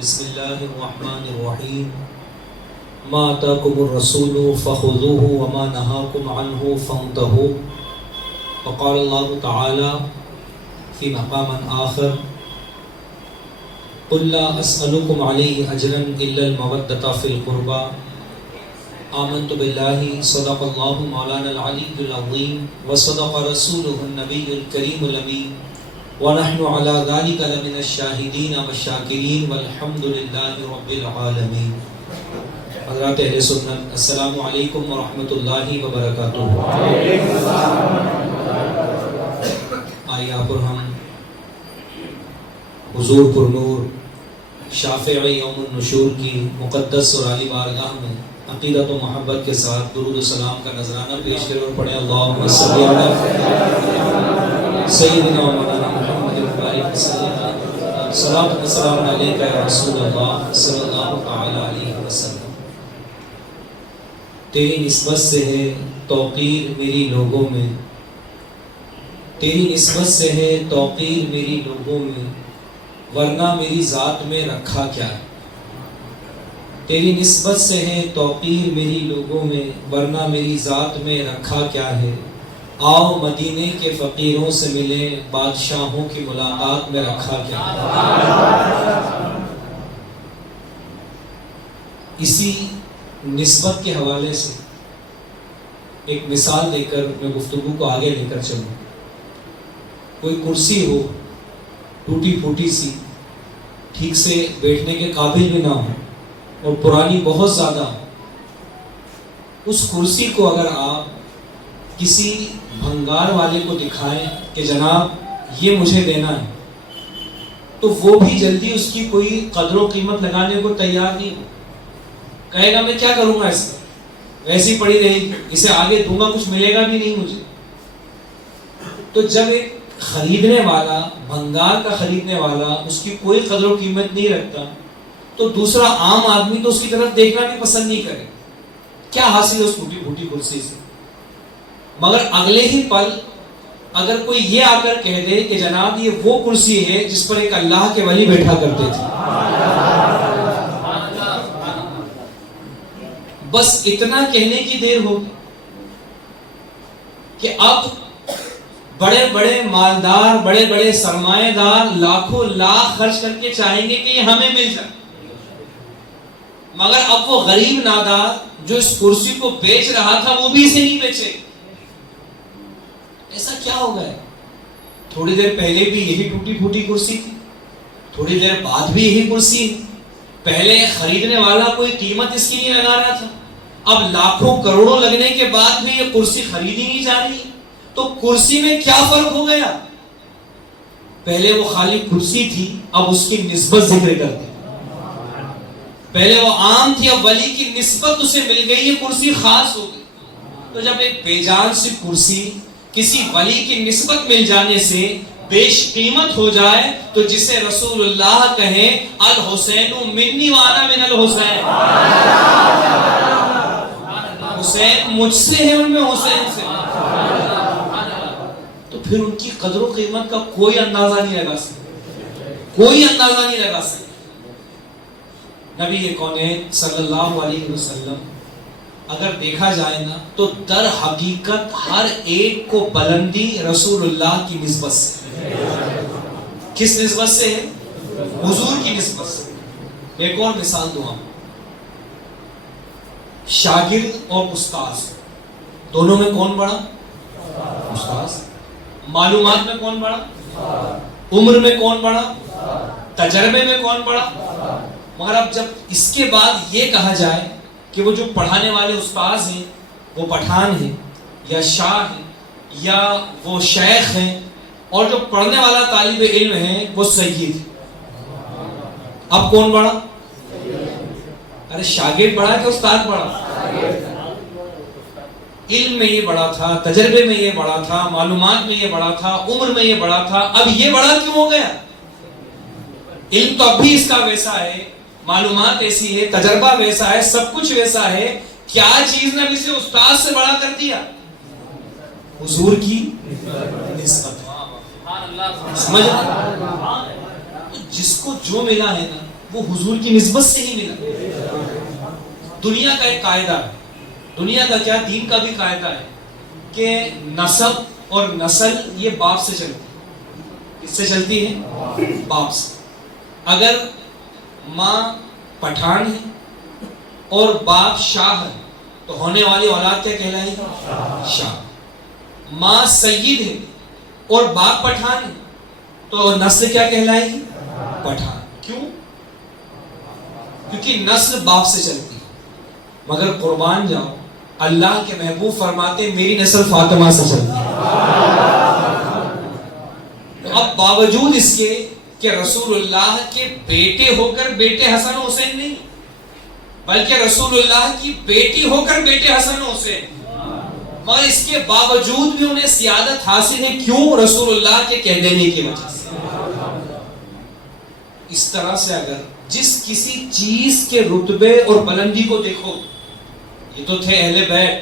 بسم اللہ الرحمن الرحیم ما آتاکم الرسول فخذوه وما نهاکم عنہ فانتہوا وقال اللہ تعالی فی مقام آخر قل لا اسألکم علیہ اجرا الا المودۃ فی القربى آمنت باللہ صدق اللہ مولانا العلی العظیم وصدق رسولہ النبی الکریم الامین ونحن على ذلك لمن الشاہدین والشاکرین والحمد للہ رب العالمین۔ حضرات اہل سنت السلام علیکم ورحمۃ اللہ وبرکاتہ۔ آئیے آپ اور ہم حضور پر نور شافع یوم النشور کی مقدس اور عالی بارگاہ میں عقیدت و محبت کے ساتھ درود و سلام کا نذرانہ پیش کریں اور پڑھیں اللہم صلی علی سیدنا مولانا محمد وبارک وسلم صلاۃ و سلام علیک یا رسول اللہ صلی اللہ تعالی علیہ وسلم۔ تیری نسبت سے ہے توقیر میری لوگوں میں، تیری نسبت سے ہے توقیر میری لوگوں میں، ورنہ میری ذات میں رکھا کیا ہے۔ تیری نسبت سے ہے توقیر میری لوگوں میں، ورنہ میری ذات میں رکھا کیا ہے۔ آؤ مدینے کے فقیروں سے ملے، بادشاہوں کی ملاقات میں رکھا کیا ہے۔ اسی نسبت کے حوالے سے ایک مثال دے کر میں گفتگو کو آگے لے کر چلوں۔ کوئی کرسی ہو ٹوٹی پھوٹی سی، ٹھیک سے بیٹھنے کے قابل بھی نہ ہو اور پرانی بہت زیادہ، اس کرسی کو اگر آپ کسی بھنگار والے کو دکھائیں کہ جناب یہ مجھے دینا ہے، تو وہ بھی جلدی اس کی کوئی قدر و قیمت لگانے کو تیار نہیں ہو، کہے گا میں کیا کروں گا اس کا، ویسی پڑی رہے گی، اسے آگے دوں گا کچھ ملے گا بھی نہیں مجھے۔ تو جب ایک خریدنے والا، بھنگار کا خریدنے والا اس کی کوئی قدر و قیمت نہیں رکھتا، تو دوسرا عام آدمی تو اس کی طرف دیکھنا بھی پسند نہیں کرے، کیا حاصل ہے اس ٹوٹی پھوٹی کرسی سے۔ مگر اگلے ہی پل اگر کوئی یہ آ کر کہہ دے کہ جناب یہ وہ کرسی ہے جس پر ایک اللہ کے ولی بیٹھا کرتے تھے، بس اتنا کہنے کی دیر ہوگی کہ اب بڑے بڑے مالدار، بڑے بڑے سرمایہ دار لاکھوں لاکھ خرچ کر کے چاہیں گے کہ یہ ہمیں مل جائے، مگر اب وہ غریب نادار جو اس کرسی کو بیچ رہا تھا وہ بھی اسے نہیں بیچے۔ ایسا کیا ہو گیا؟ تھوڑی دیر پہلے بھی یہی ٹوٹی پھوٹی کرسی تھی، تھوڑی دیر بعد بھی یہی کرسی، پہلے خریدنے والا کوئی قیمت اس کی نہیں لگا رہا تھا، اب لاکھوں کروڑوں لگنے کے بعد بھی یہ کرسی خریدی نہیں جا رہی ہے۔ تو کرسی میں کیا فرق ہو گیا؟ پہلے وہ خالی کرسی تھی، اب اس کی نسبت ذکر کرتے، پہلے وہ عام تھی، اب ولی کی نسبت اسے مل گئی، یہ کرسی خاص ہو گئی۔ تو جب ایک بے جان سی کرسی کسی ولی کی نسبت مل جانے سے بیش قیمت ہو جائے، تو جسے رسول اللہ کہیں الحسین منی وانا من الحسین، حسین مجھ سے ہے اور میں حسین سے، تو پھر ان کی قدر و قیمت کا کوئی اندازہ نہیں لگا سکتا، کوئی اندازہ نہیں لگا سکتا۔ نبی کونین صلی اللہ علیہ وسلم اگر دیکھا جائے نا تو در حقیقت ہر ایک کو بلندی رسول اللہ کی نسبت سے، کس نسبت سے ہے؟ حضور کی نسبت سے۔ ایک اور مثال دوں آپ، شاگرد اور استاذ دونوں میں کون بڑا؟ استاذ۔ معلومات میں کون بڑا؟ عمر میں کون بڑا؟ تجربے میں کون بڑا؟ مگر اب جب اس کے بعد یہ کہا جائے کہ وہ جو پڑھانے والے استاذ ہیں وہ پٹھان ہیں یا شاہ ہیں یا وہ شیخ ہیں، اور جو پڑھنے والا طالب علم ہے وہ سید، اب کون بڑا؟ ارے شاگرد بڑا کہ استاد بڑا؟ علم میں یہ بڑا تھا، تجربے میں یہ بڑا تھا، معلومات میں یہ بڑا تھا، عمر میں یہ بڑا تھا، اب یہ بڑا کیوں ہو گیا؟ علم تو اب بھی اس کا ویسا ہے، معلومات ایسی ہے، تجربہ ویسا ہے، سب کچھ ویسا ہے، کیا چیز نے اسے استاد سے بڑا کر دیا؟ حضور کی نسبت۔ سمجھ جس کو جو ملا ہے نا وہ حضور کی نسبت سے ہی ملا. دنیا کا ایک قاعدہ ہے, دنیا کا کیا, دین کا بھی قاعدہ ہے کہ نسب اور نسل یہ باپ سے چلتی ہے. کس سے چلتی ہے؟ باپ سے. اگر ماں پٹھان ہے اور باپ شاہ ہے تو ہونے والی اولاد کیا کہلائے گی؟ شاہ. ماں سید ہے اور باپ پٹھان ہے تو نسل کیا کہلائے گی؟ پٹھان. کیوں؟ کیونکہ نسل باپ سے چلتی ہے. مگر قربان جاؤ, اللہ کے محبوب فرماتے میری نسل فاطمہ سے چلتی ہے. اب باوجود اس کے کہ رسول اللہ کے بیٹے ہو کر بیٹے حسن و حسین نہیں, بلکہ رسول اللہ کی بیٹی ہو کر بیٹے حسن و حسین, مگر اس کے باوجود بھی انہیں سیادت حاصل ہے. کیوں؟ رسول اللہ کے کہہ دینے کی وجہ سے. اس طرح سے اگر جس کسی چیز کے رتبے اور بلندی کو دیکھو, یہ تو تھے اہل بیت,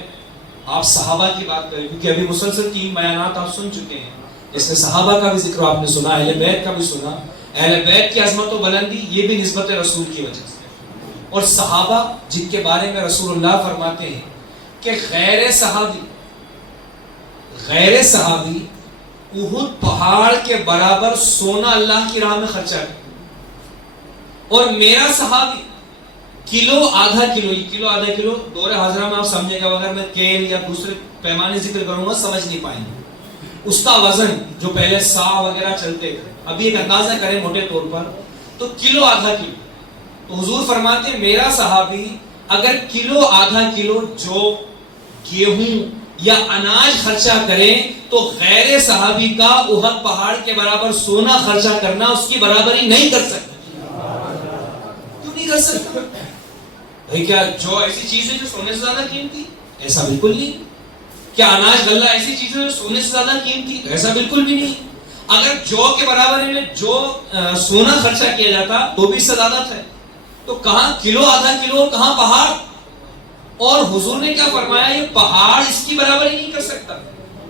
آپ صحابہ کی بات کریں کیونکہ ابھی مسلسل 3 بیانات آپ سن چکے ہیں, اس میں صحابہ کا بھی ذکر آپ نے سنا, اہل بیت کا بھی سنا. اہل بیت کی عظمت و بلندی یہ بھی نسبت رسول کی وجہ سے, اور صحابہ جن کے بارے میں رسول اللہ فرماتے ہیں کہ غیر صحابی احد پہاڑ کے برابر سونا اللہ کی راہ میں خرچہ کرتا, اور میرا صحابی کلو آدھا کلو دور حاضرہ میں آپ سمجھے گا, اگر میں کیل یا دوسرے پیمانے ذکر کروں گا سمجھ نہیں پائیں گے. اس کا وزن جو پہلے سا وغیرہ چلتے تھے, ابھی ایک اندازہ کریں موٹے طور پر تو کلو آدھا کلو. تو حضور فرماتے ہیں میرا صحابی اگر کلو آدھا کلو جو گیہوں یا اناج خرچہ کرے تو غیر صحابی کا احد پہاڑ کے برابر سونا خرچہ کرنا اس کی برابری نہیں کر سکتا. کیوں نہیں کر سکتا؟ بھائی کیا جو ایسی چیز ہے جو سونے سے زیادہ قیمتی؟ ایسا بالکل نہیں. کیا اناج غلہ ایسی چیز ہے جو سونے سے زیادہ قیمتی؟ ایسا بالکل بھی نہیں. اگر جو کے برابر میں جو سونا خرچہ کیا جاتا تو بھی اس سے زیادہ تھا, تو کہاں کلو آدھا کلو اور کہاں پہاڑ. اور حضور نے کیا فرمایا, یہ پہاڑ اس کی برابری نہیں کر سکتا.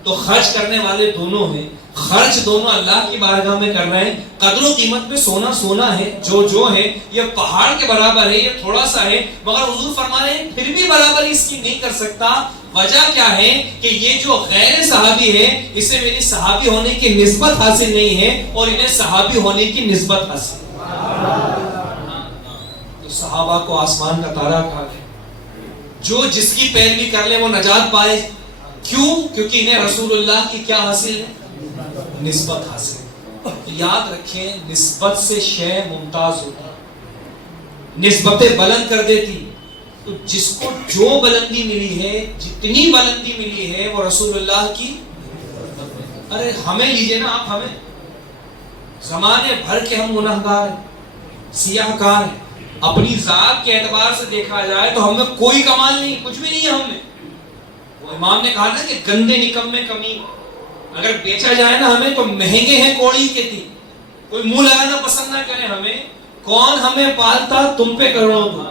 تو خرچ کرنے والے دونوں ہیں, خرچ دونوں اللہ کی بارگاہ میں کر رہے ہیں. قدر و قیمت میں سونا سونا ہے, جو ہے یہ پہاڑ کے برابر ہے, یہ تھوڑا سا ہے, مگر حضور فرما رہے ہیں پھر بھی برابری اس کی نہیں کر سکتا. وجہ کیا ہے کہ یہ جو غیر صحابی ہے اسے میری صحابی ہونے کی نسبت حاصل نہیں ہے اور انہیں صحابی ہونے کی نسبت حاصل. تو صحابہ کو آسمان کا تارا کہا گیا, جو جس کی پیروی کر لے وہ نجات پائے. کیوں؟ کیونکہ انہیں رسول اللہ کی کیا حاصل ہے؟ نسبت حاصل ہے. یاد رکھیں, نسبت سے شے ممتاز ہوتا, نسبتیں بلند کر دیتی. تو جس کو جو بلندی ملی ہے, جتنی بلندی ملی ہے وہ رسول اللہ کی. ارے ہمیں لیجئے نا آپ, ہمیں زمانے بھر کے ہم گناہگار ہیں, سیاہ کار ہیں. اپنی ذات کے اعتبار سے دیکھا جائے تو ہم میں کوئی کمال نہیں, کچھ بھی نہیں ہے ہم میں. وہ امام نے کہا نا کہ گندے نکمے کمی اگر بیچا جائے نا ہمیں تو مہنگے ہیں کوڑی کے تین. کوئی منہ لگانا پسند نہ کرے ہمیں, کون ہمیں پالتا تم پہ کروڑوں دو.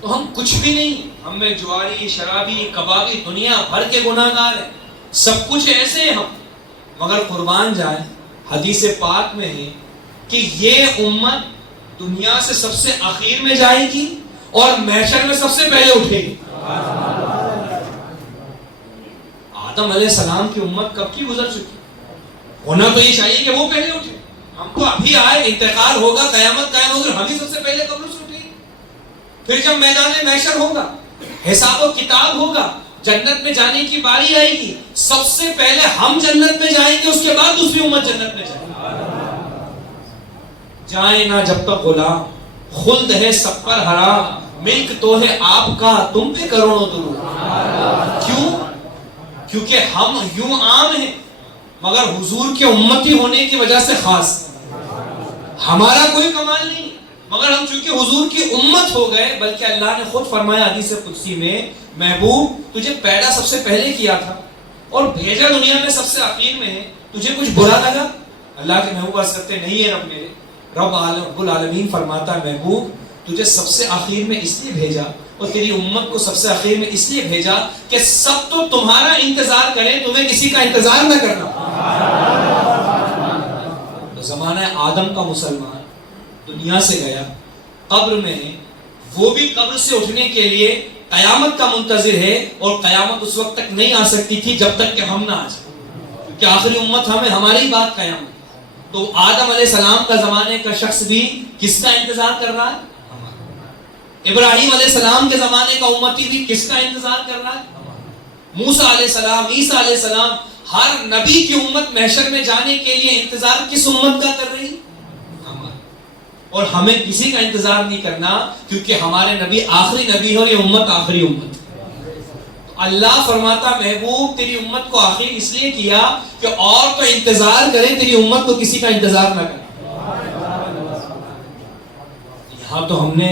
تو ہم کچھ بھی نہیں, ہم میں جواری, شرابی, کبابی, دنیا بھر کے گناہگار ہیں, سب کچھ ایسے ہیں ہم. مگر قربان جائے, حدیث پاک میں ہے کہ یہ امت دنیا سے سب سے اخیر میں جائے گی اور محشر میں سب سے پہلے اٹھے گی. آدم علیہ السلام کی امت کب کی گزر چکی, ہونا تو یہ چاہیے کہ وہ پہلے اٹھے. ہم تو ابھی آئے, انتقال ہوگا, قیامت قائم ہوگی, ہم ہی سب سے پہلے قبر سے اٹھے. پھر جب میدان محشر ہوگا, حساب و کتاب ہوگا, جنت میں جانے کی باری آئے گی, سب سے پہلے ہم جنت میں جائیں گے, اس کے بعد دوسری امت جنت میں جائے گی. جائیں نہ جب تک غلام, خلد ہے سب پر حرام, ملک تو ہے آپ کا تم پہ کروڑوں درود. کیوں؟ کیونکہ ہم یوں عام ہیں مگر حضور کے امتی ہونے کی وجہ سے خاص. ہمارا کوئی کمال نہیں مگر ہم چونکہ حضور کی امت ہو گئے. بلکہ اللہ نے خود فرمایا حدیث قدسی میں, محبوب تجھے پیدا سب سے پہلے کیا تھا اور بھیجا دنیا میں سب سے آخر میں ہے, تجھے کچھ برا لگا؟ اللہ کے محبوب عرض کرتے نہیں ہے رب میرے. رب العالمین فرماتا ہے محبوب تجھے سب سے آخر میں اس لیے بھیجا اور تیری امت کو سب سے آخر میں اس لیے بھیجا کہ سب تو تمہارا انتظار کریں, تمہیں کسی کا انتظار نہ کرنا. تو زمانہ آدم کا مسلمان دنیا سے گیا، قبر میں ہے، وہ بھی قبر سے اٹھنے کے لیے قیامت کا منتظر ہے، اور قیامت اس وقت تک نہیں آ سکتی تھی جب تک کہ ہم نہ آ جائیں، کیونکہ آخری امت ہمیں، ہماری بات قیامت۔ تو آدم علیہ السلام کا زمانے کا شخص بھی کس کا انتظار کر رہا ہے؟ ابراہیم علیہ السلام کے زمانے کا امتی بھی کس کا انتظار کر رہا ہے؟ موسیٰ علیہ السلام، عیسیٰ علیہ السلام، ہر نبی کی امت محشر میں جانے کے لیے انتظار کس امت کا کر رہی؟ اور ہمیں کسی کا انتظار نہیں کرنا، کیونکہ ہمارے نبی آخری نبی ہے اور یہ امت آخری امت۔ اللہ فرماتا محبوب تیری امت کو آخری اس لیے کیا کہ اور تو انتظار کرے، تیری امت کو کسی کا انتظار نہ کرے۔ یہاں تو ہم نے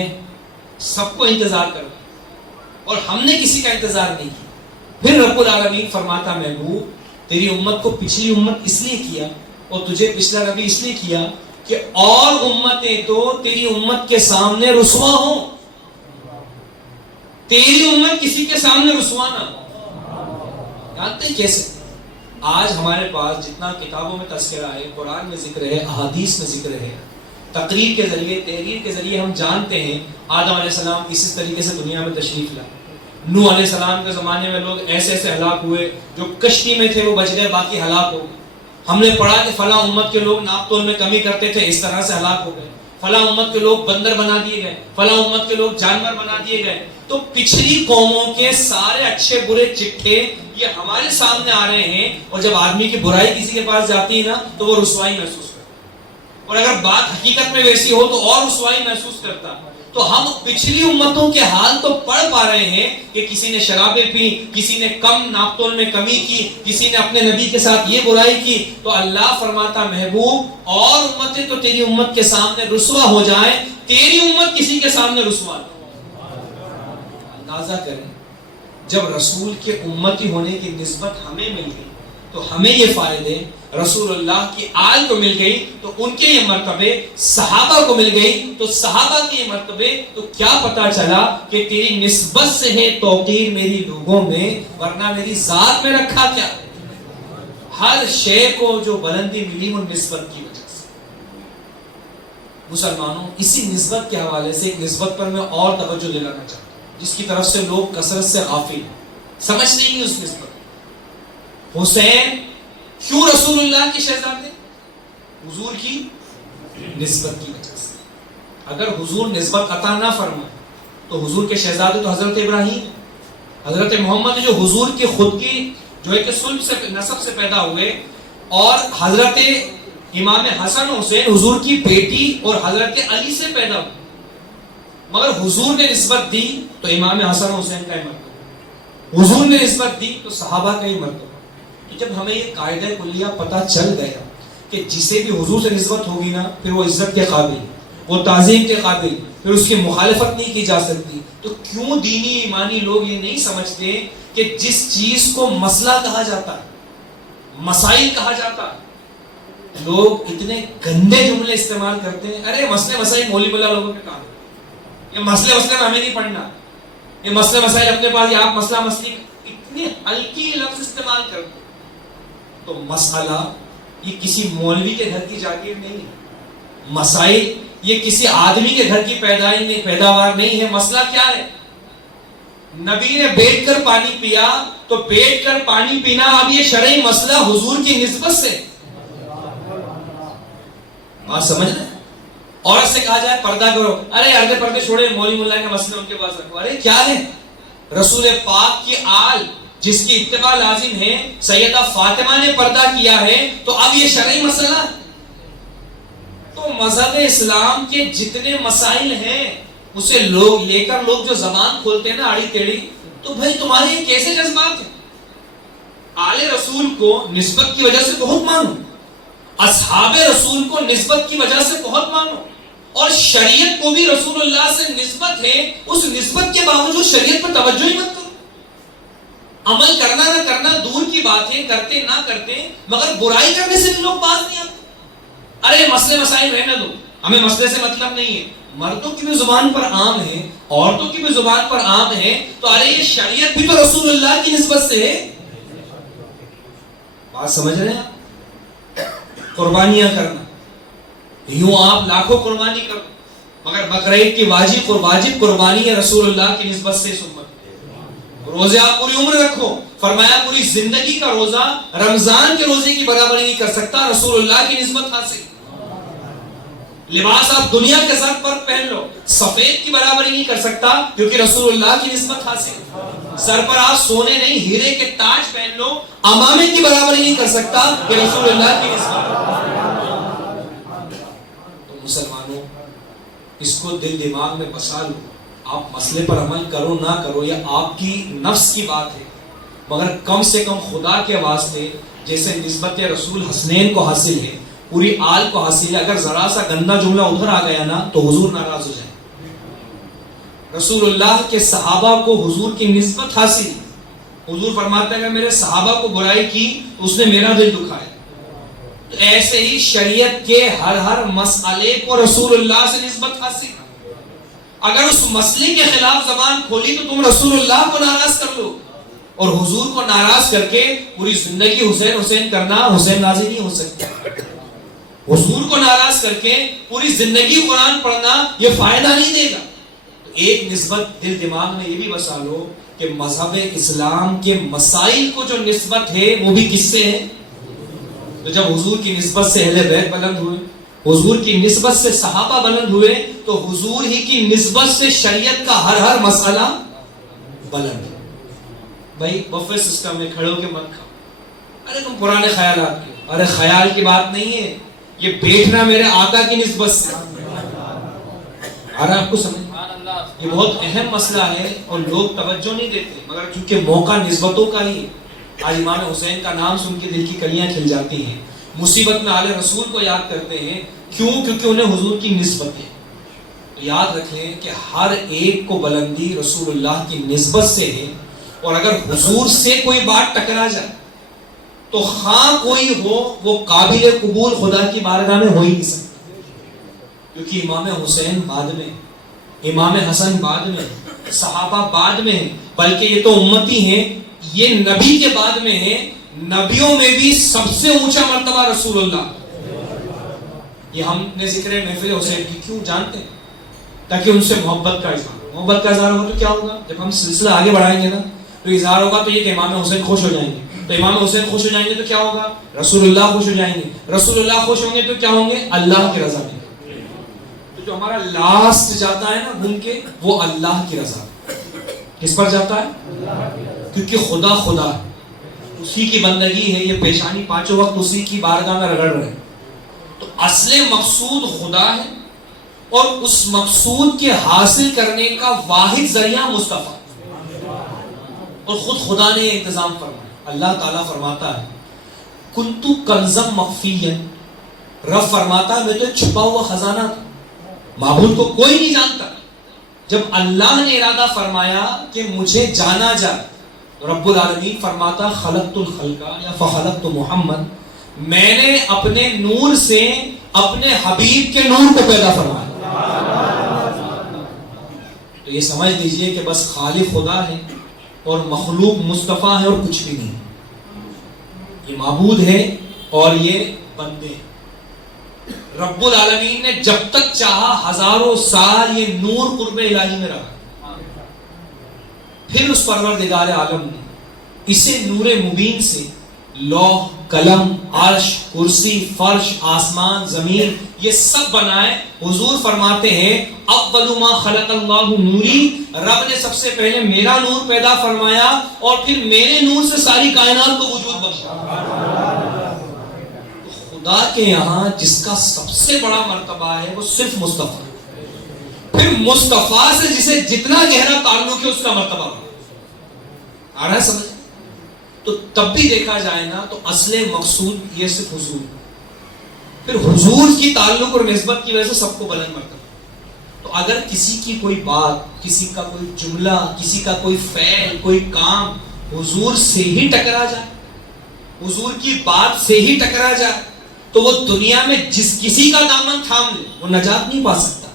سب کو انتظار کرنا اور ہم نے کسی کا انتظار نہیں کیا۔ پھر رب العالمین فرماتا محبوب تیری امت کو پچھلی امت اس لیے کیا اور تجھے پچھلا نبی اس لیے کیا کہ اور امتیں تو تیری امت کے سامنے رسوا ہوں، تیری امت کسی کے سامنے رسوا نہ ہو۔ جانتے ہیں کیسے؟ آج ہمارے پاس جتنا کتابوں میں تذکرہ ہے، قرآن میں ذکر ہے، احادیث میں ذکر ہے، تقریر کے ذریعے، تحریر کے ذریعے ہم جانتے ہیں آدم علیہ السلام اسی طریقے سے دنیا میں تشریف لائے۔ نوح علیہ السلام کے زمانے میں لوگ ایسے ایسے ہلاک ہوئے، جو کشتی میں تھے وہ بچ گئے، باقی ہلاک ہو گئے۔ ہم نے پڑھا کہ فلاں امت کے لوگ ناپ تول میں کمی کرتے تھے، اس طرح سے ہلاک ہو گئے۔ فلاں امت کے لوگ بندر بنا دیے گئے، فلاں امت کے لوگ جانور بنا دیے گئے۔ تو پچھلی قوموں کے سارے اچھے برے چٹھے یہ ہمارے سامنے آ رہے ہیں، اور جب آدمی کی برائی کسی کے پاس جاتی ہے نا تو وہ رسوائی محسوس کرتا ہے، اور اگر بات حقیقت میں ویسی ہو تو اور رسوائی محسوس کرتا ہے۔ تو ہم پچھلی امتوں کے حال تو پڑھ پا رہے ہیں کہ کسی نے شرابیں پی، کسی نے کم ناپ تول میں کمی کی، کسی نے اپنے نبی کے ساتھ یہ برائی کی۔ تو اللہ فرماتا محبوب اور امتیں تو تیری امت کے سامنے رسوا ہو جائیں، تیری امت کسی کے سامنے رسوا نہ ہو۔ اندازہ کریں جب رسول کے امتی ہونے کی نسبت ہمیں مل گئی تو ہمیں یہ فائدے، رسول اللہ کی آل کو مل گئی تو ان کے یہ مرتبے، صحابہ کو مل گئی تو صحابہ کے یہ مرتبے، تو کیا پتا چلا کہ تیری نسبت سے ہے توقیر میری لوگوں میں، ورنہ میری ذات میں رکھا کیا؟ ہر شے کو جو بلندی ملی وہ نسبت کی وجہ سے۔ مسلمانوں اسی نسبت کے حوالے سے ایک نسبت پر میں اور توجہ دلانا چاہتا ہوں، جس کی طرف سے لوگ کثرت سے غافل ہیں، سمجھتے نہیں اس نسبت۔ حسین کیوں رسول اللہ کے شہزادے؟ حضور کی نسبت کی وجہ سے۔ اگر حضور نسبت عطا نہ فرمائے تو حضور کے شہزادے تو حضرت ابراہیم، حضرت محمد جو حضور کی خود کی جو ہے کہ صلب سے، نسب سے پیدا ہوئے، اور حضرت امام حسن حسین حضور کی بیٹی اور حضرت علی سے پیدا ہوئے، مگر حضور نے نسبت دی تو امام حسن حسین کا ہی مرتبہ، حضور نے نسبت دی تو صحابہ کا ہی مرتبہ۔ تو جب ہمیں یہ قاعدہ کلیہ پتہ چل گیا کہ جسے بھی حضور سے نسبت ہوگی نا پھر وہ عزت کے قابل، وہ تعظیم کے قابل، پھر اس کی مخالفت نہیں کی جا سکتی، تو کیوں دینی ایمانی لوگ یہ نہیں سمجھتے کہ جس چیز کو مسئلہ کہا جاتا ہے، مسائل کہا جاتا ہے، لوگ اتنے گندے جملے استعمال کرتے ہیں، ارے مسئلے مسائل مولوی ملا لوگوں کے کام ہے، یہ مسئلے مسئلے میں ہمیں نہیں پڑھنا، یہ مسئلے مسائل اپنے پاس، یہ آپ مسئلہ مسئلے، اتنی ہلکی لفظ استعمال کرتے۔ تو مسئلہ یہ کسی مولوی کے گھر کی جاگیر نہیں ہے، مسائل یہ کسی آدمی کے گھر کی پیداوار نہیں ہے۔ مسئلہ کیا ہے؟ نبی نے بیٹھ کر پانی پیا تو بیٹھ کر پانی پینا اب یہ شرعی مسئلہ حضور کی نسبت سے، بات سمجھ رہے ہیں؟ عورت سے کہا جائے پردہ کرو، ارے اردے پردے چھوڑے، مولوی ملا کا مسئلہ ان کے پاس رکھو، ارے کیا ہے؟ رسول پاک کی آل جس کی اتباع لازم ہے، سیدہ فاطمہ نے پردہ کیا ہے، تو اب یہ شرعی مسئلہ ہے۔ تو مذہب اسلام کے جتنے مسائل ہیں اسے لوگ لے کر لوگ جو زبان کھولتے ہیں نا آڑی ٹیڑھی، تو بھائی تمہارے یہ کیسے جذبات ہیں؟ آل رسول کو نسبت کی وجہ سے بہت مانو، اصحاب رسول کو نسبت کی وجہ سے بہت مانو، اور شریعت کو بھی رسول اللہ سے نسبت ہے، اس نسبت کے باوجود شریعت پر توجہ ہی مت کرو۔ عمل کرنا نہ کرنا دور کی بات ہے، کرتے نہ کرتے، مگر برائی کرنے سے بھی لوگ باز نہیں آتے۔ ارے مسئلے مسائل رہنے دو، ہمیں مسئلے سے مطلب نہیں ہے۔ مردوں کی بھی زبان پر عام ہے، عورتوں کی بھی زبان پر عام ہے، تو ارے یہ شریعت بھی تو رسول اللہ کی نسبت سے ہے۔ بات سمجھ رہے ہیں آپ؟ قربانیاں کرنا، یوں آپ لاکھوں قربانی کرو مگر بقرعید کی واجب قربانی ہے رسول اللہ کی نسبت سے اس امت. روزے آپ پوری عمر رکھو، فرمایا پوری زندگی کا روزہ رمضان کے روزے کی برابری نہیں کر سکتا، رسول اللہ کی نسبت حاصل. لباس آپ دنیا کے سر پر پہن لو، سفید کی برابری نہیں کر سکتا کیونکہ رسول اللہ کی نسبت حاصل. سر پر آپ سونے نہیں ہیرے کے تاج پہن لو، امامے کی برابری نہیں کر سکتا کہ رسول اللہ کی نسبت. تو مسلمانوں اس کو دل دماغ میں بسا لو. آپ مسئلے پر عمل کرو نہ کرو یہ آپ کی نفس کی بات ہے، مگر کم سے کم خدا کے واسطے جیسے نسبت رسول حسنین کو حاصل ہے، پوری آل کو حاصل ہے، اگر ذرا سا گندا جملہ ادھر آ گیا نا تو حضور ناراض ہو جائے. رسول اللہ کے صحابہ کو حضور کی نسبت حاصل. حضور فرماتا ہے کہ میرے صحابہ کو برائی کی اس نے میرا دل دکھایا. تو ایسے ہی شریعت کے ہر مسئلے کو رسول اللہ سے نسبت حاصل. اگر اس مسئلے کے خلاف زبان کھولی تو تم رسول اللہ کو ناراض کر لو، اور حضور کو ناراض کر کے پوری زندگی حسین کرنا حسین راضی نہیں ہو سکتا. حضور کو ناراض کر کے پوری زندگی قرآن پڑھنا یہ فائدہ نہیں دے گا. تو ایک نسبت دل دماغ میں یہ بھی بسا لو کہ مذہب اسلام کے مسائل کو جو نسبت ہے وہ بھی کس سے ہے. تو جب حضور کی نسبت سے اہل بیت بلند ہوئے، حضور کی نسبت سے صحابہ بلند ہوئے، تو حضور ہی کی نسبت سے شریعت کا ہر مسئلہ بلند. بھائی بفے سسٹم میں کھڑے ہو کے مت کھاؤ. ارے تم پرانے خیالات کی، ارے خیال کی بات نہیں ہے، یہ بیٹھنا میرے آقا کی نسبت سے. ارے آپ کو سمجھ، یہ بہت اہم مسئلہ ہے اور لوگ توجہ نہیں دیتے، مگر چونکہ موقع نسبتوں کا ہی. آج امام حسین کا نام سن کے دل کی کلیاں کھل جاتی ہیں، مصیبت میں آل رسول کو یاد کرتے ہیں. کیوں؟ کیونکہ انہیں حضور کی نسبت ہے. یاد رکھیں کہ ہر ایک کو بلندی رسول اللہ کی نسبت سے ہے، اور اگر حضور سے کوئی بات ٹکرا جائے تو خواہ کوئی ہو وہ قابل قبول خدا کی بارگاہ میں ہو ہی نہیں سکتا. کیونکہ امام حسین بعد میں، امام حسن بعد میں، صحابہ بعد میں ہیں، بلکہ یہ تو امتی ہیں، یہ نبی کے بعد میں ہیں. نبیوں میں بھی سب سے اونچا مرتبہ رسول اللہ. یہ ہم نے ذکر محفل حسین کی کیوں جانتے ہیں؟ تاکہ ان سے محبت کا اظہار ہوگا تو کیا ہوگا؟ جب ہم سلسلہ آگے بڑھائیں گے نا تو اظہار ہوگا تو یہ کہ امام حسین خوش ہو جائیں گے. تو امام حسین خوش ہو جائیں گے تو کیا ہوگا؟ رسول اللہ خوش ہو جائیں گے. رسول اللہ خوش ہوں گے تو کیا ہوں گے؟ اللہ کی رضا میں. تو جو ہمارا لاسٹ جاتا ہے نا گھوم کے، وہ اللہ کی رضا. کس پر جاتا ہے؟ کیونکہ خدا ہے، اسی کی بندگی ہے. یہ پیشانی پانچوں وقت اسی کی بارگاہ میں رگڑ رہے ہیں. تو اصل مقصود خدا ہے، اور اس مقصود کے حاصل کرنے کا واحد ذریعہ مصطفیٰ. اور خود خدا نے انتظام فرمایا. اللہ تعالیٰ فرماتا ہے کنتو کنزم مخفیا، رب فرماتا ہے میں تو چھپا ہوا خزانہ تھا، معبود کو کوئی نہیں جانتا. جب اللہ نے ارادہ فرمایا کہ مجھے جانا جائے، رب العالمین فرماتا خلقت الخلق یا فخلقت محمد، میں نے اپنے نور سے اپنے حبیب کے نور کو پیدا فرمایا. تو یہ سمجھ لیجئے کہ بس خالق خدا ہے اور مخلوق مصطفیٰ ہے اور کچھ بھی نہیں. یہ معبود ہے اور یہ بندے ہیں. رب العالمین نے جب تک چاہا ہزاروں سال یہ نور قرب الہی میں رہا. پھر اس پروردگار عالم نے اسے نور مبین سے لوح، قلم، عرش، کرسی، فرش، آسمان، زمین یہ سب بنائے. حضور فرماتے ہیں اول ما خلق اللہ نوری، رب نے سب سے پہلے میرا نور پیدا فرمایا اور پھر میرے نور سے ساری کائنات کو وجود بخشا. خدا کے یہاں جس کا سب سے بڑا مرتبہ ہے وہ صرف مصطفیٰ. پھر مصطفیٰ سے جسے جتنا گہرا تعلق ہے اس کا مرتبہ آ رہا ہے سمجھ. تو تب بھی دیکھا جائے نا تو اصل مقصود یہ صرف حضور. پھر حضور کی تعلق اور نسبت کی وجہ سے سب کو بلند مرتبہ. تو اگر کسی کی کوئی بات، کسی کا کوئی جملہ، کسی کا کوئی فعل، کوئی کام حضور سے ہی ٹکرا جائے، حضور کی بات سے ہی ٹکرا جائے، تو وہ دنیا میں جس کسی کا دامن تھام لے وہ نجات نہیں پا سکتا.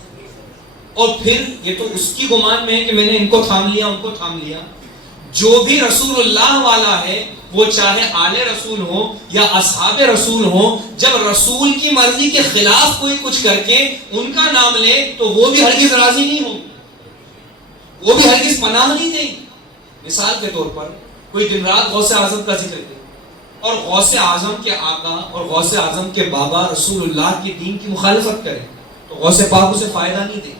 اور پھر یہ تو اس کی گمان میں ہے کہ میں نے ان کو تھام لیا ان کو تھام لیا. جو بھی رسول اللہ والا ہے وہ چاہے آل رسول ہو یا اصحاب رسول ہو، جب رسول کی مرضی کے خلاف کوئی کچھ کر کے ان کا نام لے تو وہ بھی ہرگز راضی نہیں ہوں، وہ بھی ہرگز پناہ نہیں دیں۔ مثال کے طور پر کوئی دن رات غوث اعظم کا ذکر کرے اور غوث اعظم کے آقا اور غوث اعظم کے بابا رسول اللہ کے دین کی مخالفت کرے تو غوث پاک اسے فائدہ نہیں دے،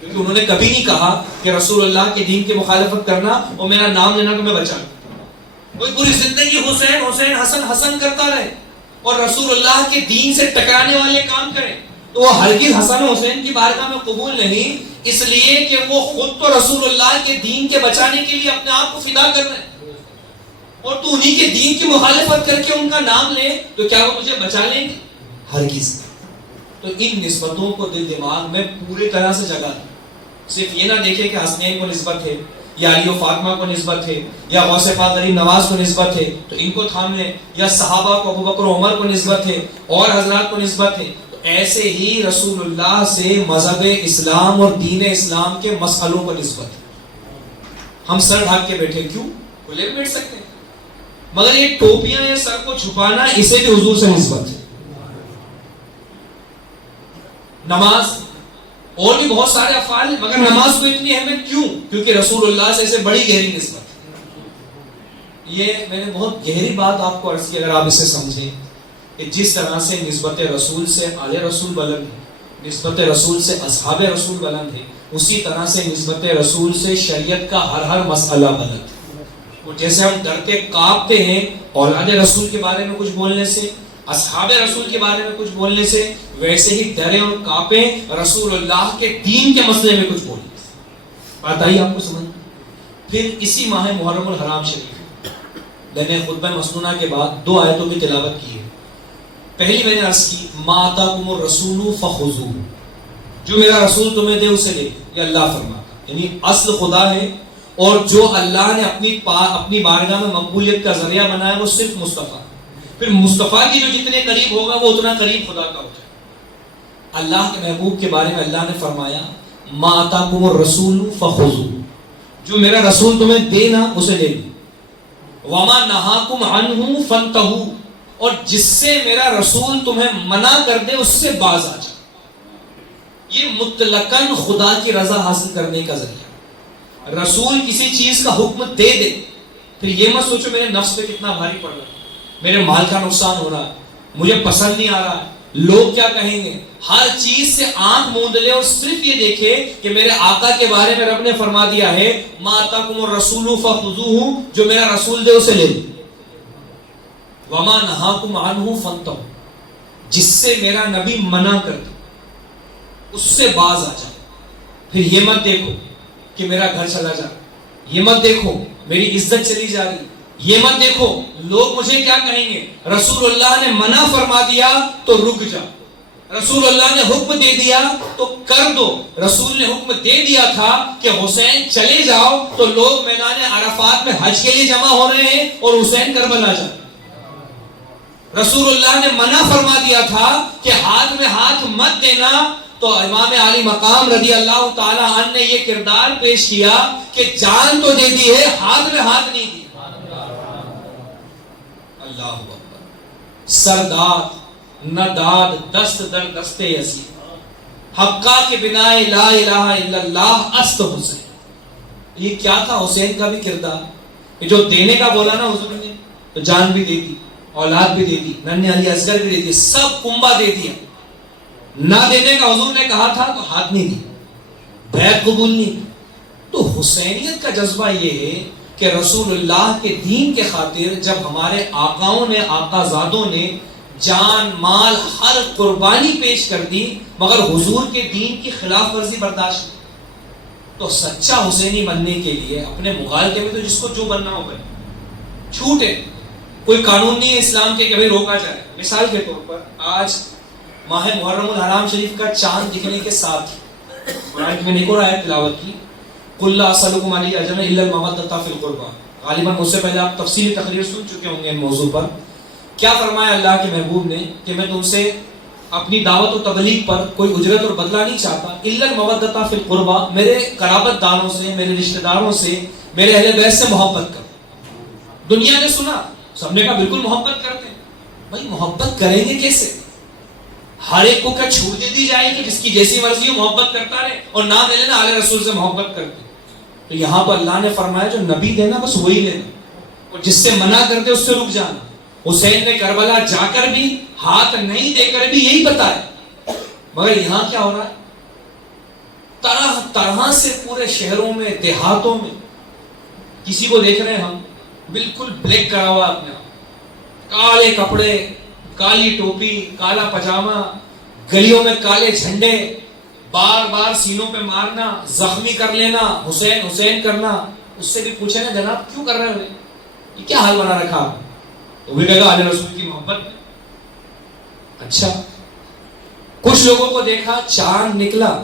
کیونکہ انہوں نے کبھی نہیں کہا کہ رسول اللہ کے دین کی مخالفت کرنا اور میرا نام لینا تو میں بچا لوں۔ کوئی پوری زندگی حسین حسین حسن حسن کرتا رہے اور رسول اللہ کے دین سے ٹکرانے والے کام کرے تو وہ ہرگز حسن و حسین کی بارگاہ میں قبول نہیں، اس لیے کہ وہ خود تو رسول اللہ کے دین کے بچانے کے لیے اپنے آپ کو فدا کر رہے ہیں، اور تو انہی کے دین کی مخالفت کر کے ان کا نام لے تو کیا وہ تجھے بچا لیں گے؟ ہرگز۔ تو ان نسبتوں کو دل دماغ میں پورے طرح سے جگہ دیں، صرف یہ نہ دیکھیں کہ حسنین کو نسبت ہے یا علی و فاطمہ کو نسبت ہے یا غوث پاک غریب نواز کو نسبت ہے تو ان کو تھام لیں، یا صحابہ کو ابوبکر و عمر کو نسبت ہے اور حضرات کو نسبت ہے، تو ایسے ہی رسول اللہ سے مذہب اسلام اور دین اسلام کے مسئلوں کو نسبت ہے۔ ہم سر ڈھک کے بیٹھے کیوں؟ کھلے بھی بیٹھ سکتے ہیں، مگر یہ ٹوپیاں یا سر کو چھپانا اسے بھی حضور سے نسبت ہے۔ نماز اور بھی بہت سارے افعال ہیں، مگر نماز کو اتنی اہمیت کیوں؟ کیونکہ رسول اللہ سے اسے بڑی گہری نسبت ہے۔ یہ میں نے بہت گہری بات آپ کو عرض کی، اگر آپ اسے سمجھیں کہ جس طرح سے نسبت رسول سے آل رسول بلند ہے، نسبت رسول سے اصحاب رسول بلند ہے، اسی طرح سے نسبت رسول سے شریعت کا ہر مسئلہ بلند ہے۔ جیسے ہم ڈرتے کانپتے ہیں اولاد رسول کے بارے میں کچھ بولنے سے، اصحاب رسول کے بارے میں کچھ بولنے سے، ویسے ہی ڈرے اور کانپیں رسول اللہ کے دین کے مسئلے میں کچھ بولنے سے۔ بات آئی آپ کو سمجھ؟ پھر اسی ماہ محرم الحرام شریف میں نے خطبہ مسنونہ کے بعد 2 آیتوں کی تلاوت کی ہے۔ پہلی میں نے عرض کی ما آتاکم الرسول فخذوہ، جو میرا رسول تمہیں دے اسے لے، یہ اللہ فرماتا، یعنی اصل خدا ہے، اور جو اللہ نے اپنی بارگاہ میں مقبولیت کا ذریعہ بنایا وہ صرف مصطفیٰ، پھر مصطفیٰ کی جو جتنے قریب ہوگا وہ اتنا قریب خدا کا ہوتا ہے۔ اللہ کے محبوب کے بارے میں اللہ نے فرمایا ما آتاکم الرسول فخذوہ، جو میرا رسول تمہیں دے نا اسے لے لو، وما نہاکم عنہ فانتہوا، اور جس سے میرا رسول تمہیں منع کر دے اس سے باز آ جائے۔ یہ مطلقاً خدا کی رضا حاصل کرنے کا ذریعہ۔ رسول کسی چیز کا حکم دے دے، پھر یہ مت سوچو میرے نفس پہ کتنا بھاری پڑ رہا ہے، میرے مال کا نقصان ہو رہا ہے، مجھے پسند نہیں آ رہا ہے، لوگ کیا کہیں گے، ہر چیز سے آنکھ موند لے اور صرف یہ دیکھے کہ میرے آقا کے بارے میں رب نے فرما دیا ہے ما آتاکم الرسول فخذوہ، جو میرا رسول دے اسے لے لو، وما نہاکم عنہ فانتہوا، جس سے میرا نبی منع کر دے اس سے باز آ جائے۔ پھر یہ مت دیکھو کہ میرا گھر چلا جا، یہ مت دیکھو میری عزت چلی جا رہی، یہ مت دیکھو لوگ مجھے کیا کہیں گے، رسول اللہ نے منع فرما دیا تو رک جا، رسول اللہ نے حکم دے دیا تو کر دو۔ رسول نے حکم دے دیا تھا کہ حسین چلے جاؤ تو لوگ میدان عرفات میں حج کے لیے جمع ہو رہے ہیں اور حسین کربلا جا۔ رسول اللہ نے منع فرما دیا تھا کہ ہاتھ میں ہاتھ مت دینا، تو امام علی مقام رضی اللہ تعالی عنہ نے یہ کردار پیش کیا کہ جان تو دے دی ہے، ہاتھ میں ہاتھ نہیں دی۔ اللہ اکبر، سرداد نداد دست در دست یزید، حقا کے بنا لا الہ الا اللہ است حسین۔ یہ کیا تھا حسین کا بھی کردار کہ جو دینے کا بولا نا حضور نے تو جان بھی دے دی، اولاد بھی دے دی، ننھے علی اصغر بھی دے دی، سب کنبہ دے دیا۔ نہ دینے کا حضور نے کہا تھا تو ہاتھ نہیں دی، بیعت قبول نہیں۔ تو حسینیت کا جذبہ یہ ہے کہ رسول اللہ کے دین کے خاطر جب ہمارے آقاؤں نے، آقا زادوں نے جان مال ہر قربانی پیش کر دی مگر حضور کے دین کی خلاف ورزی برداشت نہیں، تو سچا حسینی بننے کے لیے اپنے مغالطے میں تو جس کو جو بننا ہو بنے، چھوٹ ہے، کوئی قانون نہیں ہے اسلام کے کہ بھئی روکا جائے۔ مثال کے طور پر آج ماہ محرم الحرام شریف کا چاند دکھنے کے ساتھ قرآن میں ایک اور آیت تلاوت کی، قُلْ لَا أَسْأَلُكُمْ عَلَيْهِ أَجْرًا إِلَّا الْمَوَدَّةَ فِي الْقُرْبَى۔ غالباً مجھ سے پہلے آپ تفصیلی تقریر سن چکے ہوں گے ان موضوع پر۔ کیا فرمایا اللہ کے محبوب نے کہ میں تم سے اپنی دعوت و تبلیغ پر کوئی اجرت اور بدلہ نہیں چاہتا، إِلَّا الْمَوَدَّةَ فِي الْقُرْبَى، میرے قرابت داروں سے، میرے رشتہ داروں سے، میرے اہل بیت سے محبت کرو۔ دنیا نے سنا سب نے کہا بالکل محبت کرتے ہیں. بھائی محبت کریں گے کیسے؟ ہر ایک کو کیا چھوٹ دے دی جائے گی؟ جس کی جیسی مرضی ہو محبت کرتا رہے اور نام لے لینا آل رسول سے محبت کرتے. تو یہاں پر اللہ نے فرمایا جو نبی دینا بس وہی لینا, اور جس سے منع کرتے اس سے رک جانا. حسین نے کربلا جا کر بھی ہاتھ نہیں دے کر بھی یہی بتایا. مگر یہاں کیا ہو رہا ہے؟ طرح طرح سے پورے شہروں میں دیہاتوں میں کسی کو دیکھ رہے ہیں ہم بالکل بلیک کرا ہوا اپنے آپ, کالے کپڑے, کالی ٹوپی, کالا پجامہ, گلیوں میں کالے جھنڈے, بار بار سینوں پہ مارنا, زخمی کر لینا, حسین حسین کرنا. اس سے بھی پوچھے نا جناب کیوں کر رہے ہو, یہ کیا حال بنا رکھا آپ؟ تو وہ کہے گا علیہ رسول کی محبت میں. اچھا کچھ لوگوں کو دیکھا چاند نکلا,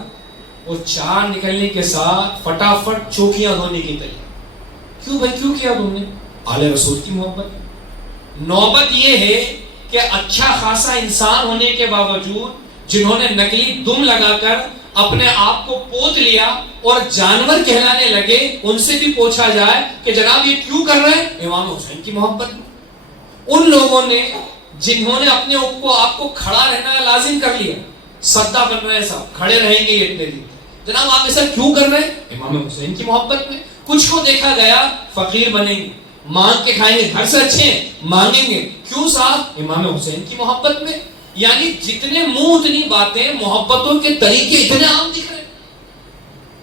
وہ چاند نکلنے کے ساتھ فٹافٹ چوکیاں دھونے کی تیاری. کیوں بھائی کیوں کیا تم نے؟ علیہ رسول کی محبت. نوبت یہ ہے کہ اچھا خاصا انسان ہونے کے باوجود جنہوں نے نکلی دم لگا کر اپنے آپ کو پوت لیا اور جانور کہلانے لگے, ان سے بھی پوچھا جائے کہ جناب یہ کیوں کر رہے ہیں؟ امام حسین کی محبت میں. ان لوگوں نے جنہوں نے اپنے آپ کو کھڑا رہنا لازم کر لیا, سدا بن رہے صاحب کھڑے رہیں گے یہ اتنے دن, جناب آپ ایسا کیوں کر رہے ہیں؟ امام حسین کی محبت میں. کچھ کو دیکھا گیا فقیر بنیں گے, مانگ کے کھائیں گے, گھر سے اچھے ہیں مانگیں گے, کیوں صاحب؟ امام حسین کی محبت میں. یعنی جتنے منہ اتنی باتیں, محبتوں کے طریقے اتنے عام دکھ رہے ہیں.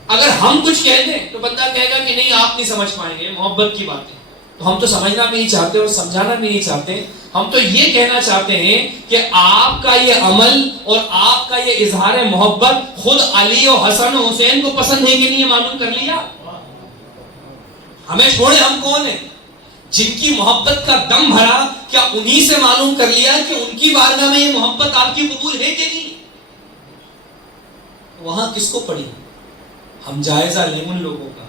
اگر ہم کچھ کہہ دیں تو بندہ کہے گا کہ نہیں آپ نہیں سمجھ پائیں گے محبت کی باتیں. تو ہم تو سمجھنا بھی نہیں چاہتے اور سمجھانا بھی نہیں چاہتے. ہم تو یہ کہنا چاہتے ہیں کہ آپ کا یہ عمل اور آپ کا یہ اظہار محبت خود علی اور حسن و حسین کو پسند ہے کہ نہیں, یہ معلوم کر لیا. ہمیں چھوڑے ہم کون ہیں؟ جن کی محبت کا دم بھرا, کیا انہی سے معلوم کر لیا کہ ان کی بارگاہ میں یہ محبت آپ کی قبول ہے کہ نہیں؟ وہاں کس کو پڑی؟ ہم جائزہ لیں ان لوگوں کا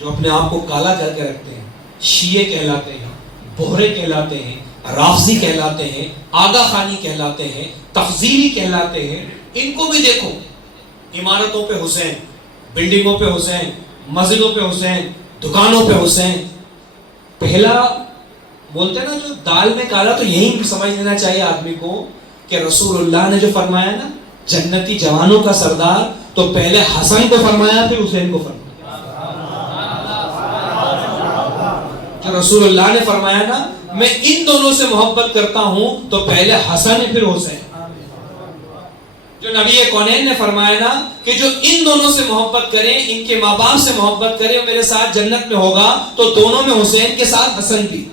جو اپنے آپ کو کالا کر کے رکھتے ہیں. شیعہ کہلاتے ہیں, بہرے کہلاتے ہیں, رافضی کہلاتے ہیں, آغا خانی کہلاتے ہیں, تفضیلی کہلاتے ہیں. ان کو بھی دیکھو, عمارتوں پہ حسین, بلڈنگوں پہ حسین, مسجدوں پہ حسین, دکانوں پہ حسین. پہلا بولتے ہیں نا جو دال میں کالا, تو یہی سمجھ لینا چاہیے آدمی کو کہ رسول اللہ نے جو فرمایا نا جنتی جوانوں کا سردار, تو پہلے حسن کو فرمایا پھر حسین کو فرمایا. جو رسول اللہ نے فرمایا نا میں ان دونوں سے محبت کرتا ہوں, تو پہلے حسن پھر حسین. جو نبی کونین نے فرمایا نا کہ جو ان دونوں سے محبت کریں, ان کے ماں باپ سے محبت کریں, میرے ساتھ جنت میں ہوگا, تو دونوں میں حسین کے ساتھ حسن بھی.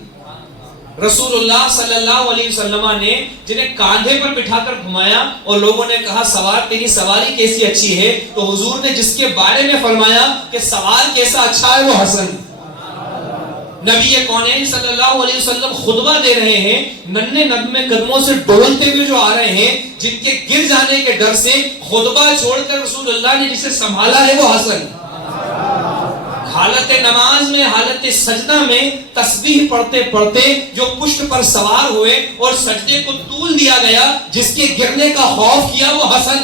رسول اللہ صلی اللہ علیہ وسلم نے جنہیں کاندھے پر بٹھا کر گھمایا اور لوگوں نے کہا سوار تیری سواری کیسی اچھی ہے, تو حضور نے جس کے بارے میں فرمایا کہ سوار کیسا اچھا ہے وہ حسن. نبی کونین صلی اللہ علیہ وسلم خطبہ دے رہے ہیں, ننھے نغمے قدموں سے ڈولتے ہوئے جو آ رہے ہیں, جن کے گر جانے کے ڈر سے خطبہ چھوڑ کر رسول اللہ نے جسے سنبھالا ہے وہ حسن. حالت نماز میں, حالت سجدہ میں تسبیح پڑھتے پڑھتے جو پشت پر سوار ہوئے اور سجدے کو طول دیا گیا, جس کے گرنے کا خوف کیا وہ حسن.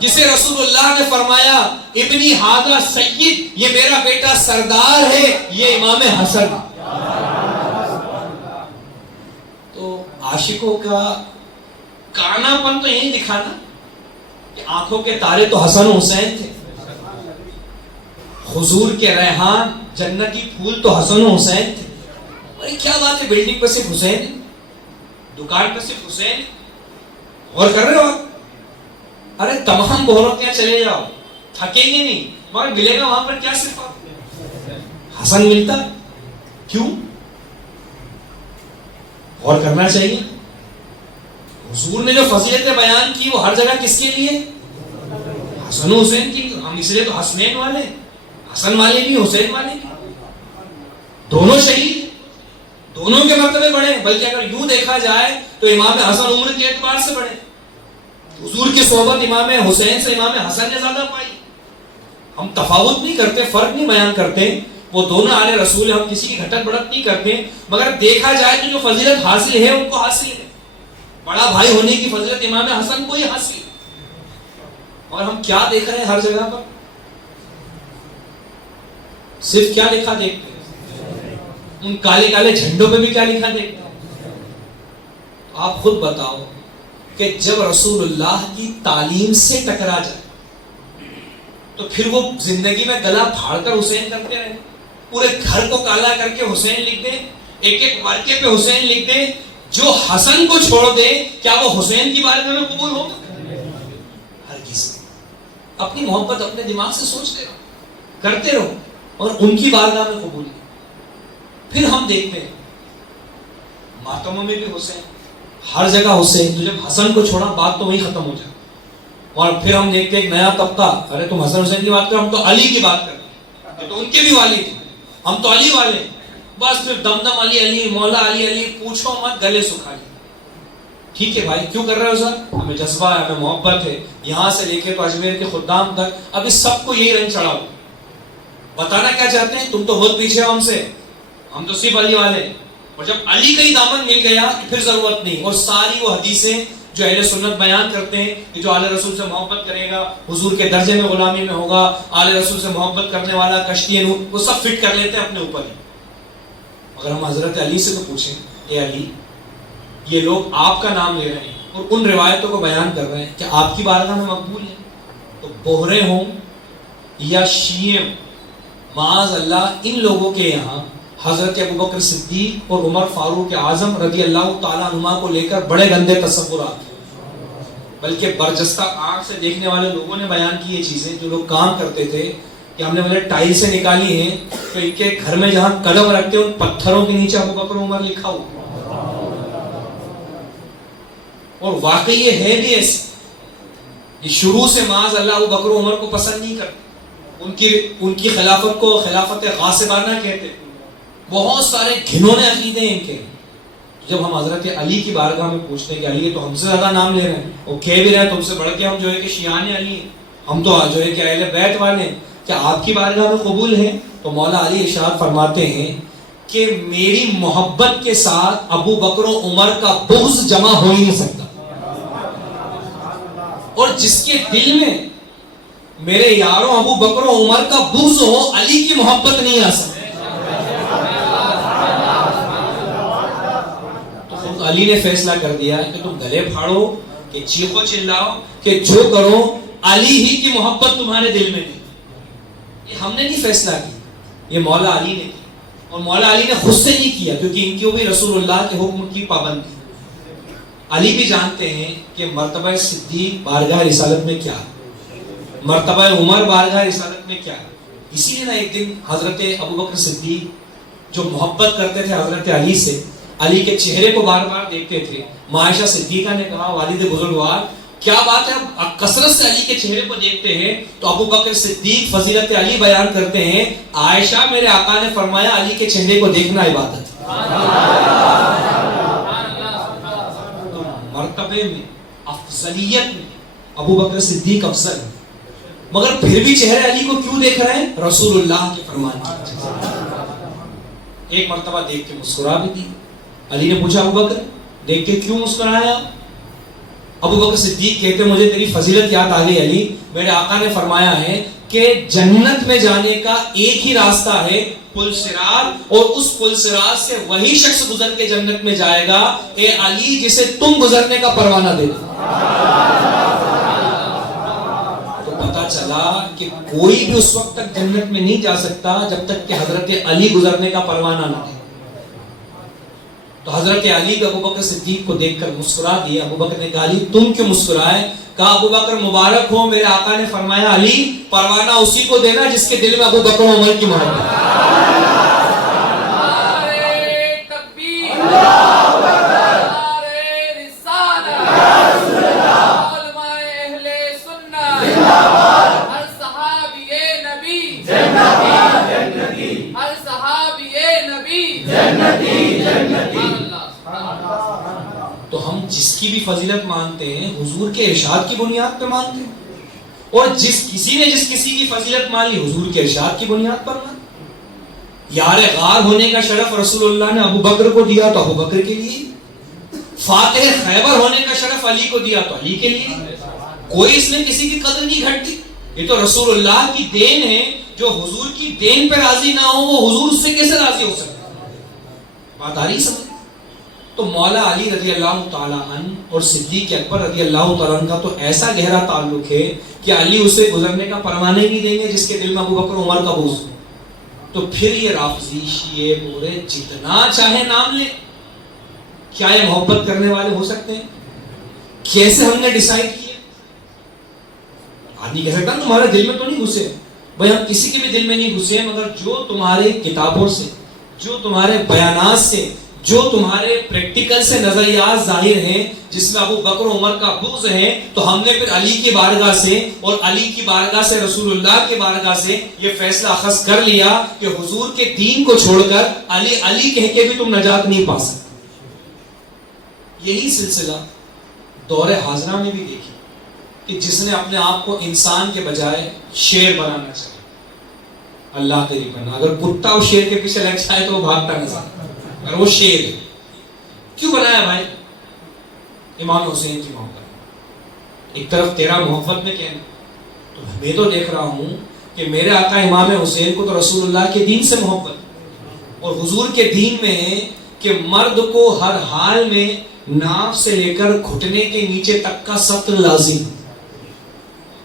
جسے رسول اللہ نے فرمایا ابنی ہاذا سید, یہ میرا بیٹا سردار ہے, یہ امام حسن. تو عاشقوں کا کانا پن تو یہی دکھانا کہ آنکھوں کے تارے تو حسن و حسین تھے. حضور کے ریحان جنتی پھول تو حسن و حسین تھے. ارے کیا بات ہے, بلڈنگ پہ صرف حسین ہے, دکان پہ صرف حسین ہے. غور کر رہے ہو آپ؟ ارے تمام بہروں کے چلے جاؤ, تھکیں گے نہیں, مگر ملے گا وہاں پر کیا صرف حسن ملتا ہے. کیوں؟ غور کرنا چاہیے. حضور نے جو فضیلتیں بیان کی وہ ہر جگہ کس کے لیے؟ حسن و حسین کی. ہم اس لیے تو حسنین والے, حسن والے بھی حسین والے بھی, دونوں شہید, دونوں کے مرتبے بڑھے. بلکہ اگر یوں دیکھا جائے تو امام حسن عمر کے اعتبار سے بڑھے. حضور کی صحبت امام حسین سے امام حسن نے زیادہ پائی. ہم تفاوت نہیں کرتے, فرق نہیں بیان کرتے, وہ دونوں آل رسول ہیں, ہم کسی کی گھٹت بڑھت نہیں کرتے, مگر دیکھا جائے تو جو فضیلت حاصل ہے ان کو حاصل ہے. بڑا بھائی ہونے کی فضیلت امام حسن کو ہی حاصل ہے. اور ہم کیا دیکھ رہے ہیں ہر جگہ پر؟ صرف کیا دیکھا دیکھتے ہیں, ان کالے کالے جھنڈوں پہ بھی کیا لکھا دیکھتے ہیں؟ آپ خود بتاؤ کہ جب رسول اللہ کی تعلیم سے ٹکرا جائے تو پھر وہ زندگی میں گلا پھاڑ کر حسین کرتے رہے، پورے گھر کو کالا کر کے حسین لکھ دیں، ایک ایک مارکے پہ حسین لکھ دیں، جو حسن کو چھوڑ دے کیا وہ حسین کی بارگاہ میں قبول ہوگا؟ ہرگز۔ اپنی محبت اپنے دماغ سے سوچتے رہو، کرتے رہو، اور ان کی بارگاہ میں قبول ہے۔ پھر ہم دیکھتے ہیں ماتموں میں بھی حسین، ہر جگہ حسین، تو جب حسن کو چھوڑا بات تو وہی ختم ہو جائے۔ اور پھر ہم دیکھتے ہیں ایک نیا طبقہ، ارے تم حسن حسین کی بات کرو، ہم تو علی کی بات کریں، یہ تو ان کے بھی والی تھے، ہم تو علی والے ہیں، بس پھر دم دم علی علی، مولا علی علی، پوچھو مت، گلے سکھا لیں۔ ٹھیک ہے بھائی، کیوں کر رہے ہو سر؟ ہمیں جذبہ ہے، ہمیں محبت ہے، یہاں سے لے کے تو اجمیر کے خدام تک، اب اس سب کو یہی رنگ چڑھاؤ، بتانا کیا چاہتے ہیں؟ تم تو بہت پیچھے ہو ہم سے، ہم تو صرف علی والے ہیں، اور جب علی کا ہی دامن مل گیا تو پھر ضرورت نہیں۔ اور ساری وہ حدیثیں جو اہل سنت بیان کرتے ہیں کہ جو آل رسول سے محبت کرے گا حضور کے درجے میں غلامی میں ہوگا، آل رسول سے محبت کرنے والا کشتی نور، وہ سب فٹ کر لیتے ہیں اپنے اوپر ہی۔ اگر ہم حضرت علی سے تو پوچھیں، اے علی، یہ لوگ آپ کا نام لے رہے ہیں اور ان روایتوں کو بیان کر رہے ہیں کہ آپ کی بارگاہ میں مقبول ہیں، تو بوہرے ہوں یا شیعہ، معاذ اللہ ان لوگوں کے یہاں حضرت ابوبکر صدیق اور عمر فاروق اعظم رضی اللہ تعالیٰ عنہما کو لے کر بڑے گندے تصورات، بلکہ برجستہ آنکھ سے دیکھنے والے لوگوں نے بیان کی یہ چیزیں، جو لوگ کام کرتے تھے کہ ہم نے بولے ٹائل سے نکالی ہیں تو ان کے گھر میں جہاں قدم رکھتے ہیں ان پتھروں کے نیچے ابوبکر عمر لکھا ہوا، اور واقعی یہ ہے بھی ایسے، یہ شروع سے معاذ اللہ ابوبکر عمر کو پسند نہیں کرتے، ان کی خلافت کو خلافت غاصبانہ کہتے، بہت سارے گھنونے عقیدے ہیں ان کے۔ جب ہم حضرت علی کی بارگاہ میں پوچھتے ہیں کہ علی تو ہم سے زیادہ نام لے رہے ہیں، وہ کہہ بھی رہے ہیں تم سے بڑھ کے ہم جو ہے کہ شیعان علی ہیں، ہم تو جو ہے کہ اہل بیت والے ہیں، کیا آپ کی بارگاہ میں قبول ہے؟ تو مولا علی ارشاد فرماتے ہیں کہ میری محبت کے ساتھ ابو بکر و عمر کا بغض جمع ہو ہی نہیں سکتا، اور جس کے دل میں میرے یاروں ابو بکر و عمر کا بغض ہو، علی کی محبت نہیں آ سکتی۔ تو خود علی نے فیصلہ کر دیا کہ تم گلے پھاڑو، کہ چیخو چلاؤ، کہ جو کرو، علی ہی کی محبت تمہارے دل میں نہیں۔ یہ ہم نے نہیں فیصلہ کی، یہ مولا علی نے کی، اور مولا علی نے خود سے نہیں کیا، کیونکہ ان کی بھی رسول اللہ کے حکم کی پابندی۔ علی بھی جانتے ہیں کہ مرتبہ صدیق بارگاہ رسالت میں کیا ہے، مرتبہ عمر بارگاہ رسالت میں کیا ہے۔ اسی لیے نا ایک دن حضرت ابوبکر صدیق جو محبت کرتے تھے حضرت علی سے، علی کے چہرے کو بار بار دیکھتے تھے، عائشہ صدیقہ نے کہا والد بزرگوار کیا بات ہے، کثرت سے علی کے چہرے کو دیکھتے ہیں؟ تو ابوبکر صدیق فضیلت علی بیان کرتے ہیں، عائشہ میرے آقا نے فرمایا علی کے چہرے کو دیکھنا عبادت ہے۔ تو مرتبے میں، افضلیت میں ابوبکر صدیق افضل ہے، مگر پھر بھی چہرے علی کو کیوں دیکھ رہے ہیں؟ رسول اللہ کے فرمان کی وجہ۔ ایک مرتبہ دیکھ کے مسکرا بھی دی۔ علی نے پوچھا ابوبکر دیکھ کے کیوں مسکرایا؟ ابوبکر صدیق کہتے مجھے تیری فضیلت یاد آ گئی علی، میرے آقا نے فرمایا ہے کہ جنت میں جانے کا ایک ہی راستہ ہے، پل صراط، اور اس پل صراط سے وہی شخص گزر کے جنت میں جائے گا اے علی جسے تم گزرنے کا پروانہ دے دو۔ پتا چلا کہ کوئی بھی اس وقت تک جنت میں نہیں جا سکتا جب تک کہ حضرت علی گزرنے کا پروانہ نہ دے۔ تو حضرت علی کا ابوبکر صدیق کو دیکھ کر مسکرا دیا۔ ابوبکر نے کہا علی تم کیوں مسکرائے؟ کہا ابوبکر مبارک ہو، میرے آقا نے فرمایا علی پروانہ اسی کو دینا جس کے دل میں ابوبکر عمر کی محبت ہے۔ تو ہم جس کی بھی فضیلت مانتے ہیں حضور کے ارشاد کی بنیاد پہ مانتے ہیں، اور جس کسی کی فضیلت مان لی حضور کے ارشاد کی بنیاد پر مانتے۔ یار غار ہونے کا شرف رسول اللہ نے ابو بکر کو دیا تو ابو بکر کے لیے، فاتح خیبر ہونے کا شرف علی کو دیا تو علی کے لیے، کوئی اس میں کسی کی قدر نہیں گھٹتی۔ یہ تو رسول اللہ کی دین ہے، جو حضور کی دین پہ راضی نہ ہو وہ حضور اس سے کیسے راضی ہو سکتا؟ بات آ رہی سمجھ؟ تو مولا علی رضی اللہ تعالیٰ عنہ اور صدیق اکبر رضی اللہ تعالیٰ عنہ کا تو ایسا گہرا تعلق ہے کہ علی اسے گزرنے کا پروانے نہیں دیں گے جس کے دل میں ابو بکر عمر کا بغض ہو. تو پھر یہ رافضی شیعہ پورے جتنا چاہے نام لے، کیا یہ محبت کرنے والے ہو سکتے ہیں؟ کیسے ہم نے ڈیسائیڈ کیا؟ آدمی کہہ سکتا تمہارے دل میں تو نہیں گھسے. بھائی ہم کسی کے بھی دل میں نہیں گھسے، مگر جو تمہارے کتابوں سے، جو تمہارے بیانات سے، جو تمہارے پریکٹیکل سے نظریات ظاہر ہیں جس میں ابو بکر عمر کا بغض ہے، تو ہم نے پھر علی کی بارگاہ سے اور علی کی بارگاہ سے رسول اللہ کی بارگاہ سے یہ فیصلہ اخذ کر لیا کہ حضور کے دین کو چھوڑ کر علی علی کہہ کے بھی تم نجات نہیں پا سکتے. یہی سلسلہ دور حاضرہ میں بھی دیکھی کہ جس نے اپنے آپ کو انسان کے بجائے شیر بنانا چاہیے. اللہ تیری بنا، اگر کتا اور شیر کے پیچھے لگ جائے تو وہ بھاگتا نظر، اگر وہ شیر ہے. کیوں بنایا بھائی؟ امام حسین کی محبت. ایک طرف تیرا محبت میں کہنا، تو میں تو دیکھ رہا ہوں کہ میرے آقا امام حسین کو تو رسول اللہ کے دین سے محبت، اور حضور کے دین میں ہے کہ مرد کو ہر حال میں ناف سے لے کر گھٹنے کے نیچے تک کا ستر لازم،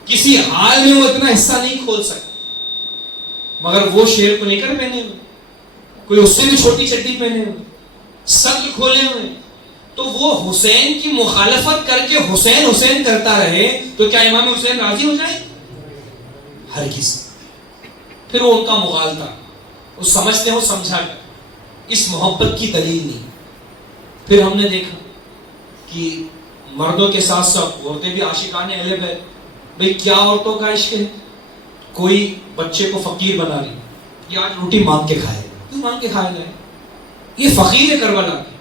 کسی حال میں وہ اتنا حصہ نہیں کھول سکتا. مگر وہ شیر کو نہیں کر پہنے ہوئے، کوئی اس سے بھی چھوٹی چڈی پہنے ہوئے، ستر کھولے ہوئے. تو وہ حسین کی مخالفت کر کے حسین حسین کرتا رہے تو کیا امام حسین راضی ہو جائے؟ ہرگز. پھر وہ ان کا مغالطہ، وہ سمجھتے ہو سمجھا کر، اس محبت کی دلیل نہیں. پھر ہم نے دیکھا کہ مردوں کے ساتھ ساتھ عورتیں بھی عاشقان اہل بیت. بھئی کیا عورتوں کا عشق ہے؟ کوئی بچے کو فقیر بنا رہی، یہ آج روٹی مانگ کے کھائے گا. کیوں مانگ کے کھائے گا؟ یہ فقیر ہے کربلا کے.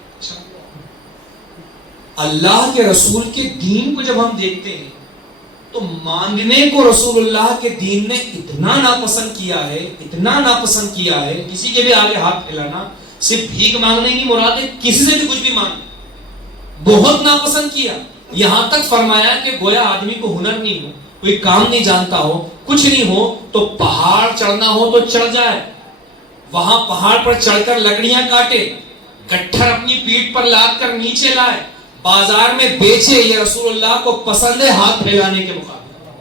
اللہ کے رسول کے دین کو جب ہم دیکھتے ہیں تو مانگنے کو رسول اللہ کے دین نے اتنا ناپسند کیا ہے، اتنا ناپسند کیا ہے. کسی کے بھی آگے ہاتھ پھیلانا، صرف بھیک مانگنے کی مراد ہے، کسی سے بھی کچھ بھی مانگ، بہت ناپسند کیا. یہاں تک فرمایا کہ گویا آدمی کو ہنر نہیں ہو، کوئی کام نہیں جانتا ہو، کچھ نہیں ہو، تو پہاڑ چڑھنا ہو تو چڑھ جائے، وہاں پہاڑ پر چڑھ کر لکڑیاں کاٹے، گٹھر اپنی پیٹھ پر لاد کر نیچے لائے، بازار میں بیچے. یہ رسول اللہ کو پسند ہے ہاتھ پھیلانے کے مقابلے.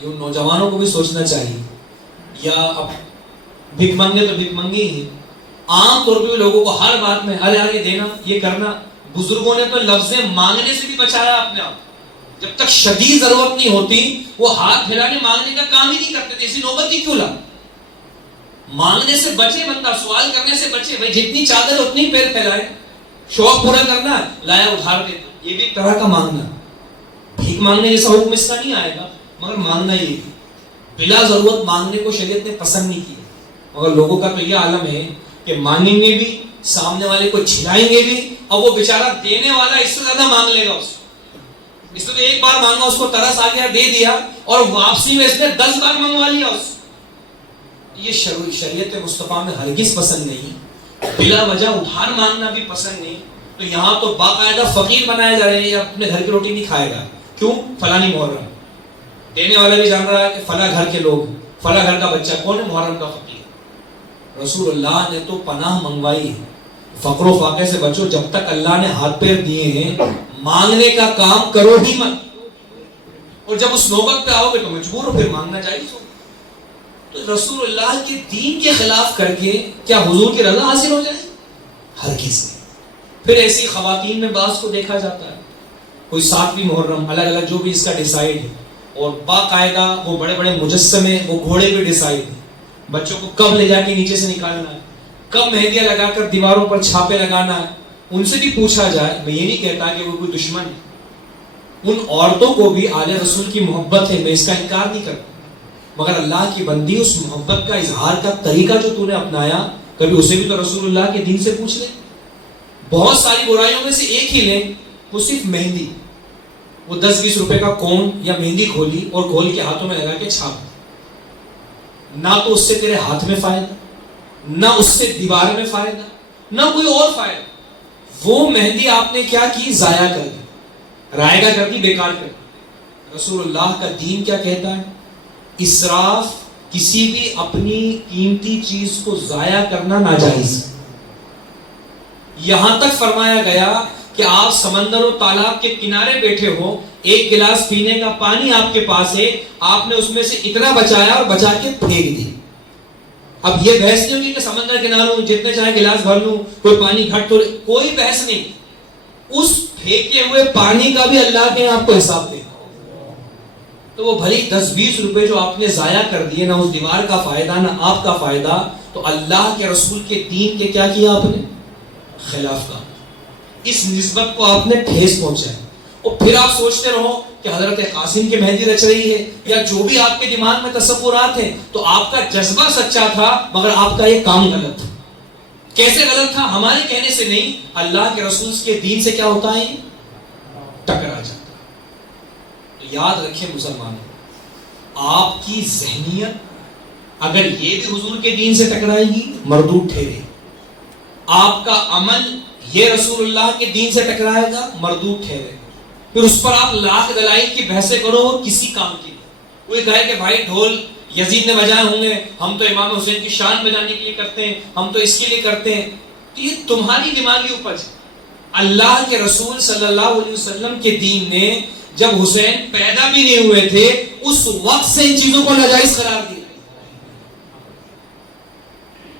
یہ ان نوجوانوں کو بھی سوچنا چاہیے. یا اب بھیک مانگے تو بھیک مانگے ہی. عام طور پہ لوگوں کو ہر بات میں ارے ارے دینا، یہ کرنا. بزرگوں نے تو لفظ مانگنے سے بھی بچایا اپنے آپ. جب تک شدید ضرورت نہیں ہوتی وہ ہاتھ پھیلانے مانگنے کا کام ہی نہیں کرتے تھے. ایسی نوبت ہی کیوں لا؟ مانگنے سے بچے بندہ، سوال کرنے سے بچے. بھائی جتنی چادر اتنی پیر پھیلائے. شوق پورا کرنا لایا ادھار دیتا، یہ بھی ایک طرح کا مانگنا. بھیک مانگنے جیسا حکم اس کا نہیں آئے گا، مگر مانگنا ہی بلا ضرورت مانگنے کو شریعت نے پسند نہیں کیا. مگر لوگوں کا تو یہ عالم ہے کہ مانگیں گے بھی، سامنے والے کو چھلائیں گے بھی، اور وہ بیچارہ دینے والا اس سے زیادہ مانگ لے گا. اس نے تو ایک بار مانگا، اس کو ترس آ گیا، دے دیا، اور واپسی میں اس نے 10 بار منگوا لیا. یہ شریعت مصطفیٰ میں ہرگز پسند نہیں. بلا وجہ ادھار مانگنا بھی پسند نہیں. تو یہاں تو باقاعدہ فقیر بنائے جا رہے ہیں، یا اپنے گھر کی روٹی نہیں کھائے گا. کیوں؟ فلانی محرم. دینے والا بھی جان رہا ہے کہ فلاں گھر کے لوگ، فلاں گھر کا بچہ کون ہے محرم کا فقیر. رسول اللہ نے تو پناہ منگوائی ہے، فقر و فاقے سے بچو. جب تک اللہ نے ہاتھ پیر دیے ہیں مانگنے کا کام کرو ہی مت. اور جب اس نوبت پہ آؤ گے تو مجبور ہو، پھر مانگنا جائز ہو. تو رسول اللہ کے دین کے خلاف کر کے کیا حضور کی رضا حاصل ہو جائے؟ ہرگز نہیں. پھر ایسی خواتین میں بعض کو دیکھا جاتا ہے، کوئی 7ویں محرم الگ الگ جو بھی اس کا ڈیسائیڈ ہے، اور باقاعدہ وہ بڑے بڑے مجسمے، وہ گھوڑے بھی ڈیسائیڈ ہیں، بچوں کو کب لے جا کے نیچے سے نکالنا ہے، کب مہندیاں لگا کر دیواروں پر چھاپے لگانا ہے. ان سے بھی پوچھا جائے، میں یہ نہیں کہتا کہ وہ کوئی دشمن ہے، ان عورتوں کو بھی آل رسول کی محبت ہے، میں اس کا انکار نہیں کرتا. مگر اللہ کی بندی، اس محبت کا اظہار کا طریقہ جو تو نے اپنایا، کبھی اسے بھی تو رسول اللہ کے دین سے پوچھ لیں. بہت ساری برائیوں میں سے ایک ہی لیں، وہ صرف مہندی. وہ 10-20 روپے کا کون یا مہندی کھولی اور کھول کے ہاتھوں میں لگا کے چھاپ. نہ تو اس سے تیرے ہاتھ میں فائدہ، نہ اس سے دیوار میں فائدہ، نہ کوئی اور فائدہ. وہ مہندی آپ نے کیا کی؟ ضائع کر دی، رائگاں کر دی، بیکار کر دی. رسول اللہ کا دین کیا کہتا ہے؟ اسراف، کسی بھی اپنی قیمتی چیز کو ضائع کرنا ناجائز. یہاں تک فرمایا گیا کہ آپ سمندر و تالاب کے کنارے بیٹھے ہو, ایک گلاس پینے کا پانی آپ کے پاس ہے, آپ نے اس میں سے اتنا بچایا اور بچا کے پھینک دی. اب یہ بحث نہیں ہوگی کہ سمندر کناروں جتنے چاہے گلاس بھر لوں, کوئی پانی گھٹ تو, کوئی بحث نہیں. اس پھینکے ہوئے پانی کا بھی اللہ کے آپ کو حساب دینا. تو وہ بھلی 10-20 روپے جو آپ نے ضائع کر دیے, نہ اس دیوار کا فائدہ نہ آپ کا فائدہ, تو اللہ کے رسول کے دین کے کیا کیا آپ نے؟ خلاف کام. اس نسبت کو آپ نے ٹھیس پہنچایا. اور پھر آپ سوچتے رہو کہ حضرت قاسم کی مہندی رچ رہی ہے, یا جو بھی آپ کے دماغ میں تصورات ہیں, تو آپ کا جذبہ سچا تھا مگر آپ کا یہ کام غلط تھا. کیسے غلط تھا؟ ہمارے کہنے سے نہیں, اللہ کے رسول کے دین سے کیا ہوتا ہے؟ ٹکرا جاتا. تو یاد رکھیں مسلمانوں, آپ کی ذہنیت اگر یہ بھی حضور کے دین سے ٹکرائے گی مردود ٹھہرے. آپ کا عمل یہ رسول اللہ کے دین سے ٹکرائے گا مردود ٹھہرے. پھر اس پر آپ لاکھ دلائل کی بحثیں کرو, کسی کام کی. کوئی کہے کہ بھائی ڈھول یزید نے بجائے ہوں گے, ہم تو امام حسین کی شان بجانے کے لیے کرتے ہیں, ہم تو اس کے لیے کرتے ہیں. تو یہ تمہاری دماغی اپج. اللہ کے رسول صلی اللہ علیہ وسلم کے دین نے جب حسین پیدا بھی نہیں ہوئے تھے اس وقت سے ان چیزوں کو ناجائز قرار دیا.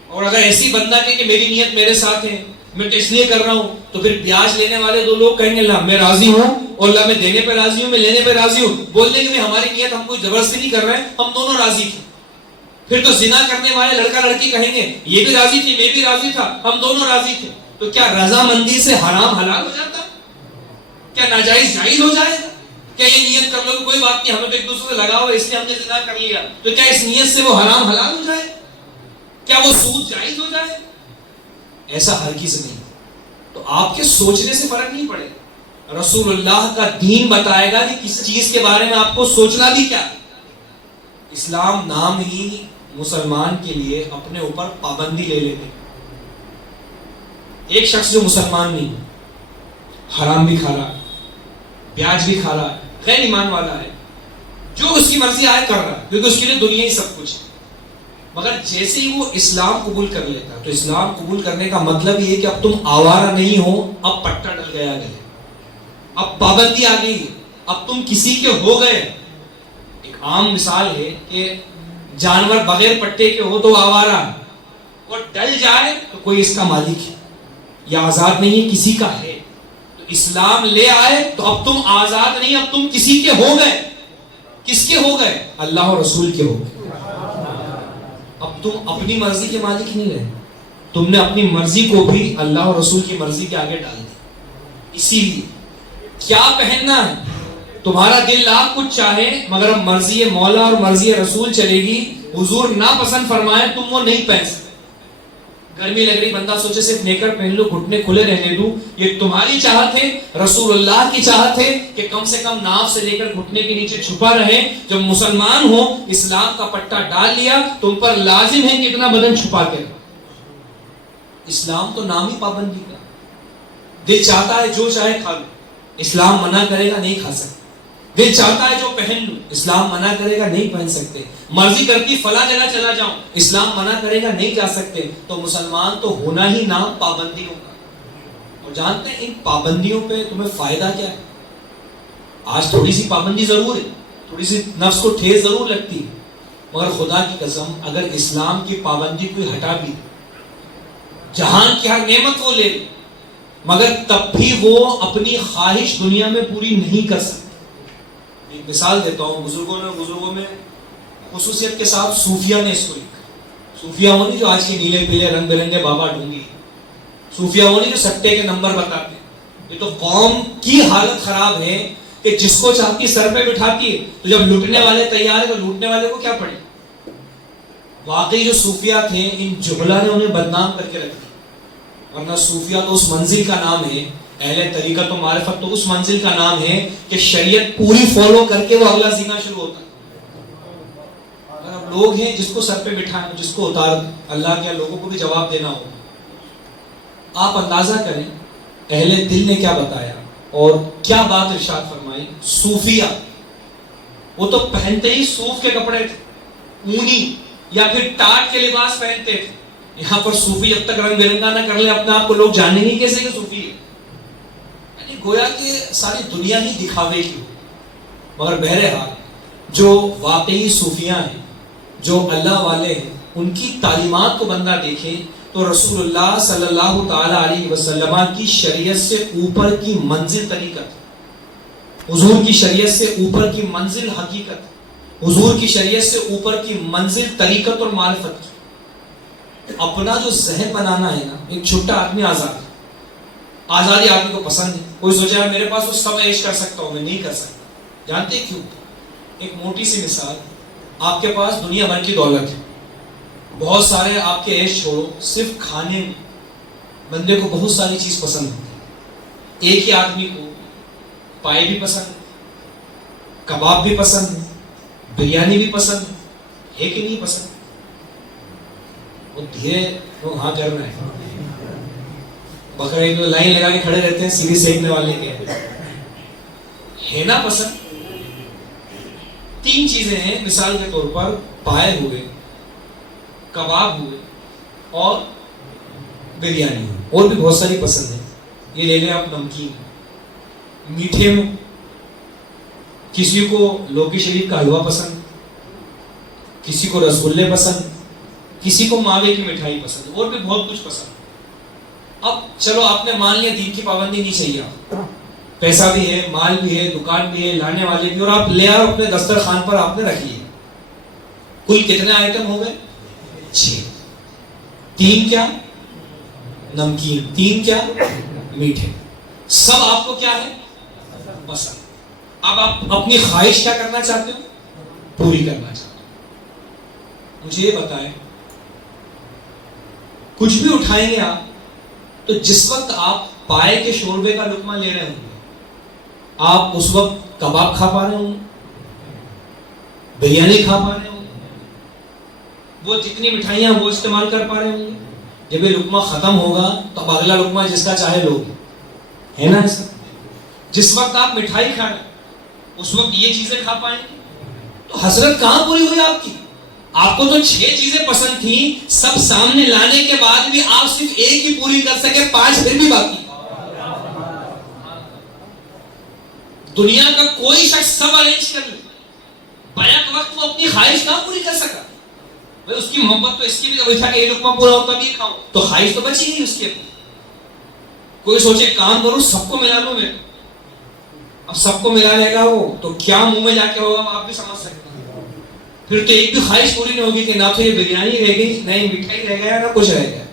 اور اگر ایسی بندہ کہ میری نیت میرے ساتھ ہے, میں تو اس لیے کر رہا ہوں, تو پھر بیاج لینے والے دو لوگ کہیں گے اللہ میں راضی ہوں, اور اللہ میں دینے پہ راضی ہوں, میں لینے پہ راضی ہوں. بول دیں گے ہماری نیت ہم کوئی زبردستی نہیں کر رہے ہیں, ہم دونوں راضی تھے. پھر تو زنا کرنے والے لڑکا لڑکی کہیں گے یہ بھی راضی تھی میں بھی راضی تھا, ہم دونوں راضی تھے. تو کیا رضامندی سے حرام حلال ہو جاتا؟ کیا ناجائز جائز ہو جائے گا؟ کیا یہ نیت کر لو کہ کوئی بات نہیں, ہمیں تو ایک دوسرے سے لگاؤ اس لیے ہم نے زنا کر لیا, تو کیا اس نیت سے وہ حرام حلال ہو جائے؟ کیا وہ سود جائز ہو جائے؟ ایسا ہرگز نہیں. تو آپ کے سوچنے سے فرق نہیں پڑے. رسول اللہ کا دین بتائے گا کہ کس چیز کے بارے میں آپ کو سوچنا بھی کیا. اسلام نام ہی مسلمان کے لیے اپنے اوپر پابندی لے لیتے. ایک شخص جو مسلمان نہیں, حرام بھی کھا رہا ہے, بیاج بھی کھا رہا ہے, غیر ایمان والا ہے, جو اس کی مرضی آئے کر رہا ہے, کیونکہ اس کے لیے دنیا ہی سب کچھ ہے. مگر جیسے ہی وہ اسلام قبول کر لیتا, تو اسلام قبول کرنے کا مطلب یہ کہ اب تم آوارہ نہیں ہو, اب پٹا ڈل گیا گلے, اب پابندی آ گئی, اب تم کسی کے ہو گئے. ایک عام مثال ہے کہ جانور بغیر پٹے کے ہو تو آوارہ, وہ ڈل جائے تو کوئی اس کا مالک ہے, یا آزاد نہیں ہے, کسی کا ہے. تو اسلام لے آئے تو اب تم آزاد نہیں, اب تم کسی کے ہو گئے. کس کے ہو گئے؟ اللہ اور رسول کے ہو گئے. اب تم اپنی مرضی کے مالک نہیں رہے, تم نے اپنی مرضی کو بھی اللہ اور رسول کی مرضی کے آگے ڈال دی. اسی لیے کیا پہننا ہے, تمہارا دل لاکھ کچھ چاہے مگر اب مرضی مولا اور مرضی رسول چلے گی. حضور ناپسند فرمائے تم وہ نہیں پہن سکتے. گرمی لگ رہی, بندہ سوچے صرف نیکر پہن لو, گھٹنے کھلے رہنے دوں, یہ تمہاری چاہت ہے, رسول اللہ کی چاہت ہے کہ کم سے کم ناف سے لے کر گھٹنے کے نیچے چھپا رہے. جب مسلمان ہو, اسلام کا پٹا ڈال لیا, تم پر لازم ہے کہ اتنا بدن چھپا کے رہو. اسلام تو نام ہی پابندی کا. دل چاہتا ہے جو چاہے کھا لو, اسلام منع کرے گا نہیں کھا سکتے. دل چاہتا ہے جو پہن لو, اسلام منع کرے گا نہیں پہن سکتے. مرضی کرتی فلاں جگہ چلا جاؤں, اسلام منع کرے گا نہیں جا سکتے. تو مسلمان تو ہونا ہی نام پابندیوں کا. اور جانتے ہیں ان پابندیوں پہ تمہیں فائدہ کیا ہے؟ آج تھوڑی سی پابندی ضرور ہے, تھوڑی سی نفس کو ٹھیس ضرور لگتی ہے, مگر خدا کی قسم اگر اسلام کی پابندی کوئی ہٹا بھی, جہان کی ہر نعمت وہ لے, مگر تب بھی وہ اپنی خواہش دنیا میں پوری نہیں کر سکتے. ایک مثال دیتا ہوں, بزرگوں میں خصوصیت کے ساتھ صوفیہ نے اس کو لکھا. صوفیہ وہ نہیں جو آج کے نیلے پیلے رنگ برنگے بابا ڈھونگی, صوفیہ وہ نہیں جو سٹے کے نمبر بتاتے. یہ تو قوم کی حالت خراب ہے کہ جس کو چاہتی سر پہ بٹھاتی ہے, تو جب لوٹنے والے تیار ہے تو لوٹنے والے کو کیا پڑے. واقعی جو صوفیہ تھے, ان جہلا نے انہیں بدنام کر کے رکھ دیا. ورنہ صوفیہ تو اس منزل کا نام ہے, اہل طریقت و معرفت تو اس منزل کا نام ہے کہ شریعت پوری فالو کر کے وہ اگلا سیکھنا شروع ہوتا ہے. اگر اب لوگ ہیں جس کو سر پہ بٹھائیں, جس کو اتار دیں, اللہ کے لوگوں کو بھی جواب دینا ہوگا. آپ اندازہ کریں اہل دل نے کیا بتایا اور کیا بات ارشاد فرمائی. صوفیہ وہ تو پہنتے ہی صوف کے کپڑے تھے, اونی یا پھر ٹاٹ کے لباس پہنتے تھے, یہاں پر صوفی جب تک رنگ برنگا نہ کر لے اپنے آپ کو، لوگ جانیں گے کیسے کہ صوفی ہے؟ یعنی گویا کہ ساری دنیا ہی دکھاوے کی ہو، مگر بہرحال جو واقعی صوفیاں ہیں، جو اللہ والے ہیں، ان کی تعلیمات کو بندہ دیکھے تو رسول اللہ صلی اللہ تعالی علیہ وسلم کی شریعت سے اوپر کی منزل طریقت، حضور کی شریعت سے اوپر کی منزل حقیقت، حضور کی شریعت سے اوپر کی منزل طریقت اور معرفت. اپنا جو ذہن بنانا ہے نا، ایک چھوٹا آدمی آزادی آدمی کو پسند ہے. کوئی سوچا میرے پاس تو سب عیش کر سکتا ہوں، میں نہیں کر سکتا. جانتے کیوں؟ ایک موٹی سی مثال، آپ کے پاس دنیا بھر کی دولت ہے، بہت سارے آپ کے عیش چھوڑو، صرف کھانے میں بندے کو بہت ساری چیز پسند ہے. ایک ہی آدمی کو پائے بھی پسند ہے، کباب بھی پسند ہے، بریانی بھی پسند ہے کہ نہیں پسند؟ وہ دھیرے وہ ہاں کرنا ہے. بکرے لائن لگا کے کھڑے رہتے ہیں سیڑھی سینکنے والے کے، ہے نا پسند؟ تین چیزیں ہیں مثال کے طور پر، پائے ہوئے، کباب ہوئے اور بریانی ہوئی، اور بھی بہت ساری پسند ہے. یہ لے لیں آپ نمکین. میٹھے میں کسی کو لوکی شریف کا حلوہ پسند، کسی کو رسگلے پسند، کسی کو ماوے کی مٹھائی پسند، اور بھی بہت کچھ پسند. اب چلو آپ نے مان لیا دین کی پابندی نہیں چاہیے، آپ پیسہ بھی ہے، مال بھی ہے، دکان بھی ہے، لانے والے بھی، اور آپ لے آؤ اپنے دسترخوان پر آپ نے رکھ لیے. کل کتنے آئٹم ہو گئے؟ 6. 3 کیا نمکین، 3 کیا میٹھے. سب آپ کو کیا ہے؟ پسند. اب آپ اپنی خواہش کیا کرنا چاہتے ہو؟ پوری کرنا چاہتے ہو. مجھے یہ بتائیں، کچھ بھی اٹھائیں گے آپ تو جس وقت آپ پائے کے شوربے کا لقمہ لے رہے ہوں گے، آپ اس وقت کباب کھا پا رہے ہوں گے، بریانی کھا پا رہے ہوں گے، وہ جتنی مٹھائیاں وہ استعمال کر پا رہے ہوں گے. جب یہ لقمہ ختم ہوگا تو اب اگلا لقمہ جس کا چاہے لو گے، ہے نا ایسا؟ جس وقت آپ مٹھائی کھا رہے اس وقت یہ چیزیں کھا پائیں گے. تو حسرت کہاں پوری ہوئی آپ کی؟ آپ کو تو 6 چیزیں پسند تھیں، سب سامنے لانے کے بعد بھی آپ صرف ایک ہی پوری کر سکے، 5 پھر بھی باقی. دنیا کا کوئی شخص سب ارینج کر لے، بیک وقت وہ اپنی خواہش کہاں پوری کر سکا؟ بھائی اس کی محبت تو اس کی بھی کبھی تھا کہ یہ لقمہ پورا ہوتا بھی کھاؤں، تو خواہش تو بچی نہیں اس کی اپنی. کوئی سوچے کام کروں سب کو ملا لوں میں، اب سب کو ملا لے گا وہ تو کیا منہ میں جا کے ہوگا آپ بھی سمجھ سکتے ہیں. پھر تو ایک بھی خواہش پوری نہیں ہوگی کہ نہ تو یہ بریانی رہ گئی، نہ یہ مٹھائی رہ گیا، نہ کچھ رہ گیا.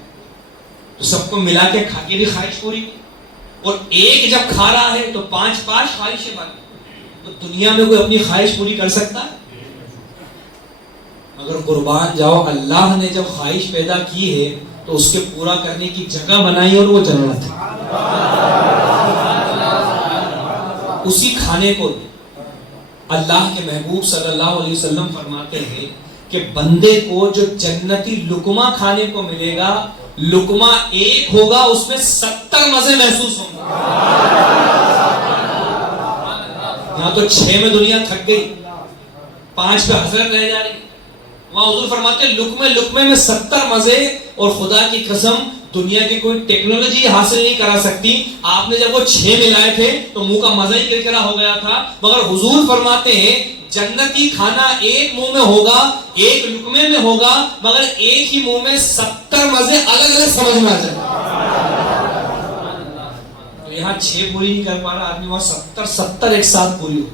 تو سب کو ملا کے کھا کے بھی خواہش پوری کی، اور ایک جب کھا رہا ہے تو 5 خواہشیں باقی. تو دنیا میں کوئی اپنی خواہش پوری کر سکتا ہے؟ اگر قربان جاؤ، اللہ نے جب خواہش پیدا کی ہے تو اس کے پورا کرنے کی جگہ بنائی اور وہ جنت ہے. اسی کھانے کو اللہ کے محبوب صلی اللہ علیہ وسلم فرماتے ہیں کہ بندے کو جو جنتی لقمہ کھانے کو ملے گا، لقمہ ایک ہوگا، اس میں 70 مزے محسوس ہوں گے. یہاں تو 6 میں دنیا تھک گئی، 5 پہ حسرت رہ جا رہی. وہاں حضور فرماتے ہیں لقمے میں 70 مزے، اور خدا کی قسم دنیا کی کوئی ٹیکنالوجی حاصل نہیں کرا سکتی. آپ نے جب وہ 6 ملائے تھے تو منہ کا مزہ ہی کرکرا ہو گیا تھا، مگر حضور فرماتے ہیں جنتی کھانا ایک منہ میں ہوگا، ایک لقمے میں ہوگا، مگر ایک ہی منہ میں 70 مزے الگ الگ سمجھ میں آ جائیں. تو یہاں 6 پوری نہیں کر پا رہا آدمی، وہاں 70 ایک ساتھ پوری ہو.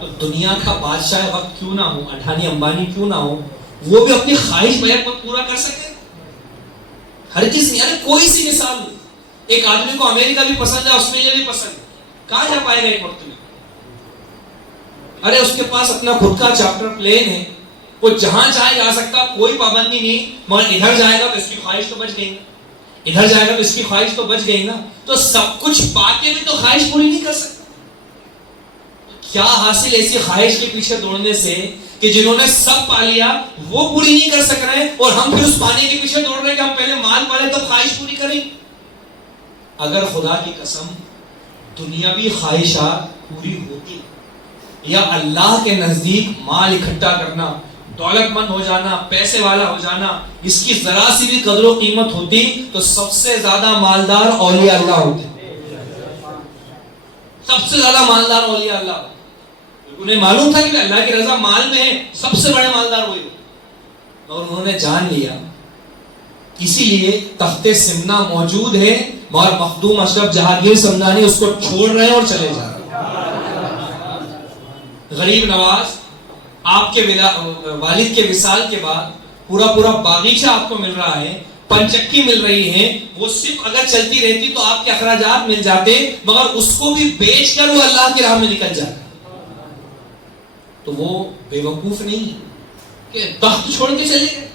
تو دنیا کا بادشاہ وقت کیوں نہ ہو، اڈانی امبانی کیوں نہ ہو، وہ بھی اپنی خواہش بیک وقت پورا کر سکے. ہر چیز نہیں. ارے کوئی سی مثال ہو، ایک آدمی کو امریکہ بھی پسند ہے، آسٹریلیا بھی پسند ہے، کہاں جا پائے گا ایک وقت میں؟ ارے اس کے پاس اپنا خود کا چارٹر پلین ہے، وہ جہاں چاہے جا سکتا، کوئی پابندی نہیں. مگر ادھر جائے گا تو اس کی خواہش تو بچ گئی نا، ادھر جائے گا تو اس کی خواہش تو بچ گئی نا. تو سب کچھ پا کے بھی تو خواہش پوری نہیں کر سکتا. کیا حاصل ایسی خواہش کے پیچھے دوڑنے سے کہ جنہوں نے سب پا لیا وہ پوری نہیں کر سک رہے، اور ہم پھر اس پانے کے پیچھے دوڑ رہے ہیں کہ ہم پہلے مال پالیں تو خواہش پوری کریں. اگر خدا کی قسم دنیاوی خواہشات پوری ہوتی، یا اللہ کے نزدیک مال اکٹھا کرنا، دولت مند ہو جانا، پیسے والا ہو جانا، اس کی ذرا سی بھی قدر و قیمت ہوتی تو سب سے زیادہ مالدار اولیاء اللہ ہوتے. سب سے زیادہ مالدار اولیاء اللہ. انہیں معلوم تھا کہ اللہ کی رضا مال میں ہے، سب سے بڑے مالدار وہی ہوتے. اور انہوں نے جان لیا، اسی لیے تخت سمنا موجود ہے اور مخدوم اشرف جہانگیر سمنانی اس کو چھوڑ رہے ہیں اور چلے جا رہے ہیں. غریب نواز آپ کے والد کے وصال کے بعد پورا باغیچہ آپ کو مل رہا ہے، پنچکی مل رہی ہے، وہ صرف اگر چلتی رہتی تو آپ کے اخراجات مل جاتے، مگر اس کو بھی بیچ کر وہ اللہ کی راہ میں نکل جاتا. تو وہ بے وقوف نہیں کہ تخت چھوڑ کے چلے گئے،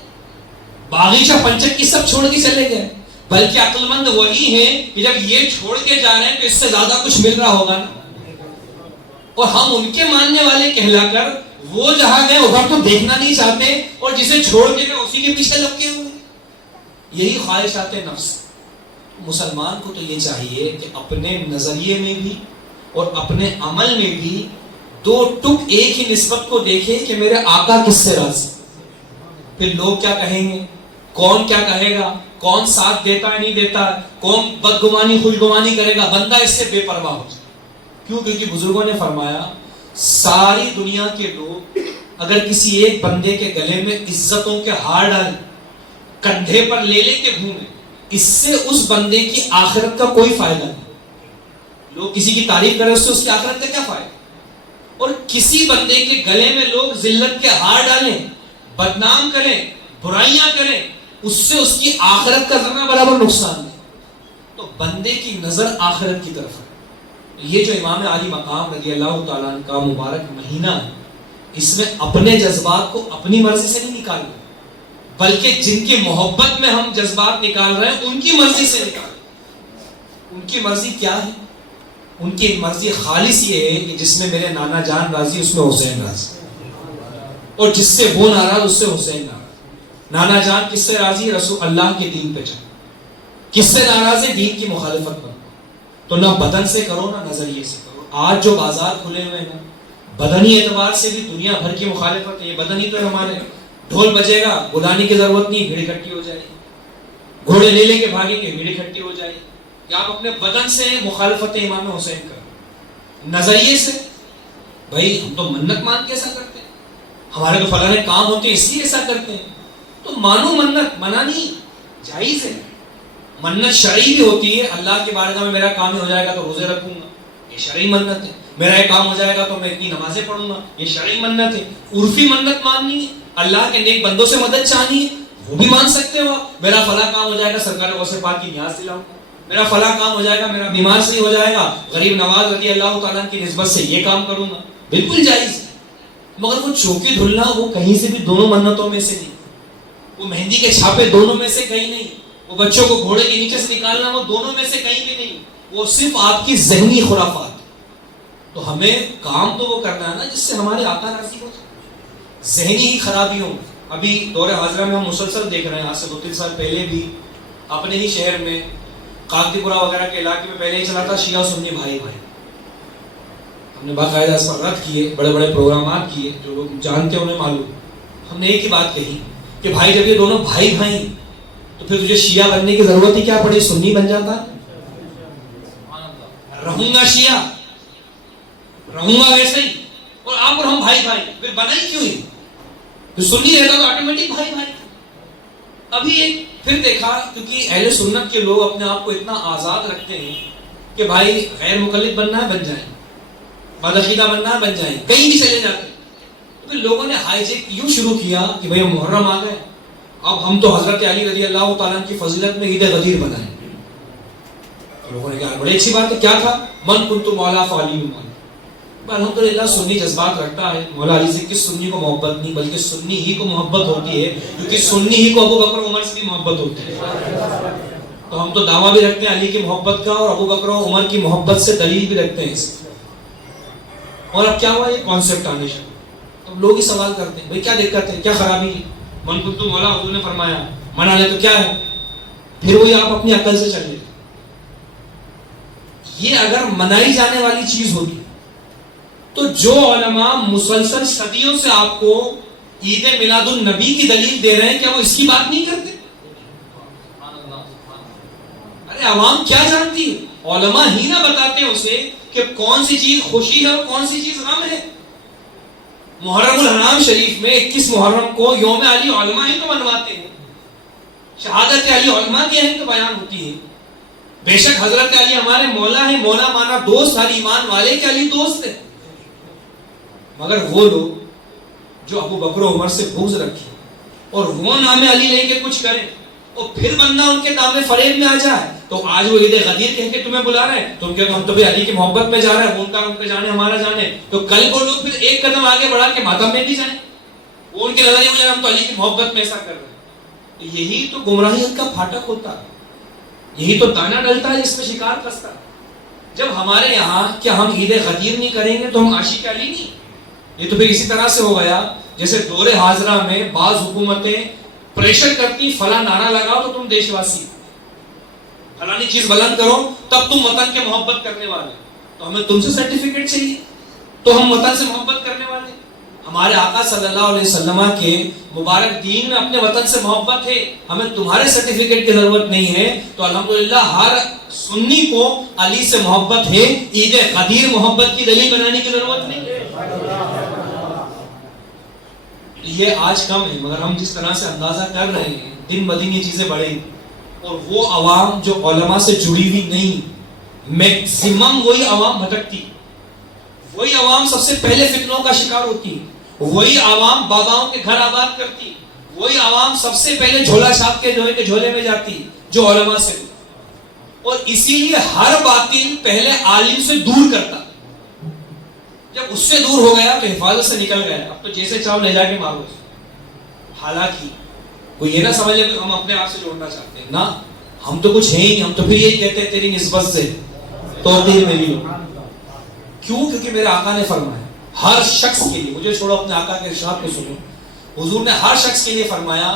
باغیچہ پنچکی سب چھوڑ کے چلے گئے، بلکہ عقل مند وہی ہے کہ جب یہ چھوڑ کے جا رہے ہیں تو اس سے زیادہ کچھ مل رہا ہوگا نا. اور ہم ان کے ماننے والے کہلا کر وہ جہاں گئے ادھر تو دیکھنا نہیں چاہتے، اور جسے چھوڑ کے گئے اسی کے پیچھے لگ گئے ہوئے. یہی خواہشات نفس. مسلمان کو تو یہ چاہیے کہ اپنے نظریے میں بھی اور اپنے عمل میں بھی دو ٹک ایک ہی نسبت کو دیکھے کہ میرے آقا کس سے راضی. پھر لوگ کیا کہیں گے، کون کیا کہے گا، کون ساتھ دیتا ہے نہیں دیتا ہے، کون بدگمانی خوشگمانی کرے گا، بندہ اس سے بے پرواہ ہو جائے. کیوں؟ کیونکہ بزرگوں نے فرمایا ساری دنیا کے لوگ اگر کسی ایک بندے کے گلے میں عزتوں کے ہار ڈالیں، کندھے پر لے لے کے گھومیں، اس سے اس بندے کی آخرت کا کوئی فائدہ نہیں. لوگ کسی کی تعریف کریں اس سے اس کی آخرت کا کیا فائدہ؟ اور کسی بندے کے گلے میں لوگ ذلت کے ہار ڈالیں، بدنام کریں، برائیاں کریں، اس سے اس کی آخرت کا ذرہ برابر نقصان ہے. تو بندے کی نظر آخرت کی طرف ہے. یہ جو امام علی مقام رضی اللہ تعالیٰ عنہ کا مبارک مہینہ ہے، اس میں اپنے جذبات کو اپنی مرضی سے نہیں نکالنا، بلکہ جن کی محبت میں ہم جذبات نکال رہے ہیں ان کی مرضی سے نکالیں. ان کی مرضی کیا ہے؟ ان کی مرضی خالص یہ ہے کہ جس میں میرے نانا جان راضی اس میں حسین راضی، اور جس سے وہ ناراض اس سے حسین ناراض. نانا جان کس سے راضی؟ رسول اللہ کے دین پہ چل. کس سے ناراض ہے؟ دین کی مخالفت پر. تو نہ بدن سے کرو نہ نظریے سے کرو. آج جو بازار کھلے ہوئے ہیں بدنی اعتبار سے بھی دنیا بھر کی مخالفت ہے. یہ بدنی تو ہے ہمارے، ڈھول بجے گا بلانے کی ضرورت نہیں، بھیڑ اکٹھی ہو جائے گی، گھوڑے لے لے کے بھاگیں گے، بھیڑ اکٹھی ہو جائے گی. یا آپ اپنے بدن سے مخالفت امام حسین کرو، نظریے سے بھائی ہم تو منت مان کے ایسا کرتے ہیں، ہمارے تو فلاں کام ہوتے ہیں اس لیے ایسا کرتے ہیں. تو مانو منت، منع نہیں، جائز ہے. منت شرعی بھی ہوتی ہے، اللہ کی بارگاہ میں میرا کام ہی ہو جائے گا تو روزے رکھوں گا، یہ شرعی منت ہے. میرا یہ کام ہو جائے گا تو میں اتنی نمازیں پڑھوں گا، یہ شرعی منت ہے. عرفی منت ماننی ہے، اللہ کے نیک بندوں سے مدد چاہنی ہے، وہ بھی مان سکتے ہو. میرا فلاں کام ہو جائے گا سرکار غوث پاک کی نیاز دلاؤں گا، میرا فلاں کام ہو جائے گا، میرا بیمار صحیح ہو جائے گا، غریب نواز رضی اللہ تعالیٰ کی نسبت سے یہ کام کروں گا، بالکل جائز ہے. مگر وہ چوکی دھلنا وہ کہیں سے بھی دونوں منتوں میں سے نہیں، وہ مہندی کے چھاپے دونوں میں سے کہیں نہیں، وہ بچوں کو گھوڑے کے نیچے سے نکالنا وہ دونوں میں سے کہیں بھی نہیں. وہ صرف آپ کی ذہنی خرافات. تو ہمیں کام تو وہ کرنا ہے نا جس سے ہمارے آقا راضی ہو. ذہنی ہی خرابیوں ابھی دور حاضرہ میں ہم مسلسل دیکھ رہے ہیں. آج سے 2-3 سال پہلے بھی اپنے ہی شہر میں کاکتی پورہ وغیرہ کے علاقے میں پہلے ہی چلا تھا شیعہ سنی بھائی بھائی. ہم نے باقاعدہ اس پر رد کیے، بڑے بڑے پروگرامات کیے، جو لوگ جانتے ہیں انہیں معلوم. ہم نے ایک ہی بات کہی کہ بھائی جب یہ دونوں بھائی بھائی تو پھر تجھے شیعہ بننے کی ضرورت ہی کیا پڑی؟ سنی بن جاتا. رہوں گا شیعہ، رہوں گا ویسے ہی، اور آپ اور ہم بھائی بھائی، پھر بنا ہی کیوں ہی؟ پھر سنی رہتا تو آٹومیٹک بھائی بھائی. ابھی ایک پھر دیکھا، کیونکہ اہل سنت کے لوگ اپنے آپ کو اتنا آزاد رکھتے ہیں کہ بھائی غیر مقلد بننا ہے بن جائیں، بدعقیدہ بننا ہے بن جائیں، کہیں بھی چلے جاتے. تو پھر لوگوں نے ہائی جیک یوں شروع کیا کہ بھائی محرم آ گئے، اب ہم تو حضرت علی رضی اللہ تعالیٰ کی فضیلت میں عید غدیر بنائیں. لوگوں نے کہا بڑی اچھی بات ہے، کیا تھا؟ من کنت مولا فعلی مولا. الحمدللہ سنی جذبات رکھتا ہے، مولا علی سے کس سنی کو محبت نہیں بلکہ سنی ہی کو محبت ہوتی ہے، کیونکہ سنی ہی کو ابو بکر عمر سے بھی محبت ہوتی ہے. تو ہم تو دعویٰ بھی رکھتے ہیں علی کی محبت کا، اور ابو بکر و عمر کی محبت سے دلیل بھی رکھتے ہیں اس. اور اب کیا ہوا؟ یہ کانسیپٹ آنے سے اب لوگ ہی سوال کرتے ہیں بھائی کیا دقت ہے، کیا خرابی ہے؟ من کنت مولا حضور نے فرمایا منا لے تو کیا ہے؟ پھر وہی آپ اپنی عقل سے چلے. یہ اگر منائی جانے والی چیز ہوتی تو جو علماء مسلسل صدیوں سے آپ کو عید میلاد النبی کی دلیل دے رہے ہیں، کیا وہ اس کی بات نہیں کرتے؟ ارے عوام کیا جانتی ہے؟ علماء ہی نہ بتاتے ہیں اسے کہ کون سی چیز خوشی ہے اور کون سی چیز غم ہے. محرم الحرام شریف میں 21 محرم کو یوم علی علماء ہی تو منواتے ہیں، شہادت علی علماء کے ہیں تو بیان ہوتی ہے. بے شک حضرت علی ہمارے مولا ہیں، مولا مانا دوست، ہر ایمان والے کے علی دوست ہے. مگر وہ لوگ جو ابو بکر و عمر سے بغض رکھے اور وہ نام علی لے کے کچھ کریں اور پھر بندہ ان کے نام فریب میں آ جائے، تو آج وہ عید غدیر کہہ کے تمہیں بلا رہے ہیں، تم کہ ہم تو بھی علی کی محبت میں جا رہے ہیں، وہ ان کا جانے ہمارا جانے، تو کل وہ لوگ پھر ایک قدم آگے بڑھا کے ماتم میں بھی جائیں، وہ ان کے نظریے میں ہم تو علی کی محبت میں ایسا کر رہے ہیں. یہی تو گمراہیت کا پھاٹک ہوتا ہے، یہی تو دانا ڈلتا ہے جس میں شکار پھنستا ہے. جب ہمارے یہاں کیا ہم عید غدیر نہیں کریں گے تو ہم عاشق علی نہیں؟ یہ تو پھر اسی طرح سے ہو گیا جیسے دور حاضرہ میں بعض حکومتیں پریشر کرتی، فلاں نعرہ لگاؤ تو تم دیش واسی، فلانی چیز بلند کرو تب تم وطن کے محبت کرنے والے. تو ہمیں تم سے سرٹیفکیٹ چاہیے تو ہم وطن سے محبت کرنے والے. ہمارے آقا صلی اللہ علیہ وسلم کے مبارک دین میں اپنے وطن سے محبت ہے، ہمیں تمہارے سرٹیفکیٹ کی ضرورت نہیں ہے. تو الحمدللہ ہر سنی کو علی سے محبت ہے، عید غدیر محبت کی دلیل بنانے کی ضرورت نہیں ہے. یہ آج کم ہے، مگر ہم جس طرح سے اندازہ کر رہے ہیں دن بدن یہ چیزیں بڑھیں، اور وہ عوام جو علماء سے جڑی ہوئی نہیں، میکسیمم وہی عوام بھٹکتی، وہی عوام سب سے پہلے فتنوں کا شکار ہوتی، وہی عوام باباؤں کے گھر آباد کرتی، وہی عوام سب سے پہلے جھولا چھاپ کے جھولے میں جاتی جو علماء سے. اور اسی لیے ہر باطل پہلے عالم سے دور کرتا، جب اس سے دور ہو گیا تو حفاظت سے نکل گیا، اب تو جیسے چاہو لے جا کے مارو. حالانکہ وہ یہ نہ سمجھ لے کہ ہم اپنے آپ سے جوڑنا چاہتے ہیں، نہ، ہم تو کچھ ہے ہی نہیں، ہم تو پھر یہی کہتے ہیں تیری نسبت سے توقیر میری ہو. کیوں؟ کیونکہ میرے آقا نے فرمایا ہر شخص کے لیے، مجھے چھوڑو اپنے آقا کے ارشاد کو سنو، حضور نے ہر شخص کے لیے فرمایا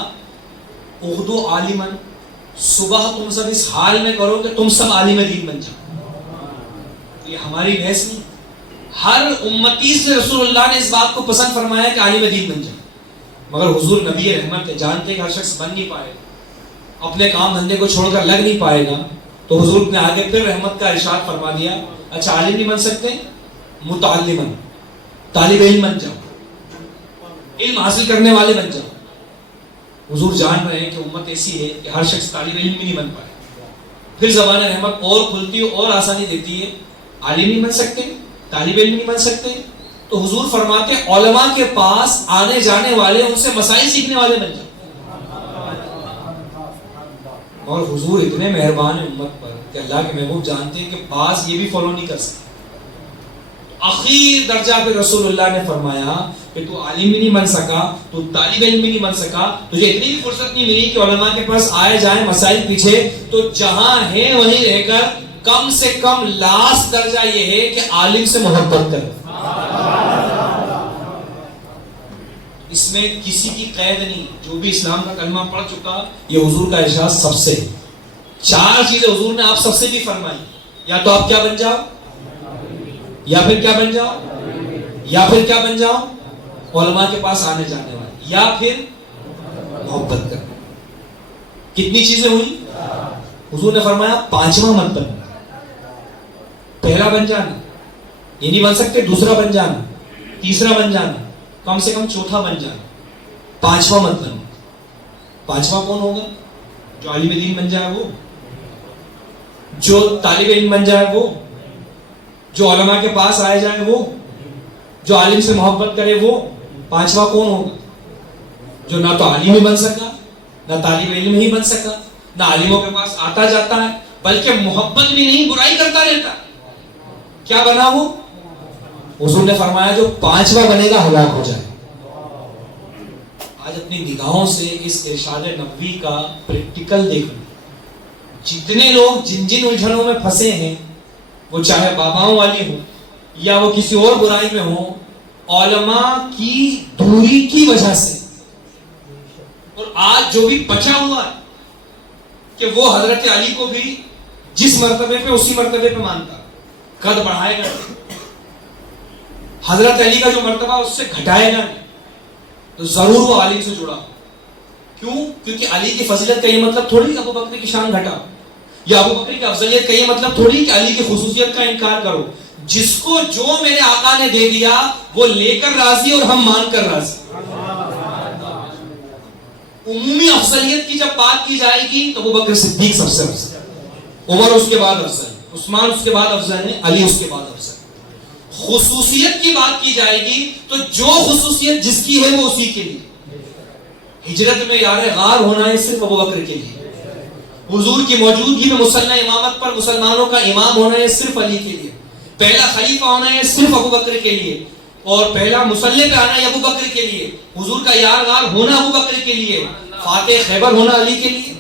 اغدو عالمن، صبح تم سب اس حال میں کرو کہ تم سب عالم دین بن جاؤ. یہ ہماری بحث نہیں، ہر امتی سے رسول اللہ نے اس بات کو پسند فرمایا کہ عالم دین بن جائے. مگر حضور نبی رحمت ہے، جانتے کہ ہر شخص بن نہیں پائے گا، اپنے کام دھندے کو چھوڑ کر لگ نہیں پائے گا، تو حضور نے آگے پھر رحمت کا ارشاد فرما دیا، اچھا عالم نہیں بن سکتے، متعلم، طالب علم بن جاؤ، علم حاصل کرنے والے بن جاؤ. حضور جان رہے ہیں کہ امت ایسی ہے کہ ہر شخص طالب علم بھی نہیں بن پائے. پھر زبان رحمت اور کھلتی ہے اور آسانی دیتی ہے، عالم نہیں بن سکتے، طالب علم نہیں بن سکتے، تو حضور فرماتے ہیں علماء کے پاس آنے جانے والے ان سے مسائل سیکھنے والے بن جاتے. اور حضور اتنے مہربان ہیں امت پر کہ اللہ کے محبوب جانتے ہیں کہ بعض یہ بھی فالو نہیں کر سکتے. اخیر درجہ پہ رسول اللہ نے فرمایا کہ تو عالم بھی نہیں بن سکا، تو طالب علم بھی نہیں بن سکا، تجھے اتنی بھی فرصت نہیں ملی کہ علماء کے پاس آئے جائیں مسائل پیچھے، تو جہاں ہے وہیں رہ کر کم سے کم لاسٹ درجہ یہ ہے کہ عالم سے محبت کرو. اس میں کسی کی قید نہیں، جو بھی اسلام کا کلمہ پڑھ چکا، یہ حضور کا ارشاد سب سے. 4 چیزیں حضور نے آپ سب سے بھی فرمائی، یا تو آپ کیا بن جاؤ، یا پھر کیا بن جاؤ، یا پھر کیا بن جاؤ، علماء کے پاس آنے جانے والے، یا پھر محبت کرنا. کتنی چیزیں ہوئی؟ حضور نے فرمایا 5واں مت بننا. پہلا بن جانا یہ نہیں بن سکتے، دوسرا بن جانا، تیسرا بن جانا، کم سے کم چوتھا بن جانا، 5واں مت بننا. 5واں کون ہوگا؟ جو عالم دین بن جائے وہ، جو طالب علم بن جائے وہ، جو علماء کے پاس آئے جائے وہ، جو عالم سے محبت کرے وہ. 5واں کون ہوگا؟ جو نہ تو عالم ہی بن سکا، نہ طالب علم ہی بن سکا، نہ عالموں کے پاس آتا جاتا ہے، بلکہ محبت بھی نہیں، برائی کرتا رہتا. کیا بنا وہ؟ حضور نے فرمایا جو 5واں بنے گا ہلاک ہو جائے. آج اپنی نگاہوں سے اس ارشاد نبوی کا پریکٹیکل دیکھیں. جتنے لوگ جن جن الجھنوں میں پھنسے ہیں، وہ چاہے باباؤں والی ہوں یا وہ کسی اور برائی میں ہوں، علماء کی دوری کی وجہ سے. اور آج جو بھی بچا ہوا ہے کہ وہ حضرت علی کو بھی جس مرتبے پہ اسی مرتبے پہ مانتا، قد بڑھائے گا، حضرت علی کا جو مرتبہ اس سے گھٹائے گا. تو ضرور وہ علی سے جڑا. کیوں؟ کیونکہ علی کی فضیلت کا یہ مطلب تھوڑی کہ ابو بکر کی شان گھٹا, یا ابو بکر کی افضلیت کا یہ مطلب تھوڑی کہ علی کی خصوصیت کا انکار کرو. جس کو جو میرے آقا نے دے دیا وہ لے کر راضی اور ہم مان کر راضی. عمومی افضلیت کی جب بات کی جائے گی تو ابو بکر صدیق سب سے افضل, عمر اس کے بعد افضل, عثمان اس کے بعد افضل ہے, علی اس کے بعد افضل. خصوصیت کی بات کی جائے گی تو جو خصوصیت جس کی ہے وہ اسی کے لیے. ہجرت میں یار غار ہونا ہے صرف ابو بکر کے لیے. حضور کی موجودگی میں مصلی امامت پر مسلمانوں کا امام ہونا ہے صرف علی کے لیے. پہلا خلیفہ ہونا ہے صرف ابو بکر کے لیے, اور پہلا مصلی پہ آنا ہے ابو بکر کے لیے. حضور کا یار غار ہونا ابو بکر کے لیے. فاتح خیبر ہونا علی کے لیے.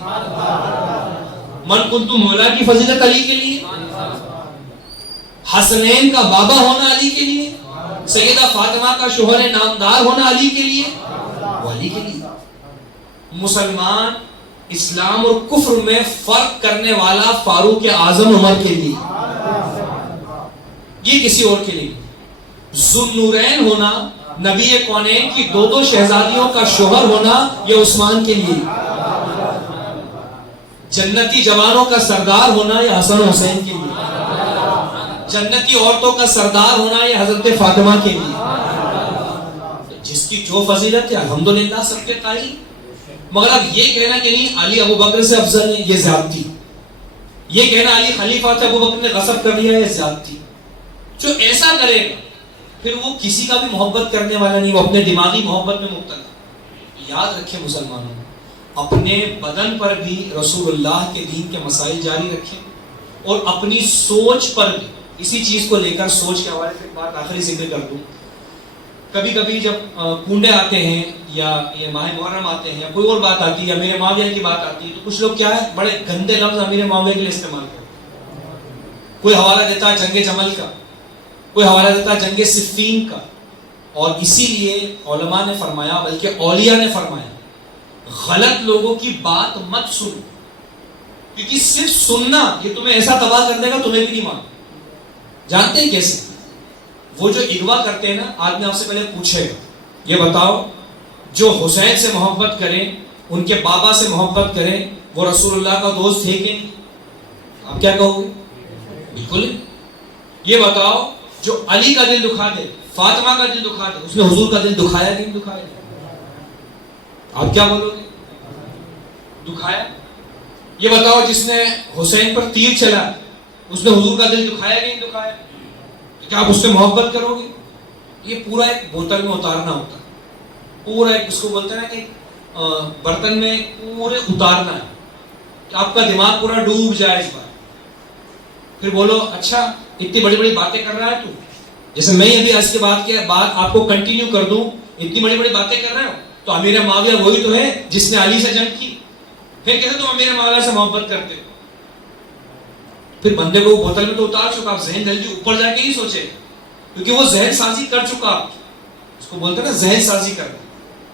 من کنت مولا کی فضیلت علی کے لیے. حسنین کا بابا ہونا علی کے لیے. سیدہ فاطمہ کا شوہر نامدار ہونا علی کے لیے. وہ علی کے لیے. مسلمان اسلام اور کفر میں فرق کرنے والا فاروق اعظم عمر کے لیے, یہ کسی اور کے لیے. ذوالنورین ہونا, نبی کونین کی دو شہزادیوں کا شوہر ہونا, یہ عثمان کے لیے. جنتی جوانوں کا سردار ہونا یہ حسن و حسین کے لیے. جنتی عورتوں کا سردار ہونا یہ حضرت فاطمہ کے لیے. جس کی جو فضیلت ہے الحمدللہ سب کے قائل. مگر اب یہ کہنا کہ نہیں علی ابو بکر سے افضل ہے, یہ زیادتی. یہ کہنا علی خلیفہ تھا ابو بکر نے غصب کر لیا, یہ زیادتی. جو ایسا کرے گا پھر وہ کسی کا بھی محبت کرنے والا نہیں, وہ اپنے دماغی محبت میں مبتلا. یاد رکھیں مسلمانوں, اپنے بدن پر بھی رسول اللہ کے دین کے مسائل جاری رکھیں, اور اپنی سوچ پر بھی. اسی چیز کو لے کر سوچ کے حوالے سے ایک بات آخری ذکر کر دوں. کبھی کبھی جب کنڈے آتے ہیں یا یہ ماہ محرم آتے ہیں یا کوئی اور بات آتی ہے یا امیر معاویہ کی بات آتی ہے تو کچھ لوگ کیا ہے بڑے گندے لفظ امیر معاویہ کے لیے استعمال کرتے ہیں. کوئی حوالہ دیتا ہے جنگ جمل کا, کوئی حوالہ دیتا ہے جنگ صفین کا. اور اسی لیے علماء نے فرمایا, بلکہ اولیاء نے فرمایا, غلط لوگوں کی بات مت سنو, کیونکہ صرف سننا یہ تمہیں ایسا تباہ کر دے گا تمہیں بھی نہیں مان. جانتے ہیں کیسے؟ وہ جو اغوا کرتے ہیں نا, آدمی آپ سے پہلے پوچھے گا یہ بتاؤ جو حسین سے محبت کریں, ان کے بابا سے محبت کریں, وہ رسول اللہ کا دوست ہے کہ نہیں؟ آپ کیا کہو گے؟ بالکل. یہ بتاؤ جو علی کا دل دکھا دے, فاطمہ کا دل دکھا دے, اس نے حضور کا دل دکھایا کہ نہیں دکھایا؟ آپ کیا بولو گے؟ دکھایا. یہ بتاؤ جس نے حسین پر تیر چلا اس نے حضور کا دل دکھایا کہ نہیں دکھایا؟ تو کیا آپ اس سے محبت کرو گے؟ یہ پورا ایک بوتل میں اتارنا ہوتا ہے, پورا ایک اس کو بولتے ہیں کہ برتن میں پورے اتارنا ہے کہ آپ کا دماغ پورا ڈوب جائے اس بار. پھر بولو اچھا اتنی بڑی بڑی باتیں کر رہا ہے تو, جیسے میں ابھی اس کے بعد کی بات آپ کو کنٹینیو کر دوں, اتنی بڑی بڑی باتیں کر رہے ہو تو امیر معاویہ وہی تو ہے جس نے علی سے جنگ کی, پھر کیسے تم امیر معاویہ سے محبت کرتے ہو؟ پھر بندے کو بوتل میں تو اتار چکا, آپ ذہن جلدی اوپر جا کے ہی سوچے, کیونکہ وہ ذہن سازی کر چکا. اس کو بولتے ہیں نا ذہن سازی کرنا,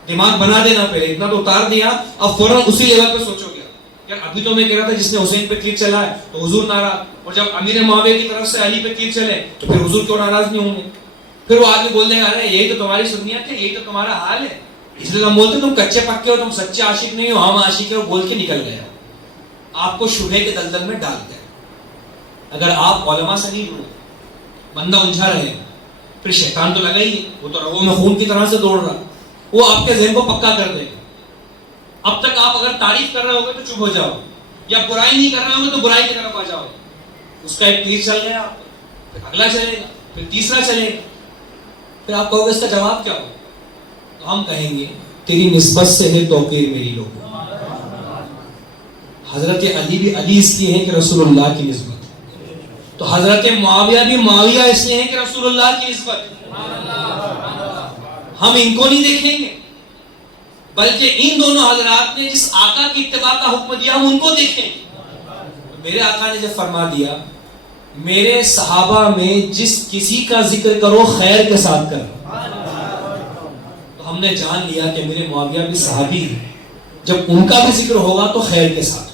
دماغ بنا دینا, پہلے اتنا تو اتار دیا, اب فوراً اسی لیول پہ سوچو گے یار ابھی تو میں کہہ رہا تھا جس نے حسین پہ تیر چلا ہے تو حضور ناراض, اور جب امیر معاویہ کی طرف سے علی پہ تیر چلے تو پھر حضور کیوں ناراض نہیں ہوں گے؟ پھر وہ آدمی بول دیں گے ارے یہی تو تمہاری سنیت ہے, یہی تو تمہارا حال ہے, اس لیے ہم بولتے ہیں تم کچے پکے ہو, تم سچے عاشق نہیں ہو, ہم عاشق ہے, وہ بول کے نکل گیا, آپ کو شبہے کے دلدل میں ڈال گیا. اگر آپ علماء سے نہیں جڑو, بندہ الجھا رہے, پھر شیطان تو لگا ہی ہے, وہ تو رگوں میں خون کی طرح سے دوڑ رہا, وہ آپ کے ذہن کو پکا کر دے گا. اب تک آپ اگر تعریف کر رہے ہوگے تو چپ ہو جاؤ, یا برائی نہیں کر رہے ہوگے تو برائی کی طرف آ جاؤ. اس کا ایک تیر چل گیا, پھر اگلا چلے گا, پھر تیسرا چلے گا, پھر آپ کہو گے اس کا جواب کیا ہو؟ تو ہم کہیں گے تیری نسبت سے ہے توقیر میری لوگوں. حضرت علی بھی علی اس لیے ہے کہ رسول اللہ کی نسبت, تو حضرت معاویہ بھی معاویہ اس لیے ہے کہ رسول اللہ کی نسبت. ہم ان کو نہیں دیکھیں گے, بلکہ ان دونوں حضرات نے جس آقا کی اتباع کا حکم دیا ہم ان کو دیکھیں گے. میرے آقا نے جب فرما دیا میرے صحابہ میں جس کسی کا ذکر کرو خیر کے ساتھ کرو, تو ہم نے جان لیا کہ میرے معاویہ بھی صحابی ہیں, جب ان کا بھی ذکر ہوگا تو خیر کے ساتھ.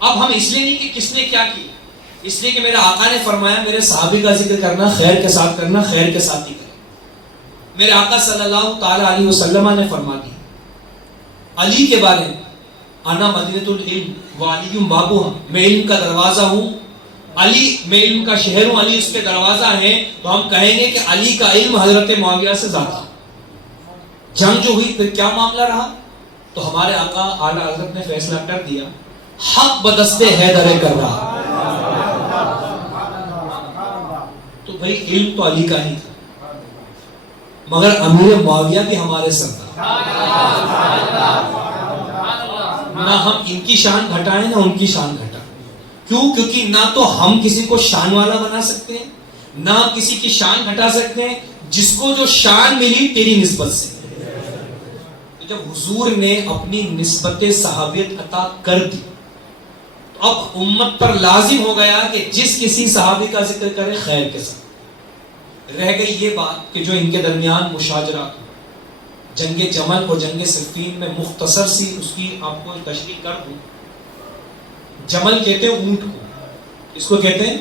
اب ہم اس لیے نہیں کہ کس نے کیا کی, اس لیے کہ میرے آقا نے فرمایا میرے صحابی کا ذکر کرنا خیر کے ساتھ کرنا, خیر کے ساتھ ہی کرنا. میرے آقا صلی اللہ تعالی علیہ وسلم نے فرما دی علی کے بارے میں، انا مدینۃ العلم وعلی بابوہا، میں علم کا دروازہ ہوں، علی میں علم کا شہر ہوں، علی اس کے دروازہ ہے، تو ہم کہیں گے کہ علی کا علم حضرت معاویہ سے زیادہ۔ جنگ جو ہوئی پھر کیا معاملہ رہا؟ تو ہمارے آقا اعلیٰ حضرت نے فیصلہ کر دیا، حق بدست حیدر کر رہا۔ تو بھائی علم تو علی کا ہی تھا، مگر امیر معاویہ بھی ہمارے سردار، نہ ہم ان کی شان گھٹائیں نہ ان کی شان گھٹائیں۔ کیوں؟ کیونکہ نہ تو ہم کسی کو شان والا بنا سکتے ہیں، نہ کسی کی شان گھٹا سکتے ہیں، جس کو جو شان ملی تیری نسبت سے۔ جب حضور نے اپنی نسبت صحابیت عطا کر دی تو اب امت پر لازم ہو گیا کہ جس کسی صحابی کا ذکر کرے خیر کے ساتھ۔ رہ گئی یہ بات کہ جو ان کے درمیان مشاجرات، جنگ جمل اور جنگ صفین میں مختصر سی اس کی آپ کو تشریح کر دوں۔ جمل کہتے ہیں اونٹ کو، اس کو کہتے ہیں،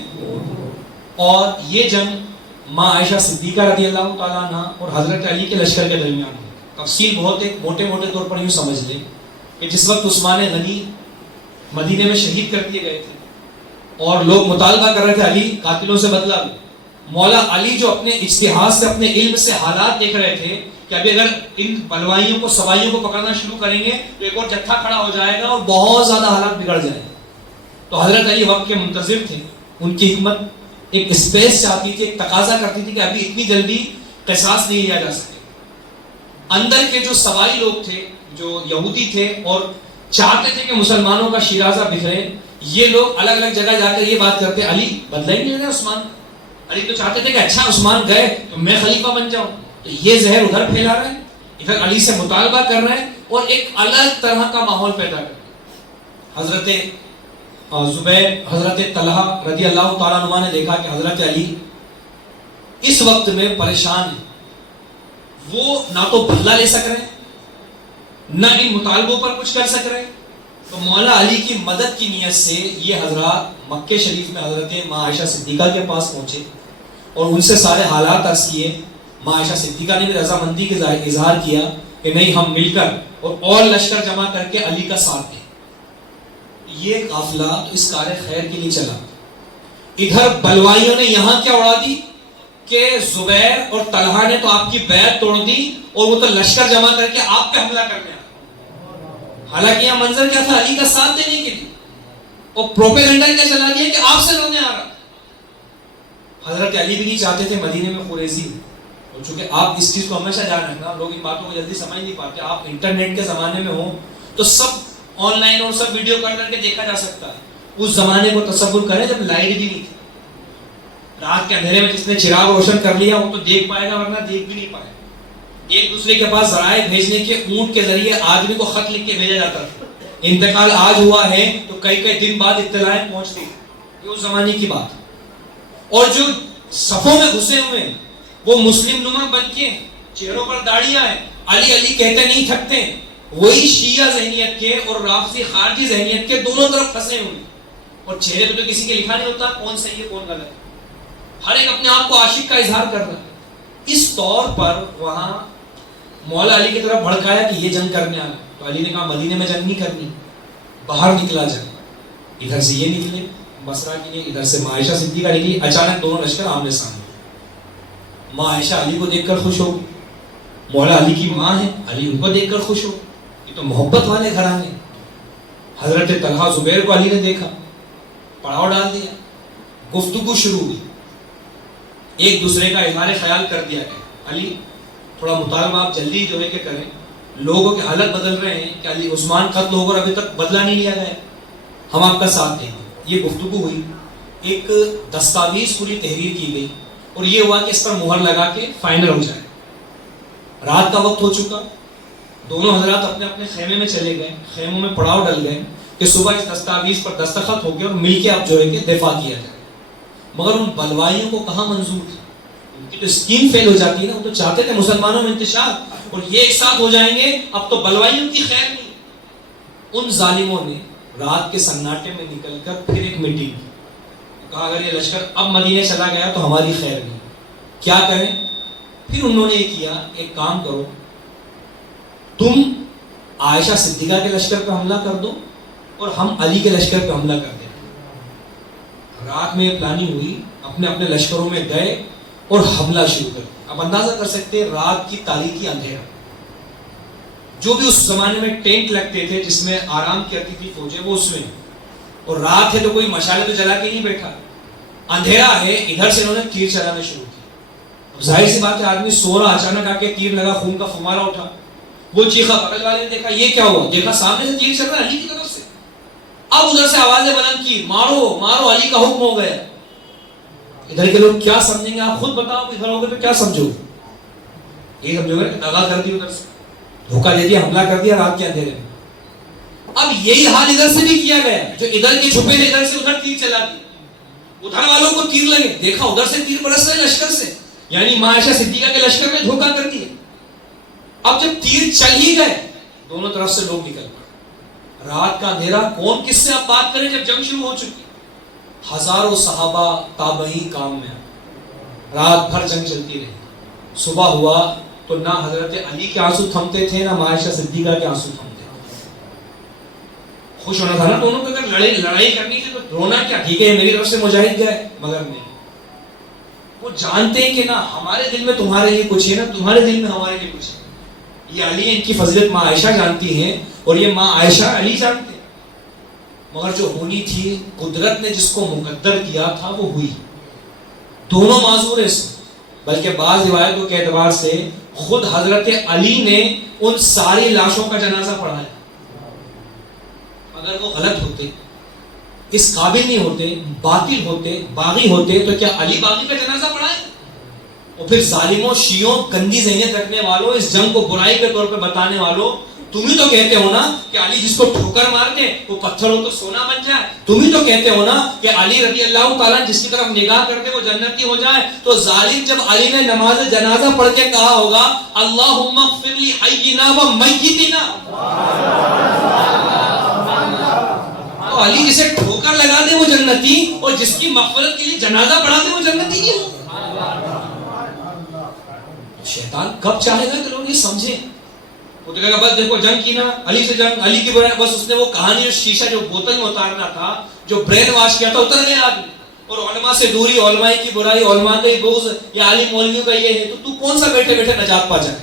اور یہ جنگ ماں عائشہ صدیقہ رضی اللہ تعالیٰ عنہ اور حضرت علی کے لشکر کے درمیان ہوئی۔ تفصیل بہت ایک موٹے طور پر یوں سمجھ لیں کہ جس وقت عثمان غنی مدینے میں شہید کر دیے گئے تھے اور لوگ مطالبہ کر رہے تھے علی قاتلوں سے بدلہ لو، مولا علی جو اپنے اجتہاد سے اپنے علم سے حالات دیکھ رہے تھے کہ ابھی اگر ان بلوائیوں کو سوائیوں کو پکڑنا شروع کریں گے تو ایک اور جتھا کھڑا ہو جائے گا اور بہت زیادہ حالات بگڑ جائیں گے۔ تو حضرت علی وقت کے منتظر تھے، ان کی حکمت ایک اسپیس چاہتی تھی، ایک تقاضا کرتی تھی کہ ابھی اتنی جلدی قصاص نہیں لیا جا سکے۔ اندر کے جو سوائی لوگ تھے، جو یہودی تھے اور چاہتے تھے کہ مسلمانوں کا شیرازہ بکھرے، یہ لوگ الگ الگ جگہ جا کر یہ بات کرتے علی بدلہ ہی نہیں لینا عثمان۔ علی تو چاہتے تھے کہ اچھا عثمان گئے تو میں خلیفہ بن جاؤں، تو یہ زہر ادھر پھیلا رہے ہیں، ادھر علی سے مطالبہ کر رہے ہیں اور ایک الگ طرح کا ماحول پیدا کر رہے ہیں۔ حضرت زبیر، حضرت طلحہ رضی اللہ تعالیٰ عنہ نے دیکھا کہ حضرت علی اس وقت میں پریشان ہیں، وہ نہ تو بدلہ لے سک رہے نہ ان مطالبوں پر کچھ کر سک رہے، تو مولا علی کی مدد کی نیت سے یہ حضرات مکہ شریف میں حضرت ماں عائشہ صدیقہ کے پاس پہنچے اور ان سے سارے حالات عرض کیے۔ ماں عائشہ صدیقہ نے بھی رضامندی کا اظہار کیا کہ نہیں، ہم مل کر اور لشکر جمع کر کے علی کا ساتھ دیں۔ یہ قافلہ تو اس کار خیر کے لیے چلا، ادھر بلوائیوں نے یہاں کیا اڑا دی کہ زبیر اور طلحہ نے تو آپ کی بیعت توڑ دی اور وہ تو لشکر جمع کر کے آپ پہ حملہ کرنے آئے۔ حالانکہ یہ منظر کیا تھا؟ علی کا ساتھ دینے کے لیے، اور پروپیگنڈا کیا چلا دیا کہ آپ سے لڑنے آ رہا۔ حضرت علی بھی نہیں چاہتے تھے مدینے میں قریظی، اور چونکہ آپ اس چیز کو ہمیشہ جان رکھنا، لوگ ان باتوں کو جلدی سمجھ نہیں پاتے، آپ انٹرنیٹ کے زمانے میں ہوں تو سب آن لائن اور سب ویڈیو کر کے دیکھا جا سکتا ہے۔ اس زمانے کو تصور کریں جب لائٹ بھی نہیں تھی، رات کے اندھیرے میں جس نے چراغ روشن کر لیا وہ تو دیکھ پائے گا، ورنہ دیکھ بھی نہیں پائے۔ ایک دوسرے کے پاس ذرائع بھیجنے کے، اونٹ کے ذریعے آدمی کو خط لکھ کے بھیجا جاتا تھا، انتقال آج ہوا ہے تو کئی دن بعد اطلاعیں پہنچتی، یہ اس زمانے کی بات۔ اور جو صفوں میں گھسے ہوئے ہیں وہ مسلم نما بن کے، چہروں پر داڑیاں ہیں، علی علی کہتے نہیں تھکتے، وہی شیعہ ذہنیت کے اور رافضی خارجی ذہنیت کے دونوں طرف پھنسے ہوئے، اور چہرے پہ تو کسی کے لکھا نہیں ہوتا کون صحیح ہے کون غلط ہے، ہر ایک اپنے آپ کو عاشق کا اظہار کر رہا ہے۔ اس طور پر وہاں مولا علی کی طرف بھڑکایا کہ یہ جنگ کرنے آنا، تو علی نے کہا مدینے میں جنگ نہیں کرنی، باہر نکلا جنگ۔ ادھر سے یہ نکلے بصرہ کے لیے، ادھر سے ماں عائشہ صدیقہ نکلی، اچانک دونوں لشکر آمنے سامنے۔ ماں عائشہ علی کو دیکھ کر خوش ہو، مولا علی کی ماں ہے، علی ان کو دیکھ کر خوش ہو، یہ تو محبت والے گھرانے۔ حضرت طلحہ زبیر کو علی نے دیکھا، پڑاؤ ڈال دیا، گفتگو شروع ہوئی، ایک دوسرے کا اظہار خیال کر دیا گیا، علی تھوڑا مطالبہ آپ جلدی جو ہے کہ کریں، لوگوں کے حالت بدل رہے ہیں کہ علی عثمان قتل ہو کر ابھی تک بدلہ نہیں لیا گیا، ہم آپ کا ساتھ دیں گے۔ یہ گفتگو ہوئی، ایک دستاویز پوری تحریر کی گئی اور یہ ہوا کہ اس پر مہر لگا کے فائنل ہو جائے۔ رات کا وقت ہو چکا، دونوں حضرات اپنے اپنے خیمے میں چلے گئے، خیموں میں پڑاؤ ڈل گئے کہ صبح اس دستاویز پر دستخط ہو گئے اور مل کے اب جو ہے کہ دفاع کیا جائے۔ مگر ان بلوائیوں کو کہاں منظور تھا، ان کی تو اسکیم فیل ہو جاتی ہے نا، وہ تو چاہتے تھے مسلمانوں میں انتشار، اور یہ ایک ساتھ ہو جائیں گے، اب تو بلوائیوں کی خیر نہیں۔ ان ظالموں نے رات کے سناٹے میں نکل کر پھر ایک میٹنگ کی، کہا اگر یہ لشکر اب مدینے چلا گیا تو ہماری خیر نہیں، کیا کریں؟ پھر انہوں نے یہ کیا, ایک کام کرو, تم عائشہ صدیقہ کے لشکر پہ حملہ کر دو اور ہم علی کے لشکر پہ حملہ کر دیں. رات میں یہ پلاننگ ہوئی, اپنے اپنے لشکروں میں گئے اور حملہ شروع کر دیا. اب اندازہ کر سکتے ہیں رات کی تاریکی, اندھیرا, جو بھی اس زمانے میں ٹینٹ لگتے تھے جس میں آرام کرتی تھی فوجیں وہ اس میں, اور رات ہے تو کوئی مشالے تو جلا کے نہیں بیٹھا, اندھیرا ہے, ادھر سے انہوں نے تیر چلانا شروع کیا. اب ظاہر سی بات ہے آدمی سو رہا, اچانک آ کے تیر لگا, خون کا فمارہ اٹھا, وہ چیخا, بغل والے نے دیکھا یہ کیا ہوا, دیکھا سامنے سے تیر چل رہا ہے علی کی طرف سے. اب ادھر سے آوازیں بلند کی, مارو مارو, علی کا حکم ہو گیا. ادھر کے لوگ کیا سمجھیں گے, آپ خود بتاؤ, ادھر ہوگے تو کیا سمجھو گے, یہ سمجھو گے کہ دغا کر دی, ادھر سے دھوکہ دے دیا, حملہ کر دیا رات کے اندھیرے میں. اب یہی حال ادھر سے بھی کیا گیا, جو ادھر کے چھپے تھے ادھر سے ادھر تیر چلا دی, ادھر والوں کو تیر لگے, دیکھا ادھر سے تیر برس رہے لشکر سے, یعنی ماں عائشہ صدیقہ کے لشکر میں دھوکہ کر دیا. اب جب تیر چل ہی گئے, دونوں طرف سے لوگ نکل پڑے. رات کا اندھیرا, کون کس سے اب بات کرے جب جنگ شروع ہو چکی. ہزاروں صحابہ تابعین کام میں, رات بھر جنگ چلتی رہی. صبح ہوا تو نہ حضرت علی کے آنسو تھمتے تھے, نہ عائشہ صدیقہ کے آنسو تھمتے تھے. خوش ہونا تھا نا دونوں کو, اگر لڑائی کرنی تھی تو رونا کیا, ٹھیک ہے میری طرف سے مجاہد گئے, مگر نہیں, وہ جانتے ہیں کہ نہ ہمارے دل میں تمہارے لیے کچھ ہے, نہ تمہارے دل میں ہمارے لیے کچھ ہے. یہ علی, ان کی فضیلت ماں عائشہ جانتی ہیں اور یہ ماں عائشہ علی جانتے ہیں. مگر جو ہونی تھی, قدرت نے جس کو مقدر کیا تھا وہ ہوئی. دونوں معذور ہیں, بلکہ بعض روایتوں کے اعتبار سے خود حضرت علی نے ان ساری لاشوں کا جنازہ پڑھایا. اگر وہ غلط ہوتے, اس قابل نہیں ہوتے, باطل ہوتے, باغی ہوتے, تو کیا علی باغی کا جنازہ پڑھائے؟ اور پھر ظالموں, شیعوں, گندی ذہنیت رکھنے والوں, اس جنگ کو برائی کے طور پہ بتانے والوں, تم ہی تو کہتے ہو نا کہ علی جس کو ٹھوکر مار دے وہ پتھر ہو تو سونا بن جائے. تم ہی تو کہتے ہو نا کہ علی رضی اللہ تعالیٰ جس کی طرف نگاہ کرتے وہ جنتی ہو جائے. تو ظالم جب علی نے نماز جنازہ پڑھ کے کہا ہوگا اللہم اغفر لی حینا و میتنا, تو علی جسے ٹھوکر لگا دے وہ جنتی, اور جس کی مغفرت کے لیے جنازہ پڑھا دے وہ جنتی نہیں ہو. شیطان کب چاہے گا کہ لوگ یہ سمجھیں. وہ تو کہے گا بس دیکھو جنگ کی نا, علی سے جنگ, علی کی برائی, بس اس نے وہ کہانی, جو شیشہ جو بوتل میں اتارنا تھا, جو برین واش کیا تھا, اتر گیا آدمی. اور علماء سے دوری, علماء کی برائی, علماء کا بغض, یا عالم مولویوں کا یہ ہے, تو کون سا بیٹھے بیٹھے نجات پا جائے.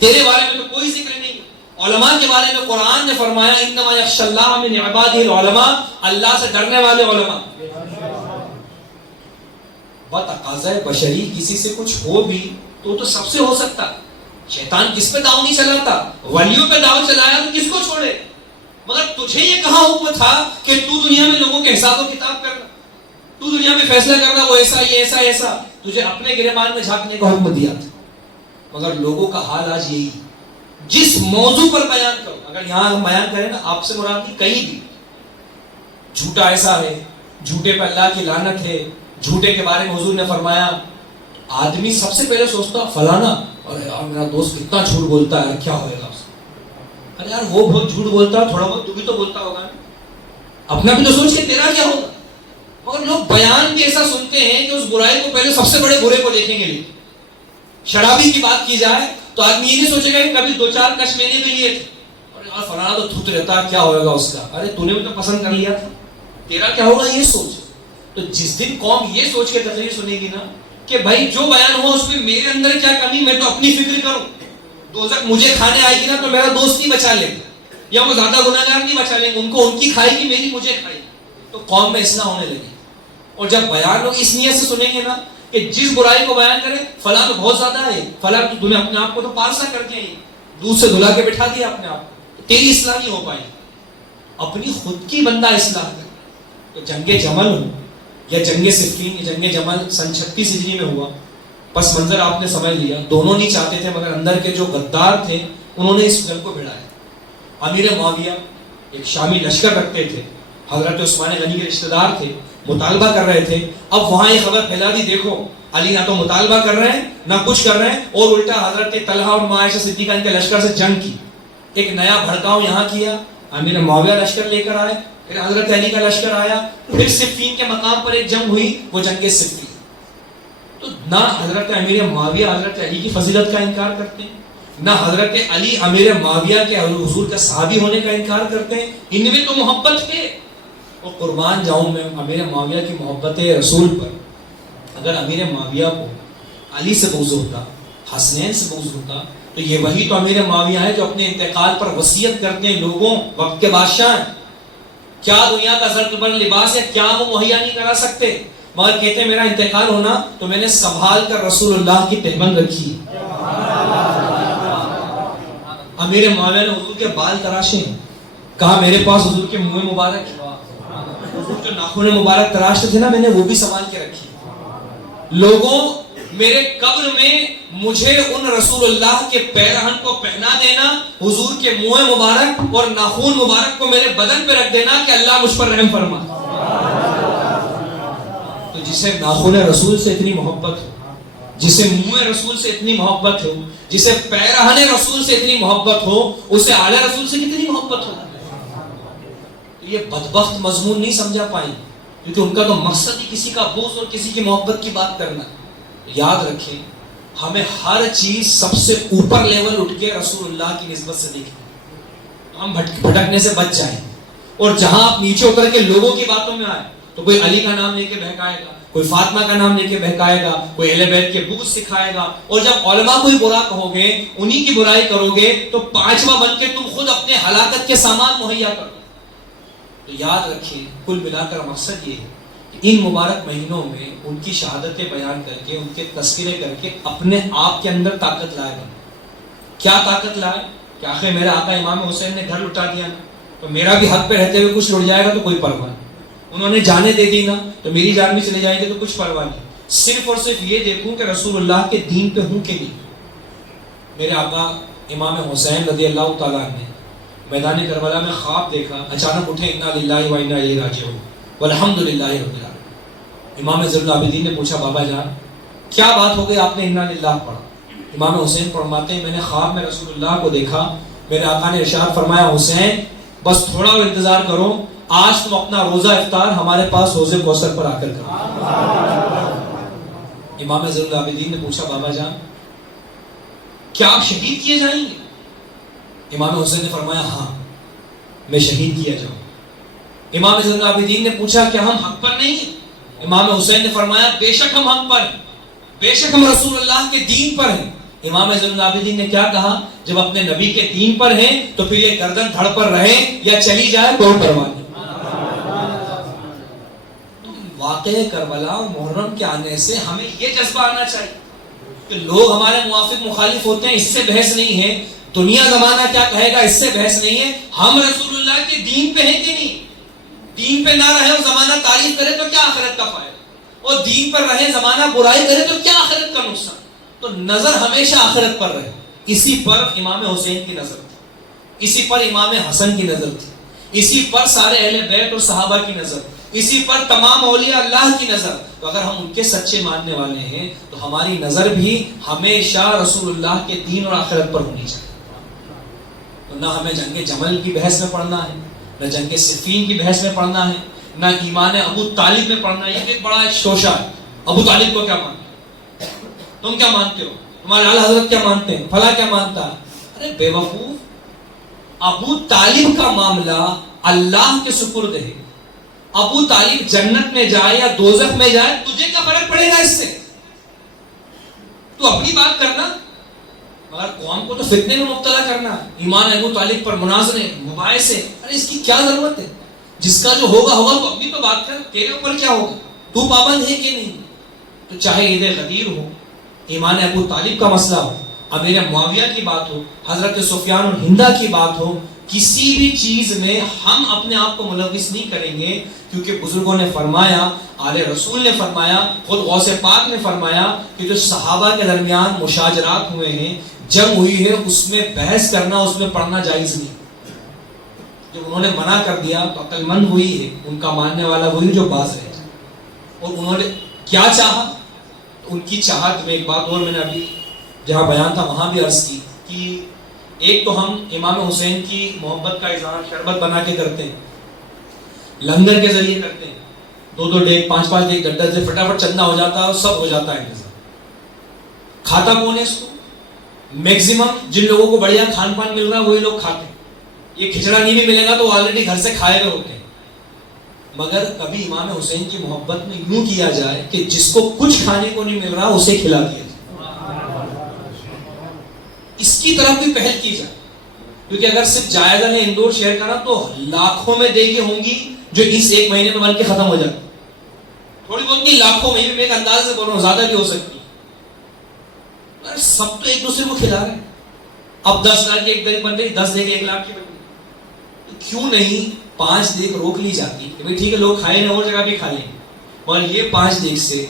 تیرے بارے میں تو کوئی ذکر نہیں. علماء کے بارے میں قرآن نے فرمایا انما یخشی اللہ من عبادہ العلماء, اللہ سے ڈرنے والے علماء. بتقاضۂ بشری کسی سے کچھ ہو بھی تو سب سے ہو سکتا. شیطان کس پہ داؤ نہیں چلاتا, ولیوں پہ داؤ چلایا تو کس کو چھوڑے. مگر تجھے یہ کہاں حکم تھا کہ تو دنیا میں لوگوں کے حساب و کتاب کرنا, تو دنیا میں فیصلہ کرنا وہ ایسا یہ ایسا ایسا, تجھے اپنے گریبان میں جھانکنے کا حکم دیا تھا. مگر لوگوں کا حال آج یہی, جس موضوع پر بیان کرو, اگر یہاں ہم بیان کریں نا, آپ سے مراد نہیں, کہیں بھی جھوٹا ایسا ہے, جھوٹے پہ اللہ کی لعنت ہے, جھوٹے کے بارے میں حضور نے فرمایا, آدمی سب سے پہلے سوچتا فلانا, اور یار میرا دوست کتنا جھوٹ بولتا ہے, کیا ہوئے گا اس کو. ارے یار وہ بہت جھوٹ بولتا ہے, تھوڑا بہت تو بھی تو بولتا ہوگا, اپنا بھی تو سوچ کے تیرا کیا ہوگا. مگر لوگ بیان بھی ایسا سنتے ہیں کہ اس برائی کو پہلے سب سے بڑے برے کو دیکھیں گے. شرابی کی بات کی جائے تو آدمی یہ نہیں سوچے گا کہ کبھی 2-4 کش میں نے بھی لیے تھے, اور یار فلانا تو دھوت رہتا ہے, کیا ہوئے گا اس کا. ارے تو نے بھی تو پسند کر لیا تھا, تیرا کیا ہوگا یہ سوچ. تو جس دن قوم یہ سوچ کے تقریر سنے گی نا کہ بھائی جو بیان ہوا اس میں میرے اندر کیا کمی, میں تو اپنی فکر کروں, دوزخ مجھے کھانے آئے گی نا تو میرا دوست نہیں بچا لے گا, یا وہ زیادہ گناہگار نہیں بچا لیں گے, ان کو ان کی کھائے گی, میری مجھے کھائے گی. تو قوم میں اصلاح ہونے لگی. اور جب بیان لوگ اس نیت سے سنیں گے نا کہ جس برائی کو بیان کرے فلاں تو بہت زیادہ ہے, فلاں تو تمہیں اپنے آپ کو تو پارسا کر کے دودھ سے دھلا کے بٹھا دیا اپنے آپ کو, تیری اصلاح نہیں ہو پائی. اپنی خود کی بندہ اصلاح کر. تو جنگ جمل ہو یا جنگ صفین, جنگ جمل سن 36 ہجری میں ہوا. پس منظر آپ نے سمجھ لیا, دونوں نہیں چاہتے تھے, مگر اندر کے جو غدار تھے انہوں نے اس جنگ کو بھڑایا. امیر معاویہ ایک شامی لشکر رکھتے تھے, حضرت عثمان غنی کے رشتہ دار تھے, مطالبہ کر رہے تھے. اب وہاں یہ خبر پھیلا دی, دیکھو علی نہ تو مطالبہ کر رہے ہیں نہ کچھ کر رہے ہیں, اور الٹا حضرت طلحہ اور عائشہ صدیقہ ان کے لشکر سے جنگ کی. ایک نیا بھڑکاؤ یہاں کیا, امیر معاویہ لشکر لے کر آئے, پھر حضرت علی کا لشکر آیا, پھر صفین کے مقام پر ایک جنگ ہوئی, وہ جنگ صفین. تو نہ حضرت امیر معاویہ حضرت علی کی فضیلت کا انکار کرتے ہیں، نہ حضرت علی امیر معاویہ کے حضور کا صحابی ہونے کا انکار کرتے ہیں. ان میں تو محبت ہے. اور قربان جاؤں میں امیر معاویہ کی محبت رسول پر. اگر امیر معاویہ کو علی سے بغض ہوتا، حسنین سے بغض ہوتا، تو یہ وہی تو امیر معاویہ ہے جو اپنے انتقال پر وصیت کرتے ہیں لوگوں، وقت کے بادشاہ کیا دنیا کا زر پر لباس ہے کیا وہ مہیا نہیں کرا سکتے، مگر کہتے ہیں میرا انتقال ہونا تو میں نے سنبھال کر رسول اللہ کی تہبند رکھی. امیر معاویہ نے حضور کے بال تراشے، کہا میرے پاس حضور کے منہ مبارک، حضور جو ناخن مبارک تراشتے تھے نا میں نے وہ بھی سنبھال کے رکھی. لوگوں میرے قبر میں مجھے ان رسول اللہ کے پیرہن کو پہنا دینا، حضور کے منہ مبارک اور ناخن مبارک کو میرے بدن پہ رکھ دینا کہ اللہ مجھ پر رحم فرما. تو جسے ناخن رسول سے اتنی محبت ہو، جسے منہ رسول سے اتنی محبت ہو، جسے پیرہن رسول سے اتنی محبت ہو، اسے آل رسول سے کتنی محبت ہو. یہ بدبخت مضمون نہیں سمجھا پائیں، کیونکہ ان کا تو مقصد ہی کسی کا بغض اور کسی کی محبت کی بات کرنا. یاد رکھیں ہمیں ہر چیز سب سے اوپر لیول اٹھ کے رسول اللہ کی نسبت سے دیکھیں، ہم بھٹکنے سے بچ جائیں. اور جہاں آپ نیچے اتر کے لوگوں کی باتوں میں آئے تو کوئی علی کا نام لے کے بہکائے گا، کوئی فاطمہ کا نام لے کے بہکائے گا، کوئی اہل بیت کے بغض سکھائے گا. اور جب علماء کو برا کہو گے، انہی کی برائی کرو گے، تو پانچواں بن کے تم خود اپنے ہلاکت کے سامان مہیا کرو. تو یاد رکھیں کل ملا کر مقصد یہ ہے کہ ان مبارک مہینوں میں ان کی شہادتیں بیان کر کے، ان کے تذکرے کر کے اپنے آپ کے اندر طاقت لائے گا. کیا طاقت لائے کہ آخر میرا آقا امام حسین نے گھر لٹا دیا نا تو میرا بھی حق پہ رہتے ہوئے کچھ لٹ جائے گا تو کوئی پرواہ نہیں. انہوں نے جانیں دے دی نا تو میری جان بھی چلے جائیں گے تو کچھ پرواہ نہیں. صرف اور صرف یہ دیکھوں کہ رسول اللہ کے دین پہ ہوں کہ نہیں. میرے آقا امام حسین رضی اللہ تعالیٰ نے میدان کربلا میں خواب دیکھا، اچانک اٹھے انا للہ و انا الیہ راجعون والحمد للہ رب العالمین. امام زین العابدین نے پوچھا بابا جان کیا بات ہو گئی آپ نے انا للہ پڑھا؟ امام حسین فرماتے ہیں میں نے خواب میں رسول اللہ کو دیکھا، میرے آقا نے ارشاد فرمایا حسین بس تھوڑا اور انتظار کرو، آج تم اپنا روزہ افطار ہمارے پاس حوض کوثر پر آ کر کرو. امام زین العابدین نے پوچھا بابا جان کیا آپ شہید کیے جائیں گے؟ امام حسین نے فرمایا ہاں میں شہید کیا جاؤں. امام زین العابدین نے پوچھا کیا ہم حق پر نہیں ہیں؟ امام حسین نے فرمایا بے شک ہم حق پر ہیں، بے شک ہم رسول اللہ کے دین پر ہیں. امام زین العابدین نے کیا کہا جب اپنے نبی کے دین پر ہیں تو پھر یہ گردن دھڑ پر رہے یا چلی جائے کوئی پرواہ نہیں. واقعہ کربلا اور محرم کے آنے سے ہمیں یہ جذبہ آنا چاہیے کہ لوگ ہمارے موافق مخالف ہوتے ہیں، اس سے بحث نہیں ہے، دنیا زمانہ کیا کہے گا اس سے بحث نہیں ہے، ہم رسول اللہ کے دین پہ ہیں کہ نہیں. دین پہ نہ رہے اور زمانہ تعریف کرے تو کیا آخرت کا فائدہ، اور دین پر رہے زمانہ برائی کرے تو کیا آخرت کا نقصان. تو نظر ہمیشہ آخرت پر رہے. اسی پر امام حسین کی نظر تھی، اسی پر امام حسن کی نظر تھی، اسی پر سارے اہل بیت اور صحابہ کی نظر، اسی پر تمام اولیاء اللہ کی نظر. تو اگر ہم ان کے سچے ماننے والے ہیں تو ہماری نظر بھی ہمیشہ رسول اللہ کے دین اور آخرت پر ہونی چاہیے. تو نہ ہمیں جنگ جمل کی بحث میں پڑھنا ہے، نہ جنگ صفین کی بحث میں پڑھنا ہے، نہ ایمان ابو طالب میں پڑھنا ہے. یہ ایک بڑا شوشہ ہے. ابو طالب کو کیا مانتے ہیں؟ تم کیا مانتے ہو؟ تمہارے اعلیٰ حضرت کیا مانتے ہیں؟ فلاں کیا مانتا ہے؟ ارے بے وقوف، ابو طالب کا معاملہ اللہ کے سپرد ہے. ابو طالب جنت میں جائے یا دوزخ میں جائے تجھے کیا فرق پڑے گا اس سے؟ تو اپنی بات کرنا، مگر قوم کو تو فتنے میں مبتلا کرنا، ایمان ابو طالب پر مناظرے مباحثے. ارے اس کی کیا ضرورت ہے؟ جس کا جو ہوگا ہوگا تو اپنی تو بات کر، تیرے اوپر کیا ہوگا، تو پابند ہے کہ نہیں. تو چاہے عید غدیر ہو، ایمان ابو طالب کا مسئلہ ہو، امیر معاویہ کی بات ہو، حضرت سفیان اور ہندا کی بات ہو، کسی بھی چیز میں ہم اپنے آپ کو ملوث نہیں کریں گے. کیونکہ بزرگوں نے فرمایا، آل رسول نے فرمایا، خود غوث پاک نے فرمایا کہ جو صحابہ کے درمیان مشاجرات ہوئے ہیں، جنگ ہوئی ہے، اس میں بحث کرنا، اس میں پڑھنا جائز نہیں. جب انہوں نے منع کر دیا تو عقل مند ہوئی ہے، ان کا ماننے والا وہی جو باز رہے. اور انہوں نے کیا چاہا، ان کی چاہت میں ایک بات اور میں نے ابھی جہاں بیان تھا وہاں بھی عرض کی کہ ایک تو ہم امام حسین کی محبت کا اظہار شربت بنا کے کرتے ہیں، لنگر کے ذریعے کرتے ہیں، 2 ڈیگ 5 ڈیگ گڈھا سے فٹافٹ چندہ ہو جاتا ہے اور سب ہو جاتا ہے انتظام. کھاتا کون ہے اس کو؟ میکسیمم جن لوگوں کو بڑھیا کھان پان مل رہا ہے وہی لوگ کھاتے ہیں. یہ کھچڑا نہیں بھی ملے گا تو آلریڈی گھر سے کھائے ہوئے ہوتے ہیں. مگر کبھی امام حسین کی محبت میں یوں کیا جائے کہ جس کو کچھ کھانے کو نہیں مل رہا اسے کھلا دیا جائے, اس کی طرف بھی پہل کی جائے. کیونکہ اگر صرف جائزہ لیں اندور شہر کا نا تو لاکھوں میں دیگیں ہوں گی جو اس ایک مہینے میں بن کے ختم ہو جاتی. تھوڑی بہت نہیں, لاکھوں میں بھی میں ایک انداز سے بول رہا ہوں, زیادہ بھی ہو سکتی. سب تو ایک دوسرے کو کھلا رہے ہیں. اب 10 لاکھ کی ایک دیگ بن رہی, 10 دیگ 1 لاکھ کی بن رہی, تو کیوں نہیں 5 دیگ روک لی جاتی کہ بھائی ٹھیک ہے لوگ کھائے نہیں اور جگہ بھی کھا لیں, اور یہ 5 دیگ سے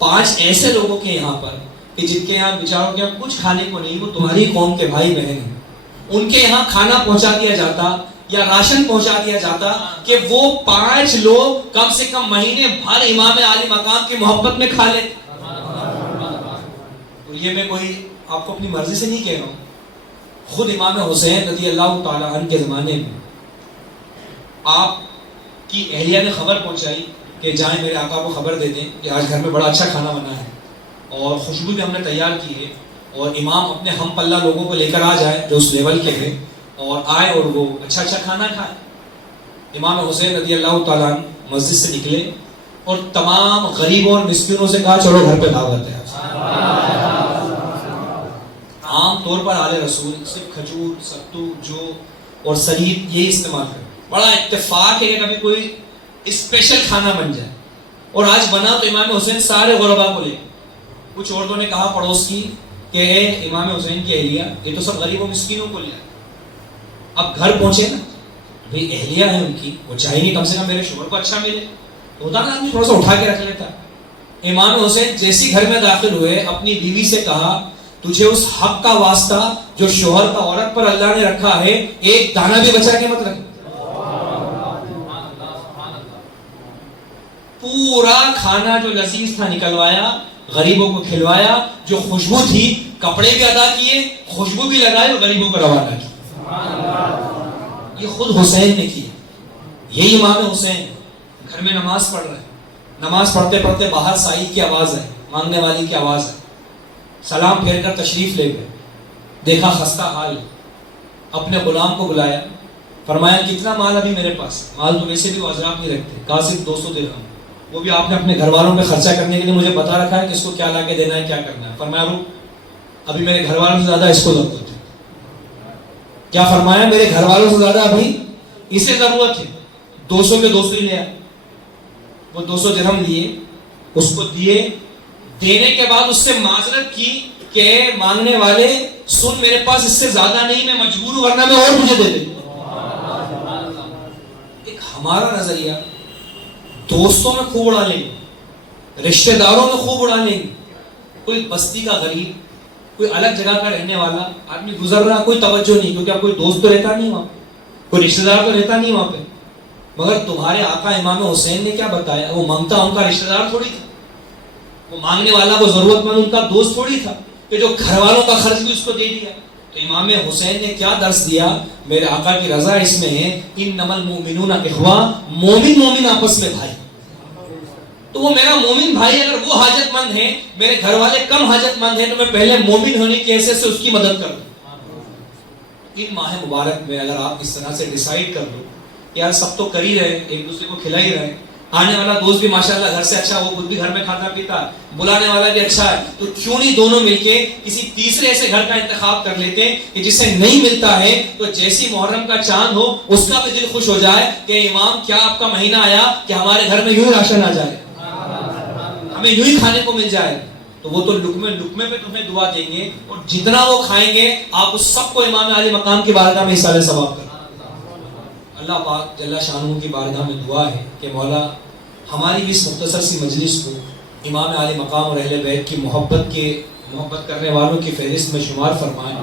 5 ایسے لوگوں کے یہاں پر کہ جن کے یہاں بیچاروں کے یہاں کچھ کھانے کو نہیں, وہ تمہاری قوم کے بھائی بہن ہیں, ان کے یہاں کھانا پہنچا دیا جاتا یا راشن پہنچا دیا جاتا کہ وہ 5 لوگ کم سے کم مہینے بھر امام عالی مقام کی محبت میں کھا لیں. تو یہ میں کوئی آپ کو اپنی مرضی سے نہیں کہہ رہا ہوں, خود امام حسین رضی اللہ تعالیٰ عنہ کے زمانے میں آپ کی اہلیہ نے خبر پہنچائی کہ جائیں میرے آقا کو خبر دے دیں کہ آج گھر میں بڑا اچھا کھانا بنا ہے اور خوشبو بھی ہم نے تیار کی ہے, اور امام اپنے ہم پلہ لوگوں کو لے کر آ جائے جو اس لیول کے ہیں, اور آئے اور وہ اچھا اچھا کھانا کھائے. امام حسین رضی اللہ تعالیٰ عنہ مسجد سے نکلے اور تمام غریبوں اور مسکینوں سے کہا چلو گھر پہ دعوت ہے. عام طور پر آل رسول صرف کھجور, ستو, جو اور سرید یہی استعمال کریں. بڑا اتفاق ہے کہ کبھی کوئی اسپیشل کھانا بن جائے, اور آج بنا تو امام حسین سارے غربا کو لے. کچھ عورتوں نے کہا پڑوس کی کہ اے امام حسین کی اہلیہ, یہ تو سب غریبوں مسکینوں کو لیا. اب گھر پہنچے نا, بھئی اہلیہ ہے ان کی, وہ چاہیے کم سے کم میرے شوہر کو اچھا ملے, ہوتا نا آدمی تھوڑا سا اٹھا کے رکھ لیتا. امام حسین جیسی گھر میں داخل ہوئے اپنی بیوی سے کہا تجھے اس حق کا واسطہ جو شوہر کا عورت پر اللہ نے رکھا ہے ایک دانہ بھی بچا کے مت رکھ. پورا کھانا جو لذیذ تھا نکلوایا, غریبوں کو کھلوایا, جو خوشبو تھی کپڑے بھی ادا کیے, خوشبو بھی لگائے اور غریبوں کو روانہ کیا. یہ خود حسین نے کیا. یہی امام حسین گھر میں نماز پڑھ رہے ہیں, نماز پڑھتے پڑھتے باہر سائل کی آواز ہے, مانگنے والی کی آواز ہے, سلام پھیر کر تشریف لے گئے, دیکھا خستہ حال, اپنے غلام کو بلایا, فرمایا کتنا مال ابھی میرے پاس, مال تو ویسے بھی وہ حضرات نہیں رکھتے, کہا صرف 200 درہم, وہ بھی آپ نے اپنے گھر والوں پہ خرچہ کرنے کے لیے مجھے بتا رکھا ہے کہ اس کو کیا لا کے دینا ہے, کیا کرنا ہے. فرمایا رک, ابھی میرے گھر والوں سے زیادہ اس کو ضرورت ہے. کیا فرمایا, میرے گھر والوں سے زیادہ ابھی اسے ضرورت ہے. 200 کے 200 ہی لیا, وہ 200 درہم لیے, اس کو دیے. دینے کے بعد اس سے معذرت کی کہ مانگنے والے سن, میرے پاس اس سے زیادہ نہیں, میں مجبور ہوں ورنہ میں اور مجھے دے دے. ایک ہمارا نظریہ دوستوں میں خوب اڑا لیں گے, رشتہ داروں میں خوب اڑا لیں گے. کوئی بستی کا غریب, کوئی الگ جگہ کا رہنے والا آدمی گزر رہا, کوئی توجہ نہیں, کیونکہ اب کوئی دوست تو رہتا نہیں وہاں پہ, کوئی رشتہ دار تو رہتا نہیں وہاں پہ. مگر تمہارے آقا امام حسین نے کیا بتایا, وہ مانگتا ان کا رشتہ دار تھوڑی تھا, وہ مانگنے والا وہ ضرورت مند ان کا دوست تھوڑی تھا کہ جو گھر والوں کا خرچ بھی اس کو دے دیا. تو امام حسین نے کیا درس دیا, میرے آقا کی رضا اس میں ہے, انما المؤمنون اخوہ, مومن مومن آپس میں بھائی. تو وہ میرا مومن بھائی اگر وہ حاجت مند ہے, میرے گھر والے کم حاجت مند ہیں, تو میں پہلے مومن ہونے کی حیثیت سے اس کی مدد کر دوں. ان ماہ مبارک میں اگر آپ اس طرح سے ڈیسائیڈ کر لو یار سب تو کر ہی رہے, ایک دوسرے کو کھلا ہی رہے, آنے والا دوست بھی ماشاءاللہ گھر سے اچھا, وہ خود بھی گھر میں کھاتا پیتا, بلانے والا بھی اچھا ہے, تو کیوں نہیں دونوں مل کے کسی تیسرے ایسے گھر کا انتخاب کر لیتے کہ جسے نہیں ملتا ہے تو جیسی محرم کا چاند ہو اس کا بھی دل خوش ہو جائے کہ امام کیا آپ کا مہینہ آیا کہ ہمارے گھر میں یوں ہی راشن آ جائے, ہمیں یوں ہی کھانے کو مل جائے. تو وہ تو لقمے پہ تمہیں دعا دیں گے, اور جتنا وہ کھائیں گے آپ اس سب کو امام علی مقام کی بارگاہ میں ایصال ثواب کریں. اللہ پاک جل شانہ کی بارگاہ میں دعا ہے کہ مولا ہماری بھی اس مختصر سی مجلس کو امام علی مقام اور اہل بیت کی محبت کرنے والوں کی فہرست میں شمار فرمائیں,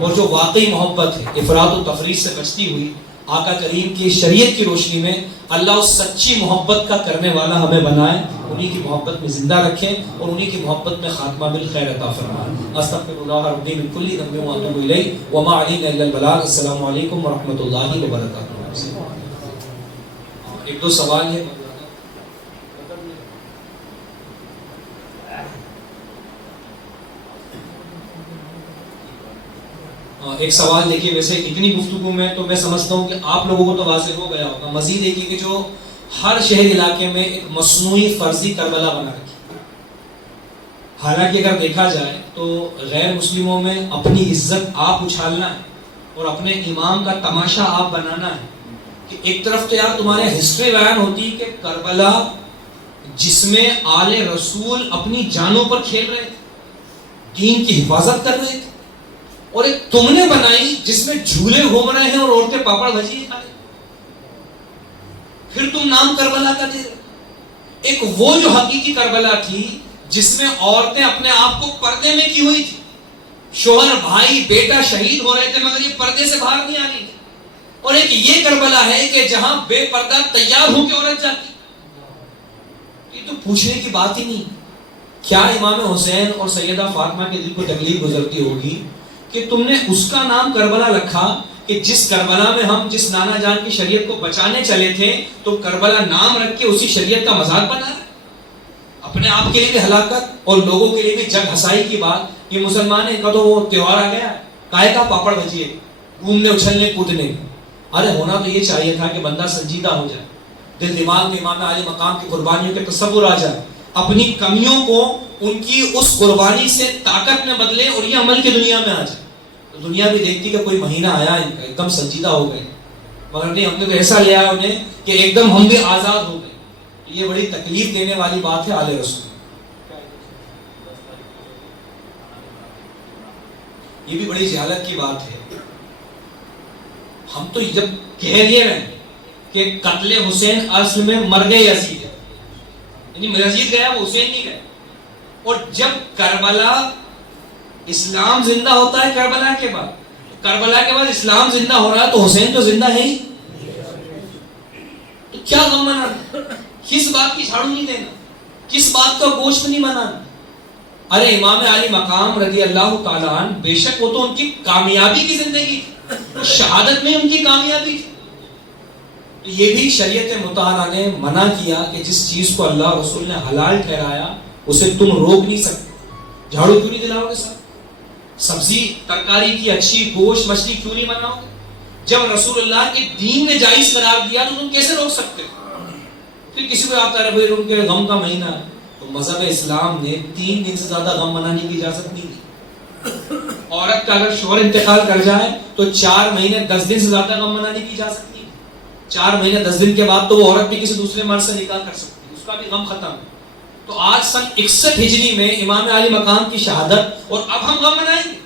اور جو واقعی محبت ہے افراط و تفریط سے بچتی ہوئی آقا کریم کی شریعت کی روشنی میں اللہ اس سچی محبت کا کرنے والا ہمیں بنائے, انہی کی محبت میں زندہ رکھے اور انہی کی محبت میں خاتمہ بالخیر عطا فرمائے. استغفر اللہ ربی من کل ذنب واتوب الیہ وما علینا الا البلاغ. السلام علیکم ورحمۃ اللہ وبرکاتہ. ایک دو سوال ہے. ایک سوال دیکھیے، ویسے اتنی گفتگو میں تو میں سمجھتا ہوں کہ آپ لوگوں کو تو واضح ہو گیا ہوگا، مزید دیکھیے کہ جو ہر شہر علاقے میں ایک مصنوعی فرضی کربلا بنا رکھی، حالانکہ اگر دیکھا جائے تو غیر مسلموں میں اپنی عزت آپ اچھالنا ہے اور اپنے امام کا تماشا آپ بنانا ہے کہ ایک طرف تو یار تمہارے ہسٹری بیان ہوتی کہ کربلا جس میں آل رسول اپنی جانوں پر کھیل رہے تھے، دین کی حفاظت کر رہے تھے، اور ایک تم نے بنائی جس میں جھولے گھوم رہے ہیں اور عورتیں پاپڑ بھجی کھا رہے، پھر تم نام کربلا کا دے رہے۔ ایک وہ جو حقیقی کربلا تھی جس میں عورتیں اپنے آپ کو پردے میں کی ہوئی تھی، شوہر بھائی بیٹا شہید ہو رہے تھے مگر یہ پردے سے باہر نہیں آ رہی تھی، اور ایک یہ کربلا ہے کہ جہاں بے پردہ تیار ہو کے عورت جاتی، یہ تو پوچھنے کی بات ہی نہیں۔ کیا امام حسین اور سیدہ فاطمہ کے دل کو تکلیف گزرتی ہوگی کہ تم نے اس کا نام کربلا رکھا کہ جس کربلا میں ہم جس نانا جان کی شریعت کو بچانے چلے تھے تو کربلا نام رکھ کے اسی شریعت کا مذاق بنا رہا ہے، اپنے آپ کے لیے بھی ہلاکت اور لوگوں کے لیے بھی جگ ہسائی کی بات۔ یہ مسلمان کا تو وہ تہوار آ گیا، کائے کا پاپڑ بھجیے، گھومنے اچھلنے کودنے۔ ارے ہونا تو یہ چاہیے تھا کہ بندہ سنجیدہ ہو جائے، دل دماغ میں امام علی مقام کی قربانیوں کے تصور آ جائے، اپنی کمیوں کو ان کی اس قربانی سے طاقت میں بدلے اور یہ عمل کی دنیا میں آ جائے۔ تو دنیا بھی دیکھتی کہ کوئی مہینہ آیا ان کا ایک دم سنجیدہ ہو گئے، مگر نہیں، ہم نے تو ایسا لیا انہیں کہ ایک دم ہم بھی آزاد ہو گئے۔ یہ بڑی تکلیف دینے والی بات ہے آل رسول، یہ بھی بڑی جہالت کی بات ہے۔ ہم تو جب کہہ دیے رہے کہ قتل حسین اصل میں مر گئے یزید، یعنی یزید گیا وہ حسین نہیں گیا، اور جب کربلا اسلام زندہ ہوتا ہے کربلا کے بعد، کربلا کے بعد اسلام زندہ ہو رہا ہے تو حسین تو زندہ ہے ہی، تو کیا غم منانا، کس بات کی جھاڑو نہیں دینا، کس بات کا گوشت نہیں بنانا۔ ارے امام علی مقام رضی اللہ تعالیٰ عنہ، بے شک وہ تو ان کی کامیابی کی زندگی تھی، شہادت میں ان کی کامیابی تھی، تو یہ بھی شریعت مطہرہ نے منع کیا کہ جس چیز کو اللہ رسول نے حلال ٹھہرایا اسے تم روک نہیں سکتے۔ جھاڑو کیوں نہیں دلاؤ گے صاحب؟ سبزی ترکاری کی اچھی، گوشت مچھلی کیوں نہیں بناؤ گے؟ جب رسول اللہ کے دین نے جائز قرار دیا تو تم کیسے روک سکتے ہو؟ پھر کسی کو آتا ہے بھائی ان کے غم کا مہینہ ہے، تو مذہب اسلام نے 3 دن سے زیادہ غم منانے کی اجازت نہیں دی۔ عورت کا اگر شوہر انتقال کر جائے تو 4 مہینے 10 دن سے زیادہ غم منانے کی اجازت نہیں ہے۔ 4 مہینے 10 دن کے بعد تو وہ عورت بھی کسی دوسرے مرد سے نکاح کر سکتی ہے، اس کا بھی غم ختم ہے۔ تو آج سن 61 ہجری میں امام علی مقام کی شہادت، اور اب ہم غم منائیں گے؟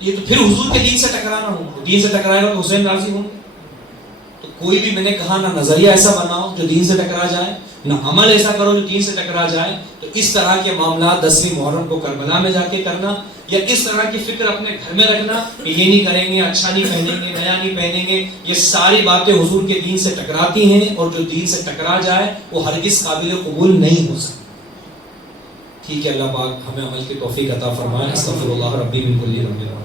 یہ تو پھر حضور کے دین سے ٹکرانا ہوگا، دین سے ٹکرائے گا تو حسین راضی ہوں گے۔ تو کوئی بھی، میں نے کہا، نہ نظریہ ایسا بناؤ جو دین سے ٹکرا جائے، نہ عمل ایسا کرو جو دین سے ٹکرا جائے۔ تو اس طرح کے معاملات 10ویں محرم کو کربلا میں جا کے کرنا، یا اس طرح کی فکر اپنے گھر میں رکھنا کہ یہ نہیں کریں گے، اچھا نہیں پہنیں گے، نیا نہیں پہنیں گے، یہ ساری باتیں حضور کے دین سے ٹکراتی ہیں، اور جو دین سے ٹکرا جائے وہ ہرگز قابل قبول نہیں ہو سکتی۔ ٹھیک ہے، اللہ پاک ہمیں عمل کی توفیق عطا فرمائے۔ استغفر اللہ ربی من کل ذنب۔